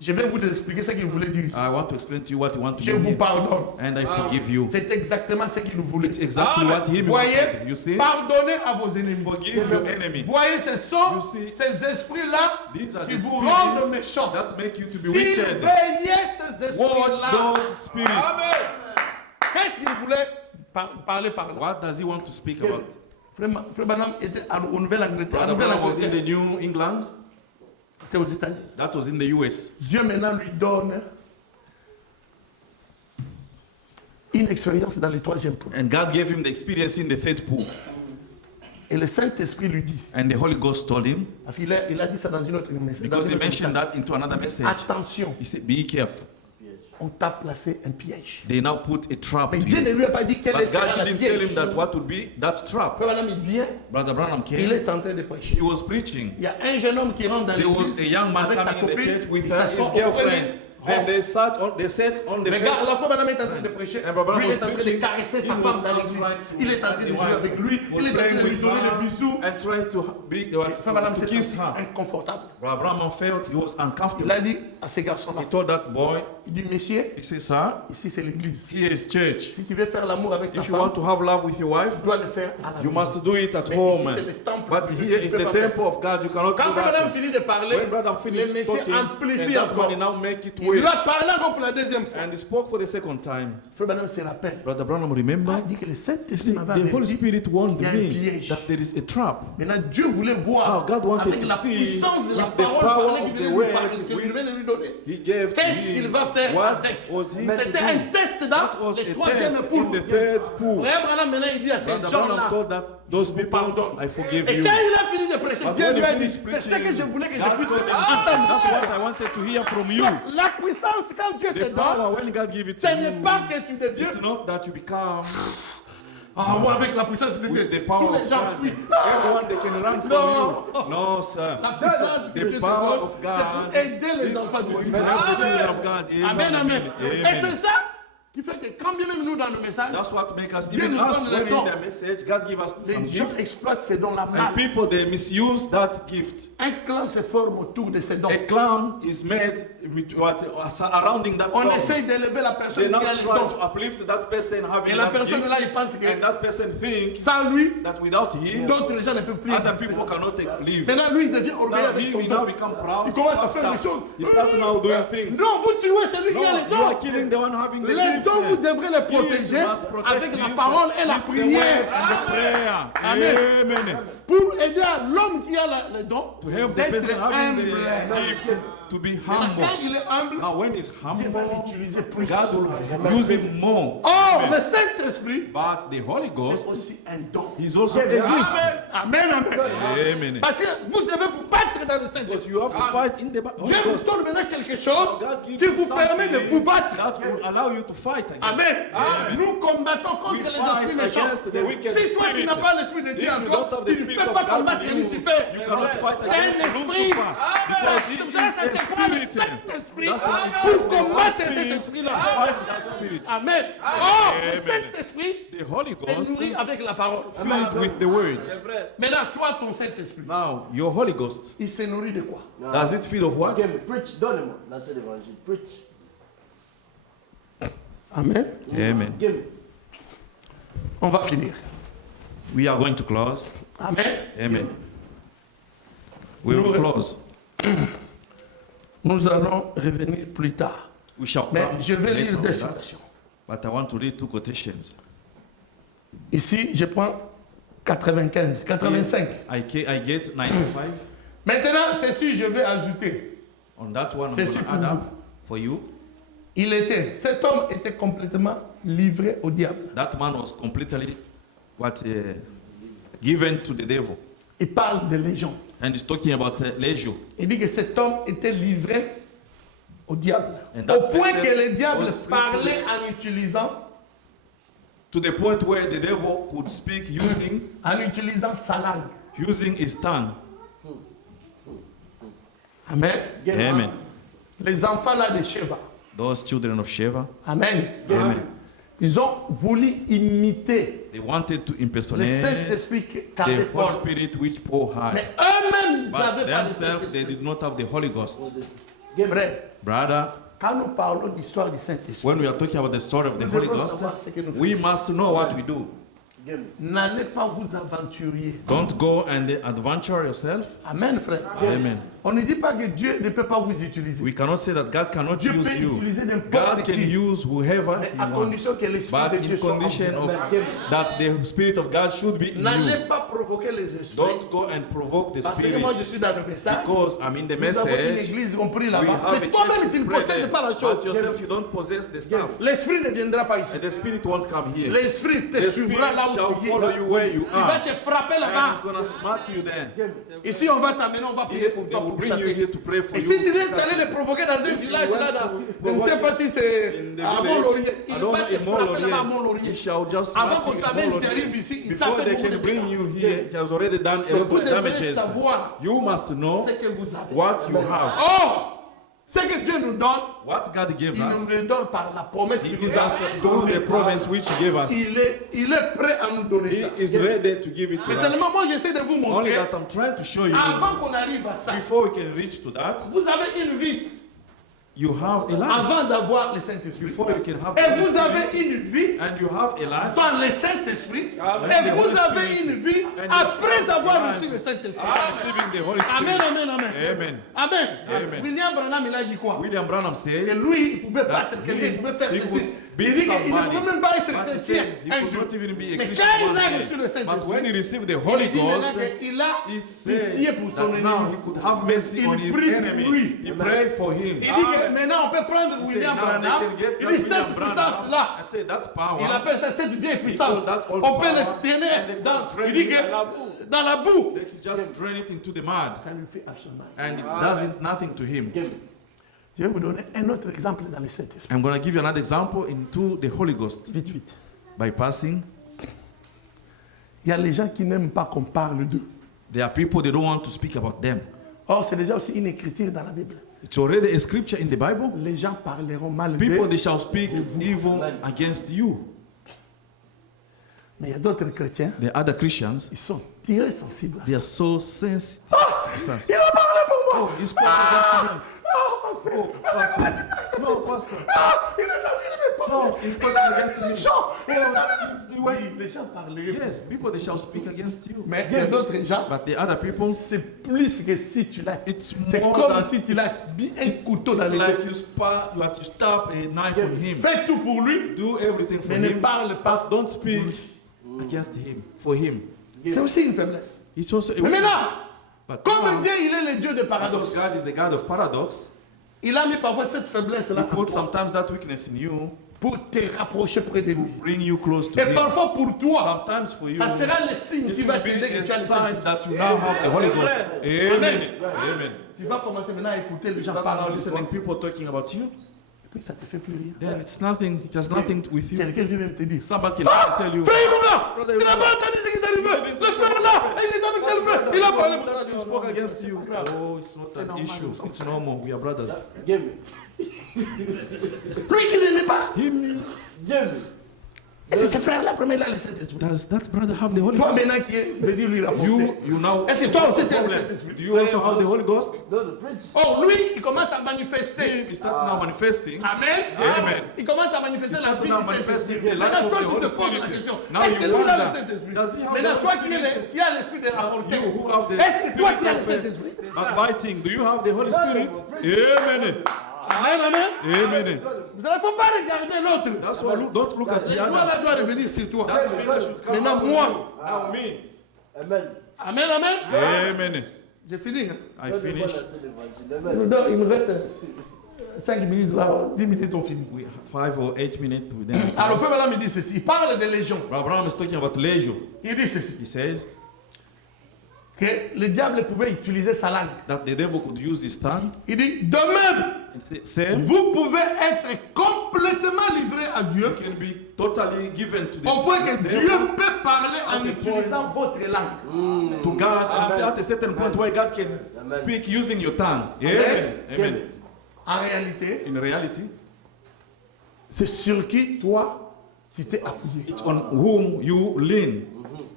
je vais vous expliquer ce qu'il voulait dire ici. I want to explain to you what you want to Je do vous here. pardonne. And I forgive you. C'est exactement ce qu'il nous voulait. It's exactly what he Voyez, wanted. You see? pardonnez à vos ennemis. Forgive your enemy. Voyez, ce sont You see, ces esprits-là These are qui the vous rendent spirits méchants. that make you to be wicked. Surveillez ces Watch esprits-là. those spirits. Qu'est-ce qu'il voulait parler par là? What does he want to speak about? Frère Branham était au Nouvelle-Angleterre. Brother Branham was in the New England. C'était aux États-Unis. That was in the US. Dieu maintenant lui donne une expérience dans le troisième pool. And God gave him the experience in the third pool. Et le Saint-Esprit lui dit, And the Holy Ghost told him, parce qu'il a, il a dit ça dans une autre message. because he mentioned that into another message. Attention, He said, be careful. on t'a placé un piège. They now put a trap Mais to Dieu ne you. lui a pas dit quel But sera God le didn't tell piège. him that what would be that trap. Frère Branham, il vient, Brother Branham il came. est en train de prêcher. He was preaching. Il y a un jeune homme qui rentre dans There was l'église a young man avec sa coming in the copine, church with il s'assoit his au premier girlfriend. Then they sat on the Regarde, à face. la fois Branham est en train de prêcher, And Brother lui il est was en train de preaching. caresser sa He femme was dans now l'église. trying to- Il est en train de jouer avec lui, Was il est en train playing de lui with donner her des bisous. and trying to Frère Branham to s'est kiss senti her. inconfortable. Brother Branham felt he was Il uncomfortable. a dit à ces garçons-là, He told that boy, il dit, messieurs, he said, sir, ici c'est l'église. here is church. Si tu veux faire l'amour avec ta If you femme, want to have love with your wife, tu dois le faire à la you maison. must do it at Mais home. ici, c'est le temple But de Dieu. here Tu is peux the pas faire temple ça. of God. You cannot Quand do Frère Branham that. finit de parler, When brother le finished messieurs talking, and amplifie that encore. one now make it Il lui a worse. parlé encore pour la deuxième fois. And he spoke for the second time. Frère Branham se rappelle. Brother Branham, remember? Il dit que le He Saint-Esprit said, m'avait the Holy averti. Spirit warned Il y a un me piège. that there is a trap. Maintenant, Dieu voulait How voir God wanted avec to la see puissance de la with the parole power parlée of qu'il the venait de word lui parler, qu'il with- venait de lui donner. He gave to Qu'est-ce qu'il him. va faire What avec? was he to C'était do? un test That dans was le a troisième test pool. in the third pool. Frère Branham, maintenant, il dit à ces Brother gens-là, Branham told that those vous people, pardonne. I forgive Et you. quand il a fini de prêcher, But Dieu when lui he a dit, finished c'est ce que je preaching, voulais que je God puisse told him, entendre. that's what I wanted to hear from you. La puissance, quand Dieu te The power, donne, when God give it ce to n'est pas que tu you, deviens. it's not that you become Ah, moi, avec la puissance de Dieu, with the tous power les of gens God. fuient. Everyone, they can run from No. you. No, sir. La puissance que Dieu The te power donne, of c'est God pour aider les enfants de is Dieu. to help the children of God. Amen, amen. Et Amen. c'est ça qui fait que quand bien même nous dans le message, That's what makes us, Dieu even nous us, donne le when don. in the message, God give us some les gens gift. exploitent ces dons-là mal. And people, they misuse that gift. Un clan se forme autour de ces dons. A clown is made with what surrounding that On clown. essaye d'élever la personne They now qui a les try dons. to uplift that person Et having la that personne gift. là, il pense que And that person thinks sans lui, that without him, d'autres gens ne peuvent plus other exister. people cannot live. Maintenant, lui, il devient orgueilleux Now avec son he now don. become proud. Il commence à faire After, des choses. he start now doing things. Non, vous tuez celui No, qui a les you are dons. killing the one having the Les gift. dons, vous devrez les Gift protéger must protect avec la you parole et la with the word prière. and the prayer. Amen. Amen. Pour aider à l'homme qui a le don To help the d'être person having humble. the gift to be Quand humble. il est humble, Now when he's Dieu va humble, l'utiliser plus. God will use him more. Or, le Saint-Esprit, But the Holy c'est Ghost aussi un don. is also a gift. Amen, amen. Amen. Parce que vous devez vous battre dans le Because Saint-Esprit. you have to fight in the Holy Dieu vous Ghost. donne maintenant quelque chose God gives qui you vous permet de vous something battre. that will allow you to fight against. Amen. Nous combattons contre We les fight esprits méchants. against the wicked Si toi tu spirit. n'as pas l'esprit de Dieu If you encore, don't have the tu ne spirit peux of pas God combattre in you, Lucifer. you cannot fight C'est un against esprit. Lucifer because he C'est pour ça is que a ça prend le spirit. Saint-Esprit That's why pour it the Holy combattre cet Spirit esprit-là. fight that spirit. Amen. Oh, le Amen. Saint-Esprit The Holy c'est Ghost nourri avec la parole. filled with the word. Maintenant, toi, ton Saint-Esprit, Now, your Holy Ghost, il se nourrit de quoi? does it feed of what? Game, preach, donne-moi. Là, c'est l'évangile. Preach. Amen. Amen. Game. On va finir. We are going to close. Amen. Amen. We will close. Nous allons revenir plus tard. We shall Mais come je vais later lire on deux that. citations. But I want to read two quotations. Ici, je prends 95, 85. I get 95. Maintenant, ceci, je vais ajouter. On that one, I'm C'est going to pour add vous. up for you. Cet homme était complètement livré au diable. That man was completely given to the devil. Il parle de légion. And he's talking about leisure. Il dit que cet homme était livré au diable. And that Au point person que le diable was free to parlait live. en utilisant, To the point where the devil could speak using sa langue. using his tongue. Amen. Amen. Les enfants là de Sheba. Those children of Sheva, Amen. Amen. Ils ont voulu imiter They wanted to le impersonate Saint-Esprit qu'avait the Paul. Holy Spirit which Paul Mais had. eux-mêmes, ils But n'avaient pas le themselves, they Saint-Esprit. did not have the Holy Ghost. Frère, Brother, quand nous parlons d'histoire du Saint-Esprit, when we are talking about the story of the nous Holy devons Ghost, savoir ce que nous we faisons. must know what we do. Game. N'allez pas vous aventurier. Don't go and adventure yourself. Amen, frère. Amen. On ne dit pas que Dieu ne peut pas vous utiliser. We cannot say that God cannot Dieu use peut you. utiliser n'importe God can qui. use whoever Mais he à wants. condition que l'Esprit But de Dieu in soit en condition vous. of that the Spirit of God should be in you. N'allez pas provoquer les esprits. Don't go and provoke the Parce que moi je Spirit. suis dans le message. Because I'm in the Nous avons une message. église, on prie We là-bas. have Mais a toi-même, tu ne church possèdes present, pas la chose. but yourself you don't possess the stuff. L'Esprit ne viendra pas ici. And the Spirit won't come here. L'Esprit te The Spirit suivra là où shall tu follow es. you where you Il va are. te frapper And là-bas. it's gonna smack you then. Ici, on va t'amener, on va prier pour They toi, will pour bring you chasser. here to pray for Et you. si tu es allé les provoquer dans un village là, je ne sais pas si c'est In the à village, Mont-Laurier, I il don't va know te in frapper là-bas à Mont-Laurier. Mont-Laurier. He shall just Avant smack qu'on you in t'amène, tu Mont-Laurier. arrives ici, il Before t'a they fait can beaucoup de bring dégâts. you here, he has already done a lot Vous of devez damages. savoir You must know ce que vous avez. what you have. Oh! Ce que Dieu nous donne, What God gave il us, nous le donne par la promesse He qu'il gives nous a. us through the promise which He gave us. Il est prêt à nous donner He ça. is ready to give it to Mais seulement us. moi, j'essaie de vous Only montrer, that I'm trying to show you, avant qu'on arrive à ça, before we can reach to that, vous avez une vie you have a life. avant d'avoir le Saint-Esprit. Before you can have Et the vous Spirit, avez une vie and you have a life, dans le Saint-Esprit. Amen. Et The vous Holy avez Spirit. une vie And you après have avoir life. reçu le Saint-Esprit. receiving the Holy Amen, Spirit. amen, amen. Amen. Amen. Amen. William Branham, il a dit quoi? William Branham Et said lui, il pouvait that battre quelqu'un, il pouvait faire he ceci. could Il beat dit qu'il ne somebody, pouvait même pas être but he chrétien said he un could jour. not even be a Mais Christian quand il one a day. reçu le But when Saint-Esprit, he received the il Holy dit maintenant Ghost, qu'il a he pitié said pour son that now he ennemi. could have mercy Il on his prie pour enemy. lui. He prayed for him. Il dit que maintenant on peut prendre He said, William now they Branham. can get Il that dit William cette Branham puissance-là, and say that power. il appelle ça cette vieille puissance. that old On peut power, le and they traîner dans, could train il dit it que dans la boue. They could just drain it into the mud, Ça ne fait absolument rien. and it doesn't nothing to him. Je vais vous donner un autre exemple dans le Saint-Esprit. I'm going to give you another example into the Holy Ghost. Vite, vite. Bypassing, Il y a les gens qui n'aiment pas qu'on parle d'eux. there are people they don't want to speak about them. Or, c'est déjà aussi une écriture dans la Bible. It's already a scripture in the Bible. Les gens parleront mal People d'eux. they shall speak evil against you. Mais il y a d'autres chrétiens, The other Christians, ils sont très sensibles à ça. they are so sensitive to us. Il a parlé pour moi. Oh, he spoke against me. Ah, Oh, pastor. No, pastor. il est dans No, he spoke against me. Oui, Oh, you les gens parleraient. yes, people they shall speak against you. Mais il y a d'autres gens, But the other people, c'est plus que si tu l'as. it's C'est more comme than si tu l'as mis un couteau dans it's les like deux. you stab a knife on him. Fais tout pour lui, Do everything for mais ne him. parle pas. Don't speak against him, for him. C'est aussi une faiblesse. It's also a Mais maintenant, weakness. But comme now, Dieu, il est le Dieu de paradoxe. because God is the God of paradox, Il a mis parfois cette He faiblesse-là put sometimes that weakness in you pour te rapprocher près de to lui. bring you close to Et Him. parfois pour toi, Sometimes for you, ça sera le signe it qui va will be t'aider que tu as a le sign Saint-Esprit. that you now have the Holy Ghost. Amen. Amen. Tu vas commencer maintenant à écouter les gens Start now parler de toi. listening people talking about you. Et puis ça te fait plus rien. Then it's nothing. It has nothing with you. Quelqu'un vient même te dire, Somebody can tell you. frère Ibouga, tu n'as pas entendu ce qui est arrivé. Le frère là, il est avec tel frère. Il a parlé pour toi. He spoke against you. Oh, it's not an normal. issue. It's normal. We are brothers. Give me. Lui qui ne l'aimait pas. Him, Give me. Est-ce que ce frère-là, vraiment, il a le Saint-Esprit? does that brother have the Holy Toi Ghost? maintenant qui est venu lui rapporter. You now. Est-ce que toi aussi tu as le Problem. Saint-Esprit? Do you also have the Holy Ghost? No, the preach. Oh, lui, il commence à manifester. Him is starting now manifesting. Amen. Amen. Il commence à manifester He's la starting vie now du manifesting Saint-Esprit. the life Maintenant, of toi, the tu Holy te poses la Spirit. question. Now Est-ce you que lui, il a le wonder, Saint-Esprit? does he have Maintenant, the toi Holy Spirit? qui as l'esprit de rapporter. You who have the Est-ce que toi, tu as le spirit Saint-Esprit? of backbiting, do you have the Holy Spirit? Amen. Amen, amen. Amen. Vous ne faut pas regarder l'autre. That's why don't look at the Toi, other. là, doit revenir sur toi. That finger should come Maintenant, out. moi. Now me. Amen. Amen, amen. Amen. J'ai fini. Hein. I Donne-moi finished. la seule évangile. Il Amen. nous donne- il me reste 5 minutes, là, 10 minutes, on finit. We have 5 or 8 minutes to then. Alors, le frère me dit ceci. Il parle de légion. Abraham is talking about leisure. Il dit ceci. He says Que le diable pouvait utiliser sa langue. that the devil could use his tongue. Il dit, de même, Same vous pouvez être complètement livré à Dieu. can be totally given to the Au point que Dieu devil, peut parler en utilisant votre langue. to God, and at a certain point where God can speak using your tongue. Amen. Amen. En réalité, In reality, c'est sur qui toi tu t'es appuyé. it's on whom you lean.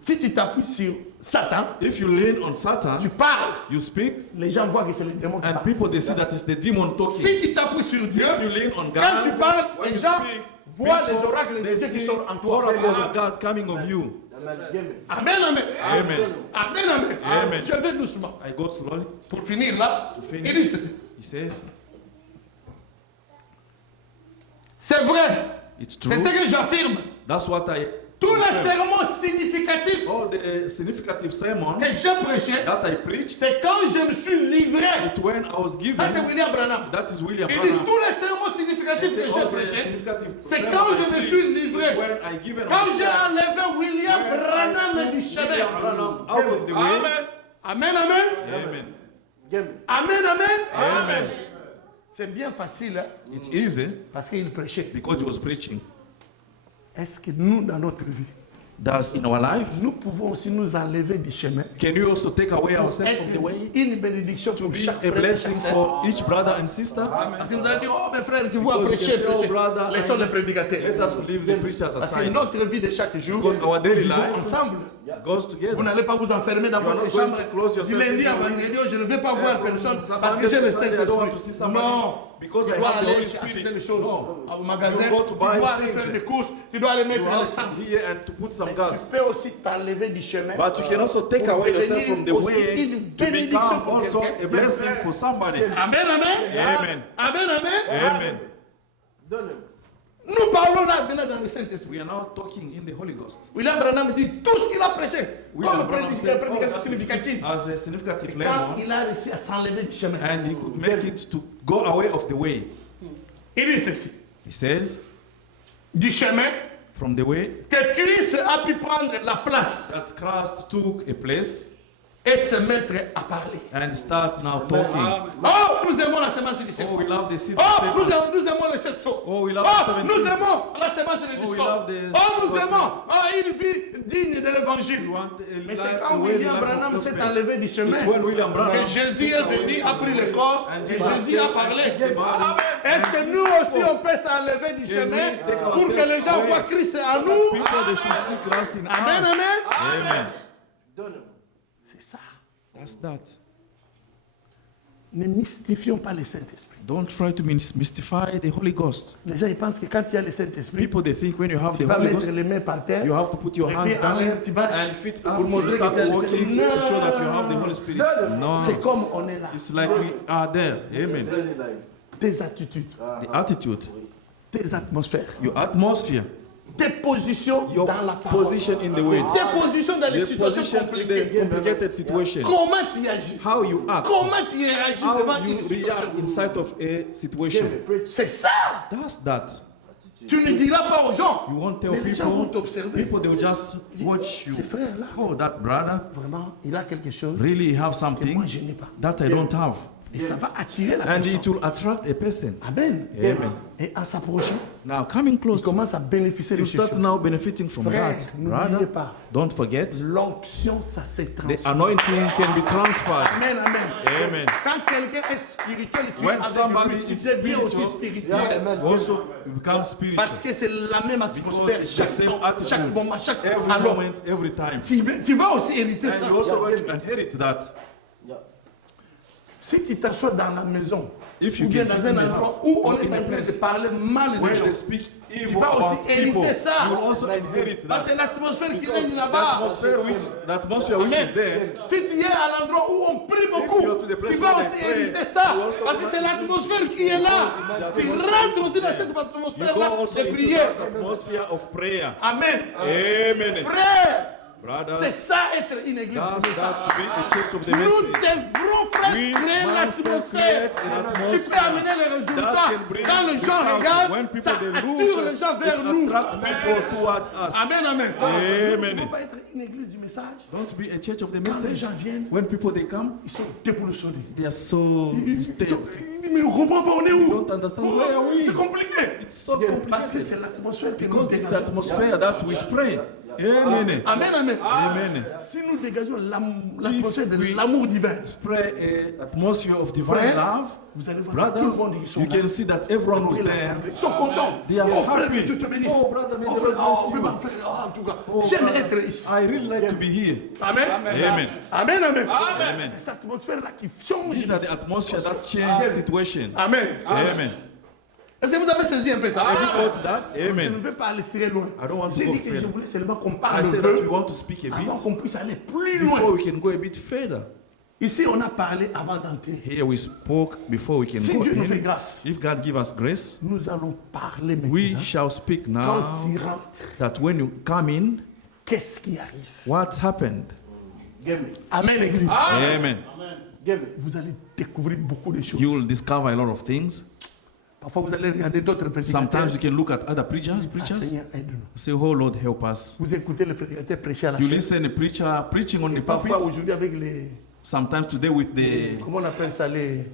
Si tu t'appuies sur Satan, If you lean on Satan, tu parles, you speak, les gens voient que c'est le démon qui and parle. people they see that it's the demon talking. Si tu t'appuies sur Dieu, If you lean on quand God, tu parles, when les you gens speak, voient people, les oracles de they Dieu qui see sortent en toi. oracles of God coming of you. Amen, amen. Amen. Amen, amen. Amen. Je vais doucement. I go slowly. Pour finir là, To finish. il dit ceci. He says, C'est vrai. it's C'est true. ce que j'affirme. That's what I. Tous les sermons significatifs All the significant sermon que j'ai prêchés, that I preached, c'est quand je me suis livré. it when I was given. Ça, c'est William Branham. That is William Il dit Branham. tous les sermons significatifs que j'ai All the prêchés, significant c'est sermon quand I je me preached suis livré. is when I given Quand j'ai myself. enlevé William When Branham I du took chemin. William Branham out of the way. Amen, amen. Amen. Amen, amen. Amen. C'est bien facile, hein, It's easy parce qu'il prêchait. because he was preaching. Est-ce que nous, dans notre vie, Does in our life, nous pouvons aussi nous enlever du chemin can you also take away pour ourselves être from the way? une bénédiction To pour be chaque a frère et blessing chaque sœur? for each brother and sister? Parce qu'il nous a dit, oh mes frères, tu vois Because you prêcher, can say, oh, prêcher. brother, Laissons les let prédicateurs. us leave the preachers Parce que aside. notre vie de chaque jour, Because our daily nous vivons life ensemble. goes Vous together. n'allez pas vous enfermer dans You are votre not going chambre to close du yourself lundi in à your room. vendredi. Oh, je ne vais pas voir personne parce que Monday j'ai le to Sunday, I don't want to see Saint-Esprit. somebody Non. because Tu I dois have the aller Holy acheter Spirit. des choses No. au magasin. You go to Tu buy dois aller things. faire des courses. Tu dois aller You mettre have l'essence. to here and to put some Tu gas. peux aussi t'enlever du chemin. But you can also take Pour away yourself devenir from the aussi way une to bénédiction become pour also quelqu'un. a blessing for somebody. Amen, amen. Amen. Amen, amen. Amen. Nous parlons là maintenant dans le Saint-Esprit. We are now talking in the Holy Ghost. William Branham dit tout ce qu'il a prêché William comme Branham said, prédication significative. as a significant Quand lemon, il a réussi à s'enlever du chemin. and he could make it to go away of the way. Il dit ceci. He says, Du chemin from the way que Christ a pu prendre la place that Christ took a place et se mettre à parler. and start now talking. Oh, nous aimons la semence du Oh, Seigneur. we love the seed Oh, of nous Satan. aimons les sept sauts. Oh, we love Oh, the seven nous seeds. aimons la semence de Oh, we l'histoire. love the- Oh, nous aimons une vie digne de We l'évangile. want a Mais c'est life, quand a way, William the life Branham of s'est gospel. enlevé du chemin It's when William Branham que Jésus est venu, a pris le corps and et Jesus Jésus a came parlé. and took the body. Est-ce que nous aussi on peut s'enlever du Can we chemin take pour que les gens ourselves voient away Christ en so that nous? people they should see Christ in Amen, us? amen. Amen. C'est ça. That's that. Ne mystifions pas le Saint-Esprit. Don't try to mystify the Holy Ghost. Les gens ils pensent que quand il y a le Saint-Esprit, People they think when you have tu the vas Holy mettre Ghost, les mains par terre. you have to put your Et hands puis, en down l'air, tu marches and feet up pour to montrer que start tu as le walking Saint-Esprit. to show that you have the Holy Spirit. No, C'est comme on est là. it's like we are there. Amen. Tes attitudes, The attitude, tes atmosphères, your atmosphere, tes positions your dans la parole, position in the word, tes positions dans les the situations position in compliquées. the complicated situation, Comment tu agis? how you act, Comment tu réagis devant how you une situation? react inside of a situation. C'est ça. That's that. Tu ne diras pas aux gens. You won't tell Mais les gens vont people. t'observer. People they will just watch you. Ce frère-là, Oh, that brother vraiment, il a quelque chose really have que something moi je n'ai pas. that I don't have, Et ça va attirer la and personne. it will attract a person. Amen. Amen. Et en s'approchant, Now coming close il to commence à bénéficier de you ces start choses. now benefiting from Frère, that. n'oubliez Brother, pas, don't forget l'onction, ça se the transforme. anointing can be transferred. Amen, amen. Amen. Quand quelqu'un est spirituel, tu es When avec somebody lui, tu is deviens aussi spiritual, spirituel. Also become spiritual. Parce que c'est la même atmosphère Because it's the chaque same temps, attitude. chaque moment, chaque Every alors, moment, every time. tu vas aussi hériter ça. And you're also going to inherit that. Si tu t'assois dans la maison, If you ou bien can dans sit in un the endroit house, où on or est in a en train de place parler mal des when they gens, speak tu evil vas about aussi hériter people, ça. you will also inherit Parce que that. l'atmosphère qui règne The là-bas. atmosphere which is there, Si tu es à l'endroit où on prie beaucoup, you are to the place tu vas where aussi they pray, hériter ça. you also Parce que c'est l'atmosphère qui est là. Tu rentres aussi dans cette you atmosphère-là go also de into prier. that atmosphere of prayer. Amen. Amen. Frère, c'est Brothers, ça être une église. that's de message. that to be a church of the Nous message. devrons, frère, We créer must l'atmosphère create an qui peut atmosphere amener les résultats. that can bring Quand les gens results. regardent, When people ça they attire les look, gens vers it nous. attract people toward us. Amen, amen. Amen. Il ne faut pas être une église du message. Don't be a church of the Quand les message. gens viennent, When people they come, ils sont déboulonnés. they are so disturbed. Mais on ne comprend pas, on est où? Don't understand where are we? C'est compliqué. It's so Parce que complicated. c'est l'atmosphère qui nous Because it's the dégage. atmosphere that we spray. Amen. Amen, amen. Amen. Si nous dégageons l'atmosphère de we- l'amour divin, Spray an atmosphere of divine Frère, love. vous allez voir tout le Brothers, monde qui sont you là. can see that everyone was Après there. l'assemblée. Ils sont contents. They are Oh frère, happy. que Dieu te bénisse. Oh, brother, may Oh the frère, Lord bless oh, you. vraiment, frère, oh, en tout cas, Oh, j'aime brother, être ici. I really like to be here. Amen. Amen. Amen, amen. Amen. C'est cette atmosphère-là qui change. These are the atmosphere that change situation. Amen. Amen. Est-ce que vous avez saisi un peu ça? Have you got that? Je ne Amen. veux pas aller très loin. I don't want to J'ai go dit que je further. voulais seulement qu'on I parle un said that we peu want to speak a avant bit qu'on puisse aller plus before loin. we can go a bit further. Ici, on a parlé avant d'entrer. Here we spoke before we can Si go Dieu nous fait in. grâce, If God give us grace, nous allons parler we maintenant. shall speak Quand now il rentre, that when you come in, qu'est-ce qui arrive? what happened? Give me. Amen, Église. Amen. Give me. Vous allez découvrir beaucoup de choses. You will discover a lot of things. Parfois, vous allez regarder d'autres prédicateurs. Sometimes you can look at other Ah, preachers. Seigneur, aide-nous. Say, oh Lord, help us. Vous écoutez le prédicateur prêcher à la You chaîne. listen a preacher preaching on Et the parfois, pulpit. aujourd'hui, avec les... Sometimes today with the Comment on appelle ça? Les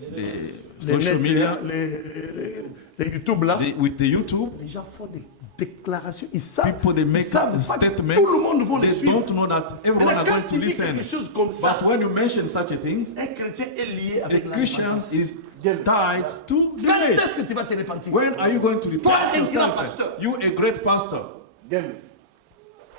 social nets, media, les YouTube là. with the YouTube, Les gens font des déclarations. Ils savent. people they make ils savent a pas statement. Tout le monde va les They suivre. don't know that everyone Maintenant, are quand going to il dit listen. quelque chose comme ça, But when you mention such a thing, un chrétien est lié a avec la Christian repentance. is tied to the Quand faith. est-ce que tu vas te repentir? When are you going to Toi, repent un grand yourself? pasteur. You a great pastor. Give me.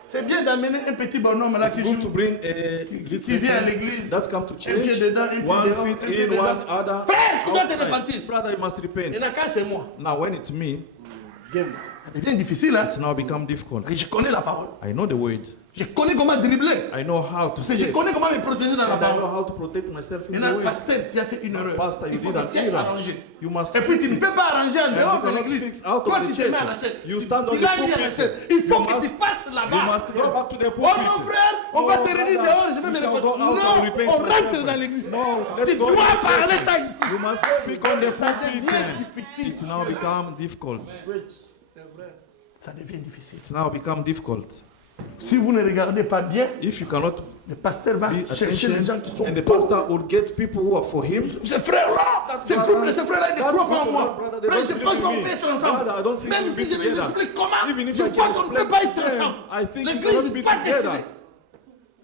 C'est bien d'amener un petit bonhomme là It's qui good to joue. bring a little Qui vient à person l'église. that come to Un pied church. dedans, un pied One dehors, feet un pied in, dedans. one other. Frère, tu dois te repentir. outside. Brother, you must Et repent. là, quand c'est moi, Now, when it's me, Give me. ça devient difficile. Hein? it's now become difficult. Et je connais la parole. I know the word. Je connais comment dribbler. I know how to Je say. connais comment me protéger dans la And I know parole. how to protect myself in Et the là, word. pasteur, tu as fait une erreur. Pastor, you Il faut did que an tu aies error. arrangé. You must Et puis tu fix ne it. peux pas arranger en And dehors you de cannot l'église. fix out Toi, of tu the te mets à church. la chaîne. You stand on Tu the l'as dit à la pulpit. chaîne. Il faut You que must- tu passes You là-bas. must go back to the Oh pulpit. mon frère, on va se réunir brother, dehors, je vais we me shall go répondre. out Non, and repent on to rentre ourselves. dans l'église. No, Tu let's go in dois the parler church. ça ici. You must speak on the Ça pulpit. devient difficile. It now become difficult. Preach. Ça devient difficile. It's now become difficult. Si vous ne regardez pas bien, If you cannot le pasteur va be chercher les gens qui sont attention, and the pauvres. pastor will get people who are for him. Ces frères-là, ces couples, ces frères-là, ils ne croient pas en moi. Frère, je pense qu'on peut être ensemble. Même si je les explique comment, Even if je I crois can qu'on ne peut explain pas to être them, ensemble. I think we L'église cannot n'est be pas together. décidée.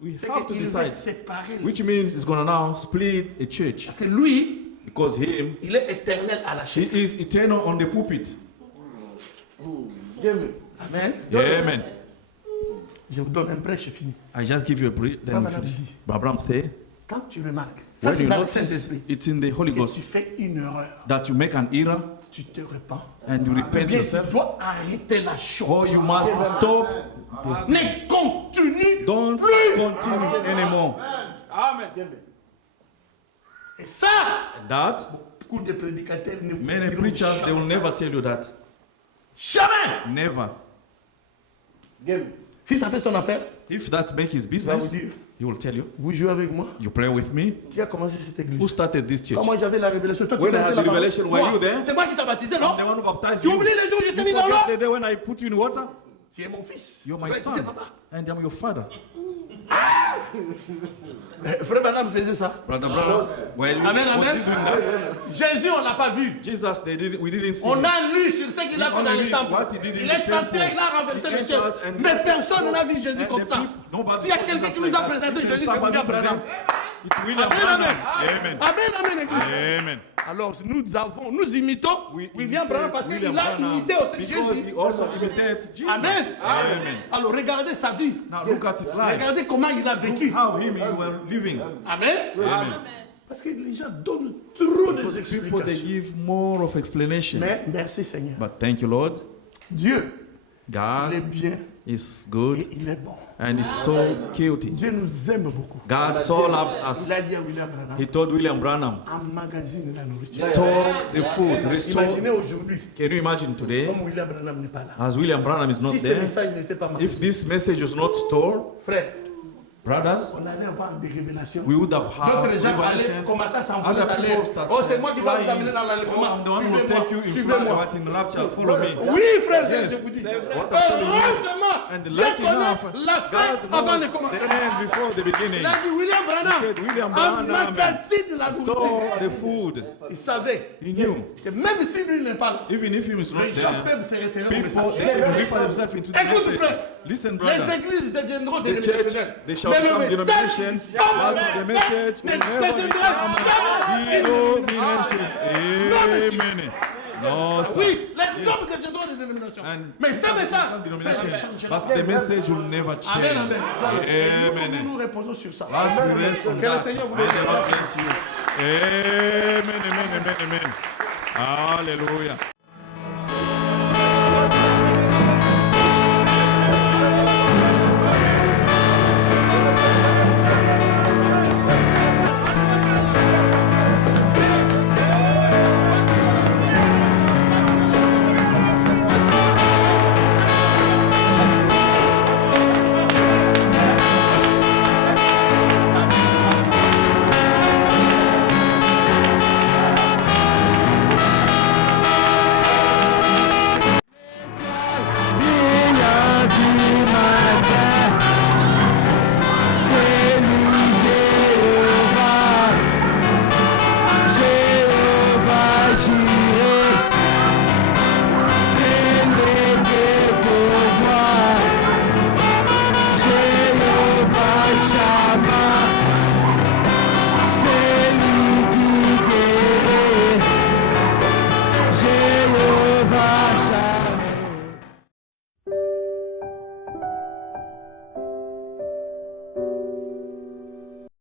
We C'est have to qu'il veut decide. séparer. Which means it's going to now split a church. Parce que lui, Because him, il est éternel à la he chaîne. is eternal on the pulpit. Give me. Amen. Amen. Je vous donne un prêche, c'est fini. I just give you a brief, then we Brother finish. Abdi. Abraham say, Quand tu remarques, ça when c'est you dans le notice, Saint-Esprit, it's in the Holy que Ghost, tu fais une erreur, that you make an error tu te repens. and you repent Bien, yourself, tu dois arrêter la chose. or you must stop. Ne continue Don't plus. continue anymore. Amen. Give me. Et ça, And that, beaucoup de prédicateurs ne vous many diront preachers, they will jamais ça. never tell you that. Jamais. Never. Give me. Si ça fait son affaire, If that make his il va vous business, dire, he will tell you, vous jouez avec moi. you play with me. Qui a commencé cette Who église? started this church? Quand moi j'avais la révélation, toi tu When I connaissais had la the parole. revelation, were Moi, you there? c'est moi qui t'ai baptisé, I'm non? the one who baptized Tu you. oublies le jour où je t'ai You mis dans l'eau? forget the day when I put you in water? Tu es mon fils. You're Tu my dois son, écouter papa. and I'm your father. Frère Branham faisait ça. Brother, well, Amen, was amen. he doing that? Jésus, on l'a pas vu. Jesus, we didn't see On him. a lu sur ce qu'il a We fait dans only le read temple. what he did in Il the est entré, temple. il a renversé He le ciel. entered and Mais just personne n'a vu Jésus And comme the ça. people- nobody S'il y a saw quelqu'un Jesus qui nous like a that. présenté If Jésus, there's c'est somebody William Branham. present, it's William Amen, Branham. amen. Amen. Amen, amen, église. Amen. Alors, nous imitons We William imitate Branham parce qu'il William a Branham imité aussi because Jésus. he also imitated Jesus. Amen. Amen. Alors, regardez sa vie. Now look at his life. Regardez comment il a vécu. How him he were living. Amen. Amen. Parce que les gens donnent trop de Because people they explications. give more of explanation. Mais merci Seigneur. But thank you, Lord. Dieu, il est God bien is good et il est bon. and is so cute. Dieu nous aime beaucoup. God so loved Il us. a dit à William Branham, He told William Branham, emmagasine la nourriture. store the food, restore. Imaginez aujourd'hui, Can you imagine today, comme William Branham n'est pas là. as William Branham is not Si ce there, message n'était pas if marqué, this message was not stored, frère, brothers, on allait avoir des révélations. we would have had D'autres gens allaient revelations. commencer à s'envoler Other dans l'air. people start Oh, c'est moi qui vais vous flying. amener dans Oh, l'enlèvement. I'm the one who will take you in Suivez-moi. flight, but in rapture, follow me. Oui, frère, Yes. je vous dis. What I'm telling you. Heureusement, And Dieu lucky enough, connaît la fin God avant knows le the commencement. end before the beginning. Il a dit William Branham, He said, William Branham, emmagasine la store nourriture. the food. Il savait He knew. que même si lui n'est pas là, Even if he was not les gens there, peuvent se référer au people message. they can refer themselves into the Écoute, message. frère. Listen, Les brother. églises deviendront The des church, révélations. they shall Mais le become message denomination, jamais, but the message will ne never deviendra become jamais denomination. monsieur. Amen. No, sir. Oui, les hommes deviendront des dénominations. And Mais ce become message, denomination, ne changera but pas. the message will never change. Amen, amen. Et nous Amen. nous reposons sur ça. As we rest on Que le that, Seigneur vous may the bénisse. Lord bless you. Amen, amen, amen, amen. Hallelujah.